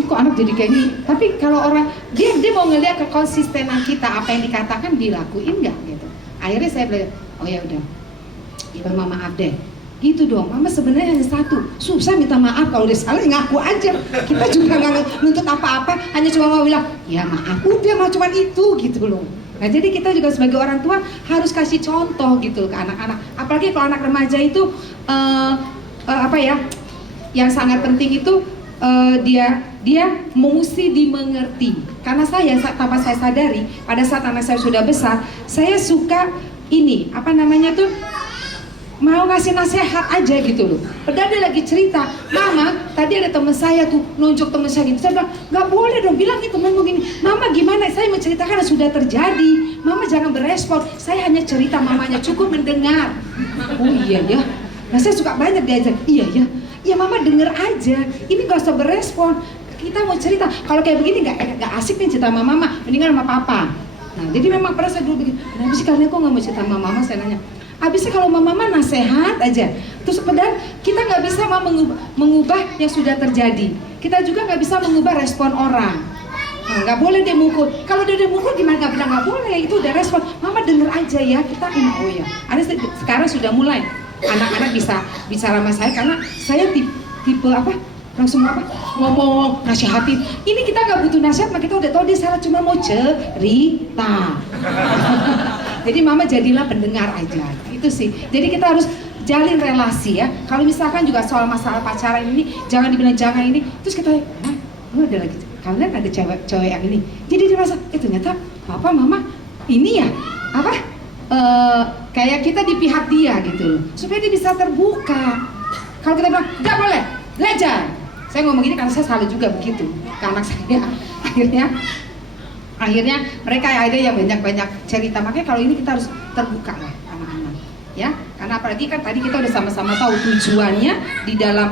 kok anak jadi kayak gini. Tapi kalau orang dia mau ngeliat kekonsistenan kita, apa yang dikatakan dilakuin nggak gitu. Akhirnya saya belajar, oh ya udah, Mama maaf deh. Gitu dong, Mama sebenarnya hanya satu, susah minta maaf, kalau udah salah ngaku aja. Kita juga nggak nuntut apa-apa, hanya cuma mau bilang, ya maaf, udah mah cuma itu gitu loh. Nah jadi kita juga sebagai orang tua harus kasih contoh gitu ke anak-anak. Apalagi kalau anak remaja itu yang sangat penting itu dia mesti dimengerti. Karena tanpa saya sadari, pada saat anak saya sudah besar, saya suka ini mau ngasih nasihat aja gitu loh. Padahal dia lagi cerita, Mama tadi ada teman saya tuh nunjuk teman saya gitu. Saya bilang, nggak boleh dong bilang gitu temanmu gini. Mama gimana? Saya menceritakan yang sudah terjadi. Mama jangan berespon. Saya hanya cerita, mamanya cukup mendengar. Oh iya ya. Nah saya suka banyak diajar. Iya ya. Ya Mama denger aja. Ini gak usah berespon. Kita mau cerita. Kalau kayak begini nggak asik nih cerita sama Mama. Mendingan sama Papa. Nah jadi memang pernah saya dulu begini. Kenapa sih kalian kok nggak mau cerita sama Mama? Saya nanya. Abisnya kalau Mama nasehat aja. Terus padahal kita nggak bisa mengubah yang sudah terjadi. Kita juga nggak bisa mengubah respon orang. Nah, nggak boleh dia mukul. Kalau dia mukul gimana? Nggak bilang nggak boleh. Itu udah respon. Mama denger aja ya. Kita ini oh ya. Ada sekarang sudah mulai anak-anak bisa bicara sama saya karena saya tipe langsung apa? Ngomong, nasihatin. Ini kita nggak butuh nasihat, maka kita udah tahu dia salah, cuma mau cerita. Jadi mama jadilah pendengar aja, itu sih. Jadi kita harus jalin relasi ya. Kalau misalkan juga soal masalah pacaran ini, jangan dibilang jangan ini, terus kita, lu ada lagi, kalian ada cewek yang ini. Jadi dia merasa, ternyata papa mama ini ya, apa? Kayak kita di pihak dia gitu loh, supaya dia bisa terbuka. Kalau kita bilang, nggak boleh, belajar. Saya ngomong gini karena saya selalu juga begitu ke anak saya. Akhirnya mereka ada yang banyak cerita. Makanya kalau ini kita harus terbuka lah anak-anak, ya. Karena apalagi kan tadi kita udah sama-sama tahu tujuannya di dalam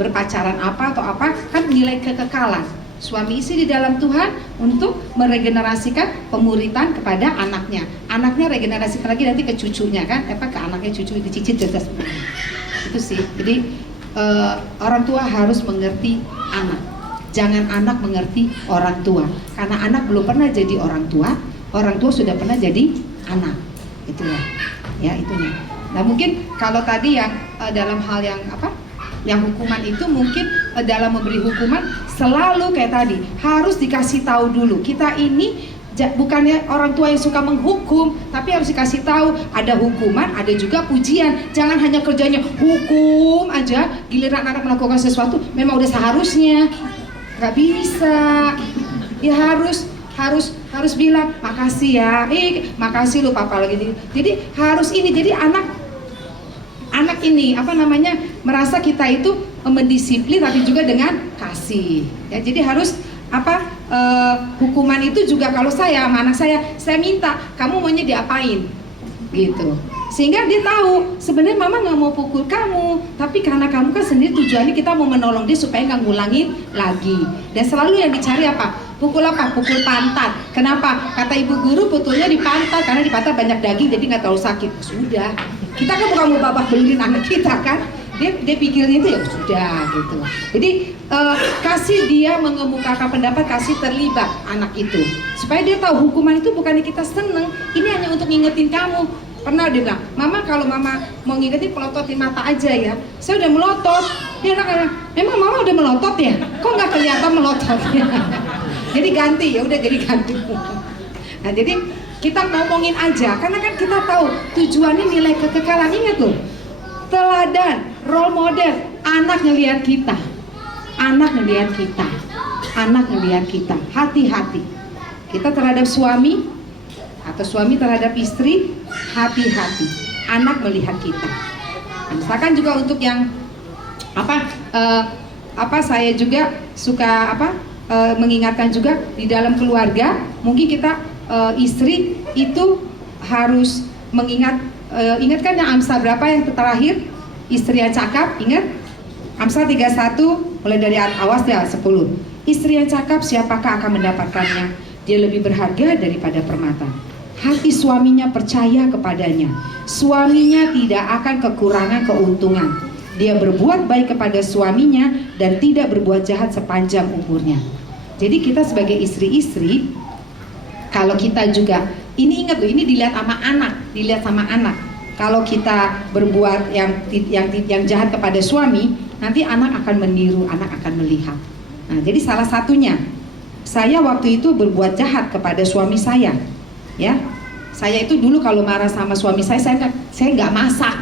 berpacaran apa atau apa, kan nilai kekekalan. Suami istri di dalam Tuhan untuk meregenerasikan pemuritan kepada anaknya. Anaknya regenerasikan lagi nanti ke cucunya kan, ke anaknya cucu dicicit jelas. Itu sih. Jadi orang tua harus mengerti anak. Jangan anak mengerti orang tua. Karena anak belum pernah jadi orang tua sudah pernah jadi anak. Itu ya itunya. Nah mungkin kalau tadi yang dalam hal yang apa? Yang hukuman itu mungkin dalam memberi hukuman selalu kayak tadi harus dikasih tahu dulu. Kita ini bukannya orang tua yang suka menghukum, tapi harus dikasih tahu ada hukuman, ada juga pujian. Jangan hanya kerjanya hukum aja, giliran anak melakukan sesuatu memang udah seharusnya. Nggak bisa. Ya harus bilang makasih ya. Makasih lu papa lagi. Jadi harus ini. Jadi anak ini merasa kita itu mendisiplin tapi juga dengan kasih. Ya, jadi harus hukuman itu juga kalau saya sama anak saya minta kamu maunya diapain gitu, sehingga dia tahu sebenarnya mama nggak mau pukul kamu, tapi karena kamu kan sendiri tujuannya kita mau menolong dia supaya nggak ngulangin lagi. Dan selalu yang dicari apa? Pukul apa? Pukul pantat. Kenapa? Kata ibu guru pukulnya di pantat karena di pantat banyak daging jadi nggak terlalu sakit. Sudah, kita kan bukan mau babak belurin anak kita kan. Dia pikirnya itu ya sudah gitu. Jadi kasih dia mengemukakan pendapat, kasih terlibat anak itu supaya dia tahu hukuman itu bukannya kita seneng, ini hanya untuk ngingetin kamu. Pernah dia bilang, mama kalau mama mau ngingetin pelototin mata aja ya. Saya udah melotot. Dia anak memang mama udah melotot ya? Kok nggak kelihatan melototnya? Jadi ganti ya udah jadi ganti. Nah jadi kita ngomongin aja karena kan kita tahu tujuannya nilai kekekalan. Ingat loh, teladan, role model, anak ngelihat kita, hati-hati. Kita terhadap suami atau suami terhadap istri, hati-hati. Anak melihat kita. Nah, misalkan juga untuk yang saya juga suka mengingatkan juga di dalam keluarga, mungkin kita istri itu harus ingatkan yang Amsal berapa yang terakhir? Istri yang cakap, ingat? Amsal 31 mulai dari awas ya 10. Istri yang cakap siapakah akan mendapatkannya? Dia lebih berharga daripada permata. Hati suaminya percaya kepadanya. Suaminya tidak akan kekurangan keuntungan. Dia berbuat baik kepada suaminya dan tidak berbuat jahat sepanjang umurnya. Jadi kita sebagai istri-istri, kalau kita juga, ini ingat loh, ini dilihat sama anak. Kalau kita berbuat yang jahat kepada suami, nanti anak akan meniru, anak akan melihat. Nah, jadi salah satunya, saya waktu itu berbuat jahat kepada suami saya, ya. Saya itu dulu kalau marah sama suami saya nggak masak.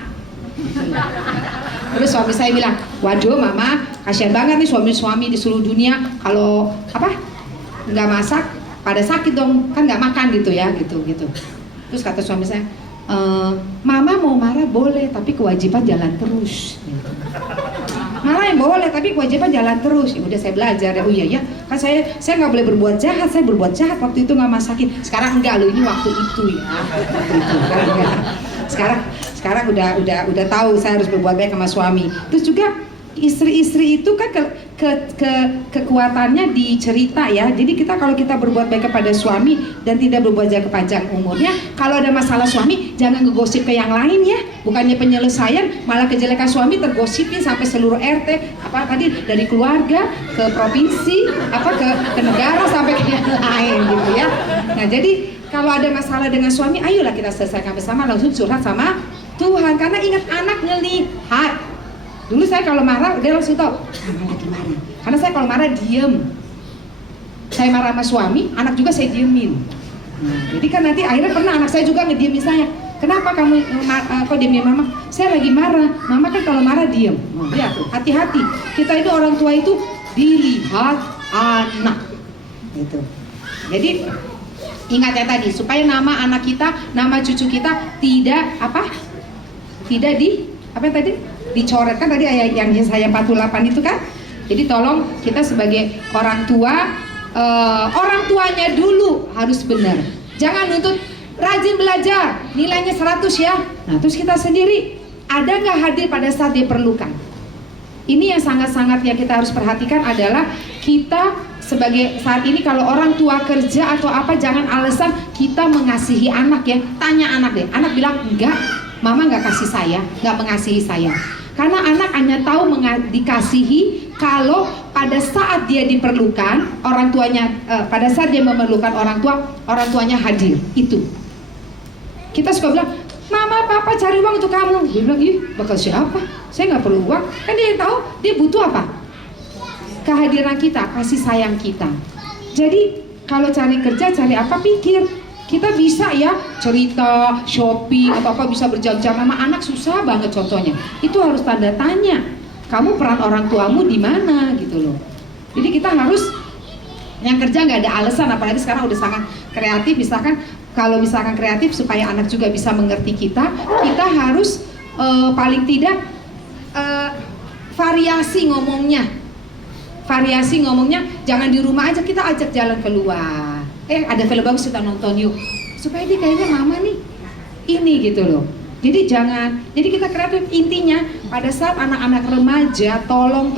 Terus suami saya bilang, waduh mama, kasihan banget nih suami-suami di seluruh dunia kalau nggak masak, pada sakit dong, kan nggak makan gitu ya, gitu. Terus kata suami saya, mama mau marah boleh, tapi kewajiban jalan terus. Marah yang boleh, tapi kewajiban jalan terus. Ya udah saya belajar ya, oh iya ya, kan saya nggak boleh berbuat jahat. Saya berbuat jahat waktu itu nggak masakin. Sekarang enggak loh, ini waktu itu ya. Sekarang udah tahu saya harus berbuat baik sama suami. Terus juga istri-istri itu kan kekuatannya di cerita ya. Jadi kalau kita berbuat baik kepada suami dan tidak berbuat jahat kepanjang umurnya, kalau ada masalah suami jangan ngegosip ke yang lain ya. Bukannya penyelesaian, malah kejelekan suami tergosipin sampai seluruh RT, dari keluarga ke provinsi, ke negara sampai ke yang lain gitu ya. Nah jadi kalau ada masalah dengan suami, ayolah kita selesaikan bersama, langsung curhat sama Tuhan. Karena ingat, anak ngelihat. Dulu saya kalau marah, dia langsung tahu marah gimana. Karena saya kalau marah diem. Saya marah sama suami, anak juga saya diemin. Jadi kan nanti akhirnya pernah anak saya juga ngediemin saya. Kenapa kamu kok diemin mama? Saya lagi marah. Mama kan kalau marah diem. Ya, hati-hati. Kita itu orang tua itu dilihat anak. Gitu. Jadi ingat ya tadi, supaya nama anak kita, nama cucu kita tidak apa? Tidak dicoret kan tadi ayat yang Yesaya 48 itu kan. Jadi tolong kita sebagai orang tua, orang tuanya dulu harus benar. Jangan nuntut rajin belajar, nilainya 100 ya. Nah terus kita sendiri ada nggak hadir pada saat dia perlukan? Ini yang sangat-sangat yang kita harus perhatikan adalah kita sebagai saat ini kalau orang tua kerja atau apa, jangan alasan kita mengasihi anak ya. Tanya anak deh, anak bilang enggak, mama nggak kasih saya, nggak mengasihi saya. Karena anak hanya tahu dikasihi kalau pada saat dia diperlukan, orang tuanya pada saat dia memerlukan orang tuanya hadir. Itu. Kita suka bilang, mama, papa cari uang untuk kamu. Dia bilang, ih, bakal siapa? Saya nggak perlu uang. Kan dia yang tahu, dia butuh apa? Kehadiran kita, kasih sayang kita. Jadi kalau cari kerja, cari apa, pikir. Kita bisa ya cerita, shopping, apa-apa bisa berjam-jam sama anak, susah banget contohnya. Itu harus tanda tanya. Kamu peran orang tuamu di mana gitu loh. Jadi kita harus yang kerja nggak ada alasan, apalagi sekarang udah sangat kreatif. Misalkan kalau misalkan kreatif supaya anak juga bisa mengerti kita harus paling tidak variasi ngomongnya. Variasi ngomongnya, jangan di rumah aja, kita ajak jalan keluar. Ada film bagus kita nonton yuk, supaya dia kayaknya mama nih ini gitu loh. Jadi jadi kita kreatif. Intinya pada saat anak-anak remaja, tolong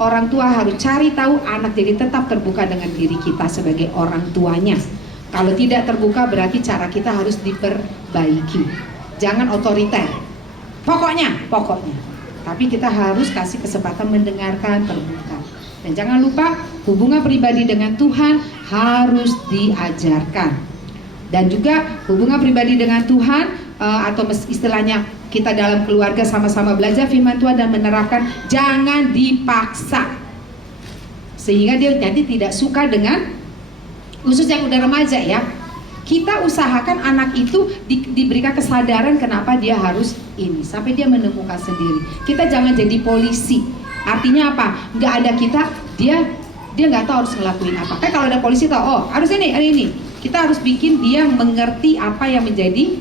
orang tua harus cari tahu anak, jadi tetap terbuka dengan diri kita sebagai orang tuanya. Kalau tidak terbuka berarti cara kita harus diperbaiki. Jangan otoriter. Pokoknya. Tapi kita harus kasih kesempatan mendengarkan, terbuka. Dan jangan lupa hubungan pribadi dengan Tuhan harus diajarkan. Dan juga hubungan pribadi dengan Tuhan atau istilahnya kita dalam keluarga sama-sama belajar firman Tuhan dan menerapkan, jangan dipaksa. Sehingga dia nanti tidak suka dengan, khusus yang udah remaja ya. Kita usahakan anak itu diberikan kesadaran kenapa dia harus ini, sampai dia menemukan sendiri. Kita jangan jadi polisi. Artinya apa? Nggak ada kita, dia nggak tahu harus ngelakuin apa. Kayak kalau ada polisi tahu, oh harus ini. Kita harus bikin dia mengerti apa yang menjadi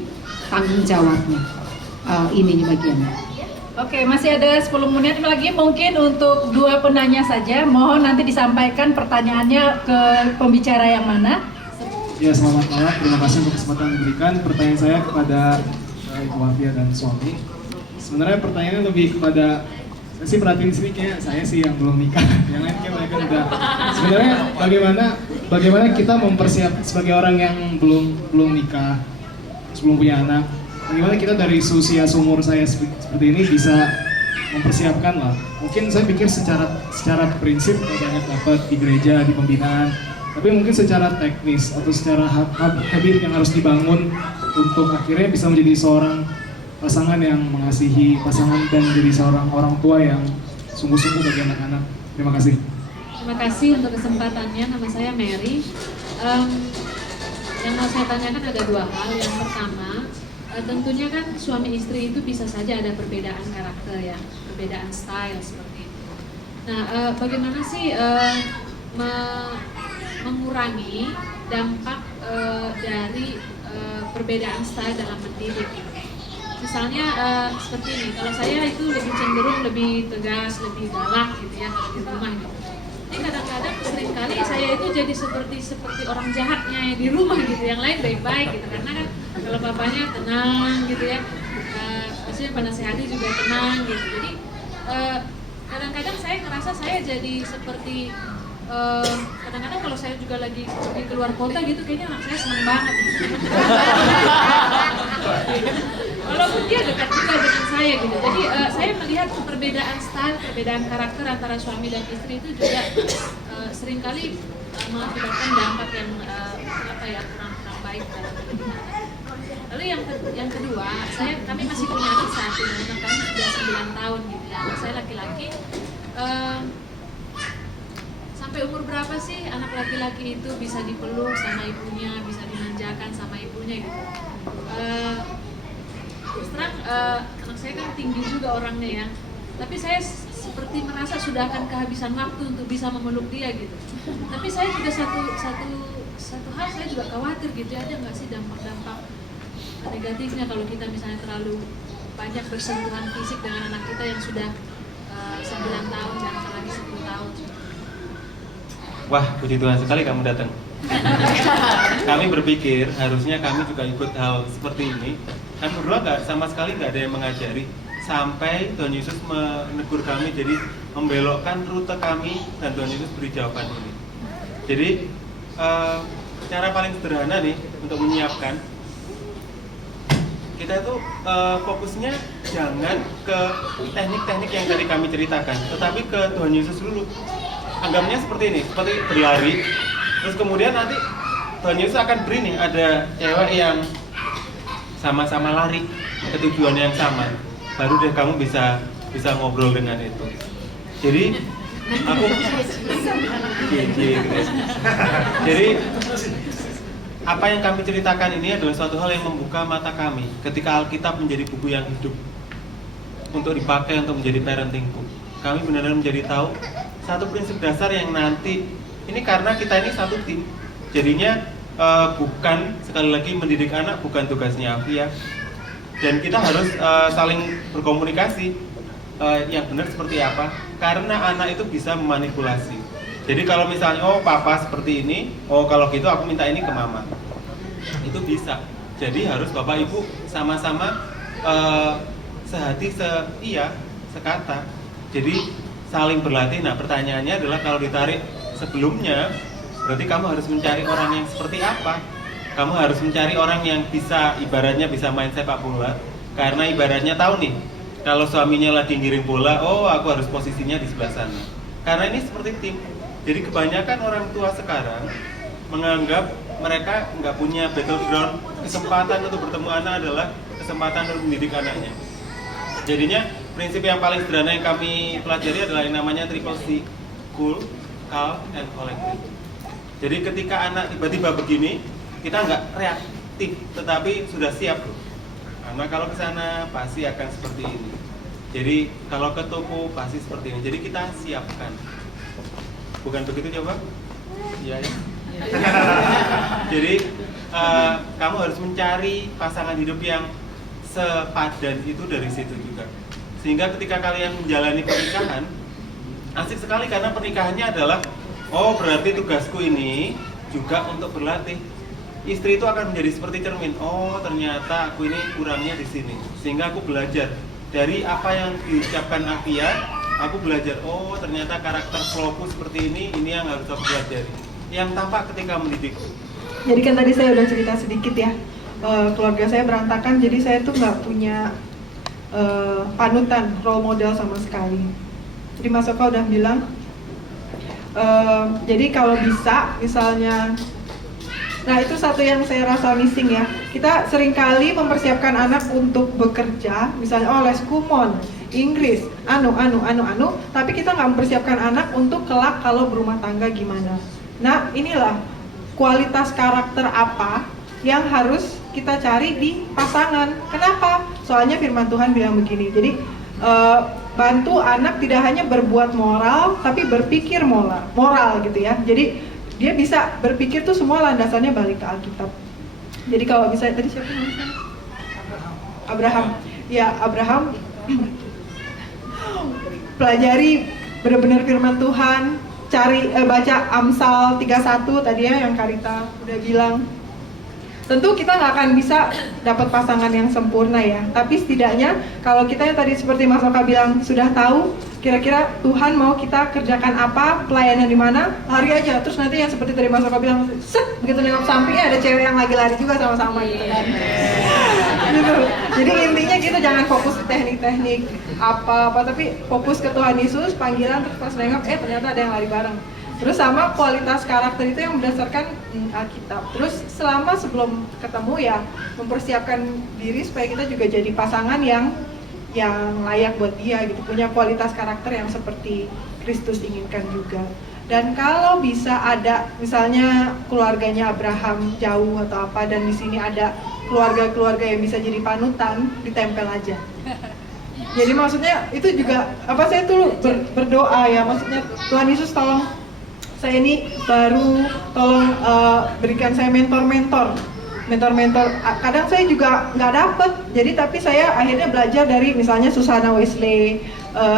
tanggung jawabnya. Ini bagiannya. Oke, masih ada 10 menit lagi mungkin untuk dua penanya saja. Mohon nanti disampaikan pertanyaannya ke pembicara yang mana. Ya, selamat malam. Terima kasih untuk kesempatan yang diberikan. Pertanyaan saya kepada Ibu Wafia dan suami. Sebenarnya pertanyaannya lebih kepada, saya sih perhatiin sini kayak saya sih yang belum nikah. Yang lain kayak mereka udah. Sebenarnya bagaimana kita mempersiapkan sebagai orang yang belum nikah, sebelum punya anak. Bagaimana kita dari usia seumur saya seperti ini bisa mempersiapkan lah. Mungkin saya pikir secara prinsip banyak dapat di gereja, di pembinaan. Tapi mungkin secara teknis atau secara habit yang harus dibangun untuk akhirnya bisa menjadi seorang pasangan yang mengasihi pasangan dan jadi seorang orang tua yang sungguh-sungguh bagi anak-anak. Terima kasih. Terima kasih untuk kesempatannya. Nama saya Mary. Yang mau saya tanyakan ada dua hal. Yang pertama, tentunya kan suami istri itu bisa saja ada perbedaan karakter ya, perbedaan style seperti itu. Nah, bagaimana sih mengurangi dampak dari perbedaan style dalam mendidik? Misalnya seperti ini, kalau saya itu lebih cenderung lebih tegas, lebih galak gitu ya kalau di rumah gitu. Ini kadang-kadang seringkali saya itu jadi seperti orang jahatnya yang di rumah gitu, yang lain baik-baik gitu, karena kan kalau bapaknya tenang gitu ya, maksudnya penasihati juga tenang gitu. Jadi kadang-kadang saya ngerasa saya jadi seperti kadang-kadang kalau saya juga lagi pergi keluar kota gitu, kayaknya anak saya seneng banget gitu. Walaupun dia dekat juga dengan saya gitu. Jadi saya melihat perbedaan style, perbedaan karakter antara suami dan istri itu juga seringkali mengakibatkan dampak yang kurang baik dalam hubungan. Lalu yang kedua, kami masih punya anak satu, anak kami sudah 9 tahun gitu ya. anak saya laki-laki. Sampai umur berapa sih anak laki-laki itu bisa dipeluk sama ibunya, bisa dimanjakan sama ibunya gitu? Terus terang anak saya kan tinggi juga orangnya ya, tapi saya seperti merasa sudah akan kehabisan waktu untuk bisa memeluk dia gitu. Tapi saya juga satu hal saya juga khawatir gitu, ada nggak sih dampak-dampak negatifnya kalau kita misalnya terlalu banyak bersentuhan fisik dengan anak kita yang sudah 9 tahun dan apalagi 10 tahun. Wah, puji Tuhan sekali kamu datang. Kami berpikir harusnya kami juga ikut hal seperti ini. Kami berdua sama sekali nggak ada yang mengajari, sampai Tuhan Yesus menegur kami, jadi membelokkan rute kami dan Tuhan Yesus beri jawaban ini. Jadi cara paling sederhana nih untuk menyiapkan, kita itu fokusnya jangan ke teknik-teknik yang tadi kami ceritakan, tetapi ke Tuhan Yesus dulu. Anggapnya seperti ini, seperti berlari, terus kemudian nanti Tuhan Yesus akan beri nih, ada cewek yang sama-sama lari ke tujuan yang sama, baru deh kamu bisa ngobrol dengan itu. Jadi aku jadi apa yang kami ceritakan ini adalah suatu hal yang membuka mata kami ketika Alkitab menjadi buku yang hidup untuk dipakai untuk menjadi parenting book. Kami benar-benar menjadi tahu satu prinsip dasar yang nanti ini, karena kita ini satu tim, jadinya bukan, sekali lagi, mendidik anak bukan tugasnya Afia, dan kita harus saling berkomunikasi yang benar seperti apa, karena anak itu bisa memanipulasi. Jadi kalau misalnya, oh papa seperti ini, oh kalau gitu aku minta ini ke mama, itu bisa. Jadi harus bapak ibu sama-sama sehati, sekata. Jadi saling berlatih. Nah pertanyaannya adalah kalau ditarik sebelumnya, berarti kamu harus mencari orang yang seperti apa? Kamu harus mencari orang yang bisa, ibaratnya bisa main sepak bola, karena ibaratnya tahu nih, kalau suaminya lagi ngirim bola, oh aku harus posisinya di sebelah sana. Karena ini seperti tim. Jadi kebanyakan orang tua sekarang menganggap mereka nggak punya battleground, kesempatan untuk bertemu anak adalah kesempatan untuk mendidik anaknya. Jadinya prinsip yang paling sederhana yang kami pelajari adalah yang namanya triple C, cool, calm, and collected. Jadi ketika anak tiba-tiba begini, kita nggak reaktif, tetapi sudah siap loh. Karena kalau ke sana pasti akan seperti ini. Jadi kalau ke toko pasti seperti ini. Jadi kita siapkan. Bukan begitu coba? Iya ya. Jadi kamu harus mencari pasangan hidup yang sepadan itu dari situ juga. Sehingga ketika kalian menjalani pernikahan, asik sekali karena pernikahannya adalah, oh berarti tugasku ini juga untuk berlatih. Istri itu akan menjadi seperti cermin. Oh ternyata aku ini kurangnya di sini. Sehingga aku belajar dari apa yang diucapkan Afia. Aku belajar, oh ternyata karakter flowku seperti ini yang harus aku pelajari. Yang tampak ketika mendidik. Jadi kan tadi saya udah cerita sedikit ya, keluarga saya berantakan, jadi saya tuh nggak punya panutan, role model sama sekali. Jadi Mas Oka udah bilang, jadi kalau bisa, misalnya, nah itu satu yang saya rasa missing ya. Kita seringkali mempersiapkan anak untuk bekerja, misalnya oh les kumon, Inggris, tapi kita nggak mempersiapkan anak untuk kelak kalau berumah tangga gimana. Nah inilah kualitas karakter apa yang harus kita cari di pasangan. Kenapa? Soalnya firman Tuhan bilang begini. Jadi bantu anak tidak hanya berbuat moral, tapi berpikir moral gitu ya. Jadi dia bisa berpikir tuh semua landasannya balik ke Alkitab. Jadi kalau bisa, tadi siapa namanya? Abraham. Ya Abraham. Pelajari benar-benar firman Tuhan, baca Amsal 31 tadi ya yang Karita udah bilang. Tentu kita nggak akan bisa dapat pasangan yang sempurna ya, tapi setidaknya kalau kita yang tadi seperti Mas Oka bilang sudah tahu kira-kira Tuhan mau kita kerjakan apa, pelayanan di mana, lari aja. Terus nanti yang seperti tadi Mas Oka bilang, set begitu nengok sampingnya ada cewek yang lagi lari juga sama-sama gitu kan. Gitu. Jadi intinya gitu, jangan fokus ke teknik-teknik apa-apa, tapi fokus ke Tuhan Yesus, panggilan, terus pas nengok ternyata ada yang lari bareng. Terus sama kualitas karakter itu yang berdasarkan Alkitab. Terus sebelum ketemu ya mempersiapkan diri supaya kita juga jadi pasangan yang yang layak buat dia gitu, punya kualitas karakter yang seperti Kristus inginkan juga. Dan kalau bisa ada misalnya keluarganya Abraham jauh atau apa, dan di sini ada keluarga-keluarga yang bisa jadi panutan, ditempel aja. Jadi maksudnya itu juga saya tuh berdoa ya, maksudnya Tuhan Yesus tolong saya ini baru, tolong berikan saya mentor-mentor. Kadang saya juga nggak dapet, jadi tapi saya akhirnya belajar dari misalnya Susana Wesley,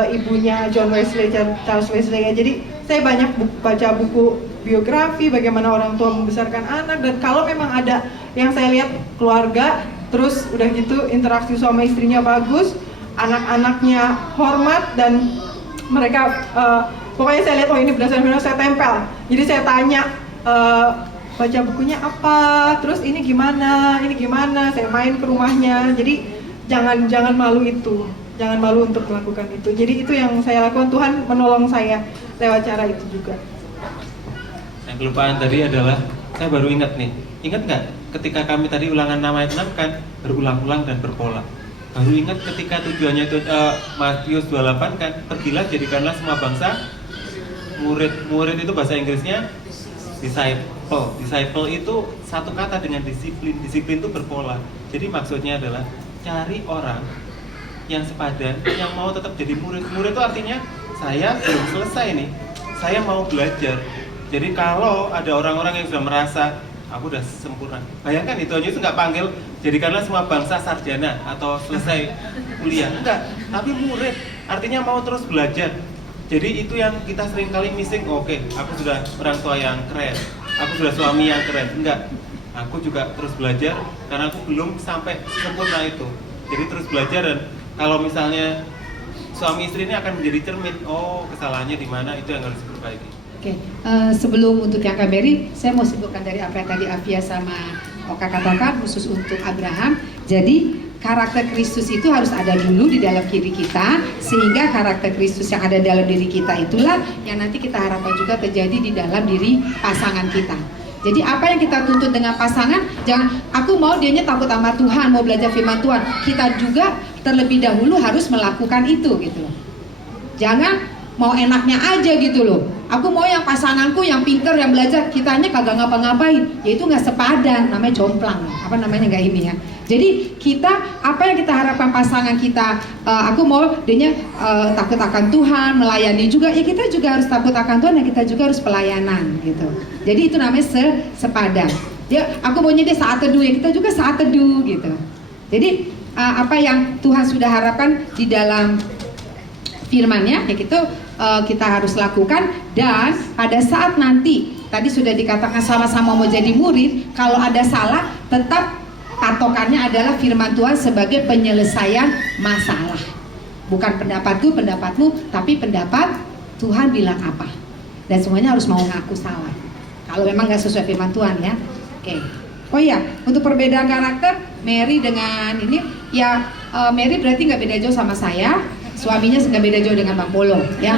ibunya John Wesley, Charles Wesley ya. Jadi saya banyak baca buku biografi bagaimana orang tua membesarkan anak, dan kalau memang ada yang saya lihat keluarga, terus udah gitu interaksi suami istrinya bagus, anak-anaknya hormat, dan mereka pokoknya saya lihat ini berdasarkan saya tempel. Jadi saya tanya baca bukunya apa, terus ini gimana, saya main ke rumahnya. Jadi jangan malu itu, jangan malu untuk melakukan itu. Jadi itu yang saya lakukan, Tuhan menolong saya lewat cara itu juga. Yang kelupaan tadi adalah, saya baru ingat nggak ketika kami tadi ulangan nama itu kan berulang-ulang dan berpola. Baru ingat ketika tujuannya itu Matius 28 kan, pergilah jadikanlah semua bangsa murid itu bahasa Inggrisnya disciple. Disciple itu satu kata dengan disiplin. Disiplin itu berpola. Jadi maksudnya adalah cari orang yang sepadan, yang mau tetap jadi murid. Murid itu artinya saya belum selesai nih, saya mau belajar. Jadi kalau ada orang-orang yang sudah merasa aku udah sempurna, bayangkan itu aja, itu nggak panggil jadikanlah semua bangsa sarjana atau selesai kuliah, enggak, tapi murid, artinya mau terus belajar. Jadi itu yang kita sering kali missing. Oke, aku sudah orang tua yang keren, aku sudah suami yang keren, enggak, aku juga terus belajar karena aku belum sampai sempurna itu. Jadi terus belajar, dan kalau misalnya suami istri ini akan menjadi cermin, oh kesalahannya di mana, itu yang harus diperbaiki. Oke, sebelum untuk yang Kak Mary, saya mau sebutkan dari apa yang tadi Afia sama Oka katakan khusus untuk Abraham. Jadi karakter Kristus itu harus ada dulu di dalam diri kita, sehingga karakter Kristus yang ada dalam diri kita itulah yang nanti kita harapkan juga terjadi di dalam diri pasangan kita. Jadi apa yang kita tuntut dengan pasangan, jangan aku mau dianya takut sama Tuhan, mau belajar firman Tuhan. Kita juga terlebih dahulu harus melakukan itu gitu. Jangan mau enaknya aja gitu loh. Aku mau yang pasanganku yang pinter, yang belajar, kitanya kagak ngapa-ngapain. Ya itu nggak sepadan, namanya jomplang. Apa namanya, nggak ini ya. Jadi kita, apa yang kita harapkan pasangan kita, aku mau dianya takut akan Tuhan, melayani juga. Ya kita juga harus takut akan Tuhan, dan kita juga harus pelayanan gitu. Jadi itu namanya sepadan. Ya aku maunya dia saat teduh, ya kita juga saat teduh gitu. Jadi apa yang Tuhan sudah harapkan di dalam firman-Nya, ya gitu kita harus lakukan. Dan pada saat nanti tadi sudah dikatakan sama-sama mau jadi murid, kalau ada salah tetap patokannya adalah firman Tuhan sebagai penyelesaian masalah. Bukan pendapatku, pendapatmu, tapi pendapat Tuhan bilang apa. Dan semuanya harus mau ngaku salah. Kalau memang nggak sesuai firman Tuhan ya. Oke. Oh iya, untuk perbedaan karakter Mary dengan ini, ya Mary berarti nggak beda jauh sama saya. Suaminya nggak beda jauh dengan Bang Polo ya.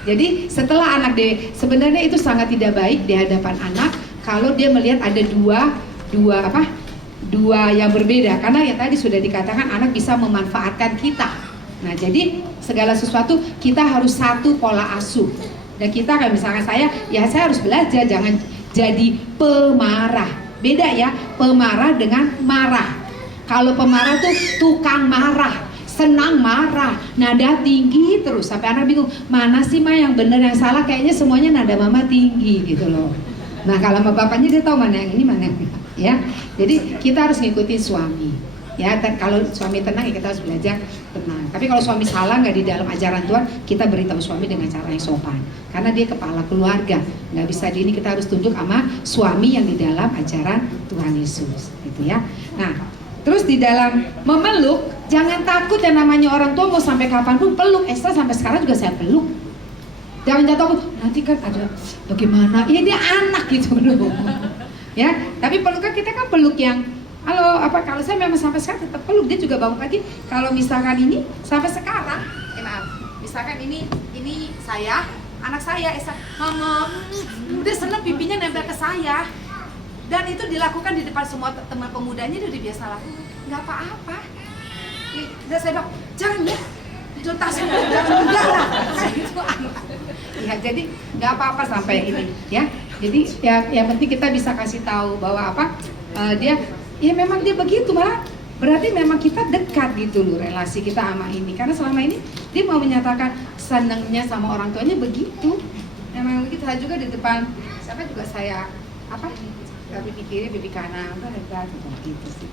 Jadi setelah anak sebenarnya itu sangat tidak baik di hadapan anak kalau dia melihat ada dua yang berbeda, karena yang tadi sudah dikatakan anak bisa memanfaatkan kita. Nah jadi segala sesuatu kita harus satu pola asuh. Dan kita kayak misalkan saya harus belajar jangan jadi pemarah. Beda ya, pemarah dengan marah. Kalau pemarah tuh tukang marah, senang marah, nada tinggi terus sampai anak bingung mana sih Ma yang benar yang salah, kayaknya semuanya nada mama tinggi gitu loh. Nah kalau sama bapaknya dia tahu mana yang ini mana yang ya. Jadi kita harus ngikutin suami ya. Kalau suami tenang ya kita harus belajar tenang. Tapi kalau suami salah nggak di dalam ajaran Tuhan, kita beritahu suami dengan cara yang sopan karena dia kepala keluarga. Nggak bisa ini, kita harus tunduk sama suami yang di dalam ajaran Tuhan Yesus gitu ya. Nah terus di dalam memeluk, jangan takut yang namanya orang tua mau sampai kapanpun peluk. Esther sampai sekarang juga saya peluk. Jangan takut, nanti kan ada bagaimana, ya dia anak gitu loh. Ya, tapi pelukan kita kan peluk yang kalau saya memang sampai sekarang tetap peluk. Dia juga bangun pagi, kalau misalkan ini sampai sekarang, misalkan ini saya, anak saya Esther, mama, udah seneng pipinya nempel ke saya. Dan itu dilakukan di depan semua teman pemudanya, udah biasa lakukan, nggak apa-apa. Dan saya bilang, jangan ya, itu tasnya jangan enggak lah. Itu anak. Ya, jadi nggak apa-apa sampai ini ya. Jadi ya yang penting kita bisa kasih tahu bahwa apa dia ya memang dia begitu, malah berarti memang kita dekat gitu loh relasi kita sama ini, karena selama ini dia mau menyatakan senangnya sama orang tuanya begitu. Memang begitu. Saya juga di depan siapa juga saya apa bibi kiri bibi kanan gitu sih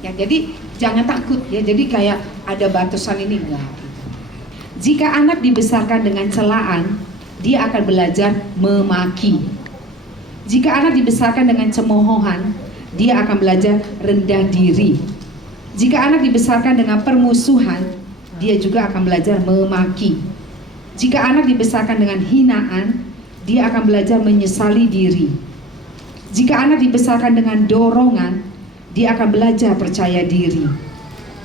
ya. Jadi jangan takut ya, jadi kayak ada batasan ini enggak. Jika anak dibesarkan dengan celaan, dia akan belajar memaki. Jika anak dibesarkan dengan cemoohan, dia akan belajar rendah diri. Jika anak dibesarkan dengan permusuhan, dia juga akan belajar memaki. Jika anak dibesarkan dengan hinaan, dia akan belajar menyesali diri. Jika anak dibesarkan dengan dorongan, dia akan belajar percaya diri.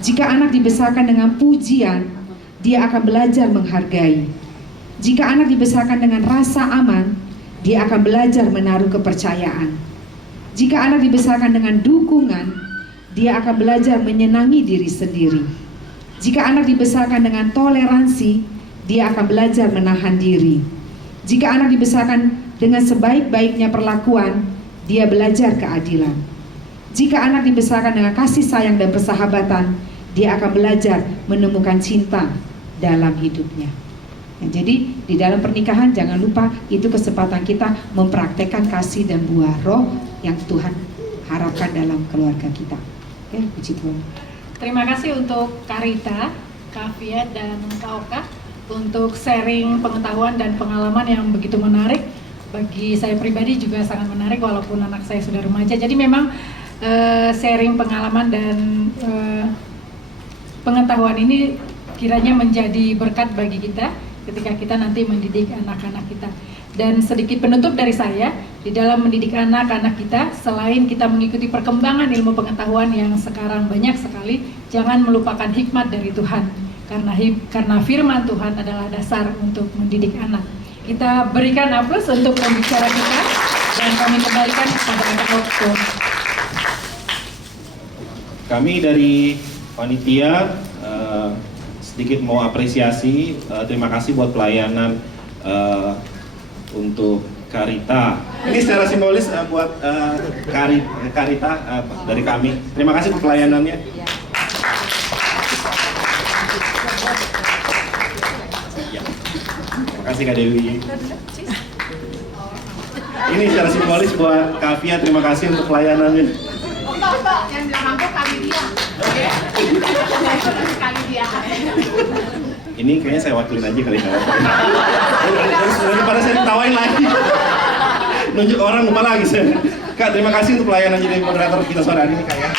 Jika anak dibesarkan dengan pujian, dia akan belajar menghargai. Jika anak dibesarkan dengan rasa aman, dia akan belajar menaruh kepercayaan. Jika anak dibesarkan dengan dukungan, dia akan belajar menyenangi diri sendiri. Jika anak dibesarkan dengan toleransi, dia akan belajar menahan diri. Jika anak dibesarkan dengan sebaik-baiknya perlakuan, dia belajar keadilan. Jika anak dibesarkan dengan kasih sayang dan persahabatan, dia akan belajar menemukan cinta dalam hidupnya. Nah, jadi di dalam pernikahan jangan lupa itu kesempatan kita mempraktekkan kasih dan buah roh yang Tuhan harapkan dalam keluarga kita. Oke, puji Tuhan. Terima kasih untuk Kak Rita, Kak Fia, dan Kak Oka untuk sharing pengetahuan dan pengalaman yang begitu menarik. Bagi saya pribadi juga sangat menarik walaupun anak saya sudah remaja. Jadi memang sharing pengalaman dan pengetahuan ini kiranya menjadi berkat bagi kita ketika kita nanti mendidik anak-anak kita. Dan sedikit penutup dari saya, di dalam mendidik anak-anak kita, selain kita mengikuti perkembangan ilmu pengetahuan yang sekarang banyak sekali, jangan melupakan hikmat dari Tuhan. Karena firman Tuhan adalah dasar untuk mendidik anak. Kita berikan aplaus untuk pembicara kita dan kami kembalikan kepada Kak Okto. Kami dari panitia sedikit mau apresiasi, terima kasih buat pelayanan untuk Karita. Ini secara simbolis buat Karita dari kami. Terima kasih untuk pelayanannya. Ya. Terima kasih Kak Dewi. Ini secara simbolis buat Kak Fia, terima kasih untuk pelayanannya. Yang dirangkul kali dia. Kali dia. Ini kayaknya saya wakilin aja kali ya. Daripada saya ditawain lagi. Nunjuk orang lupa lagi saya. Kak, terima kasih untuk pelayanan jadi moderator kita sore hari ini Kak ya.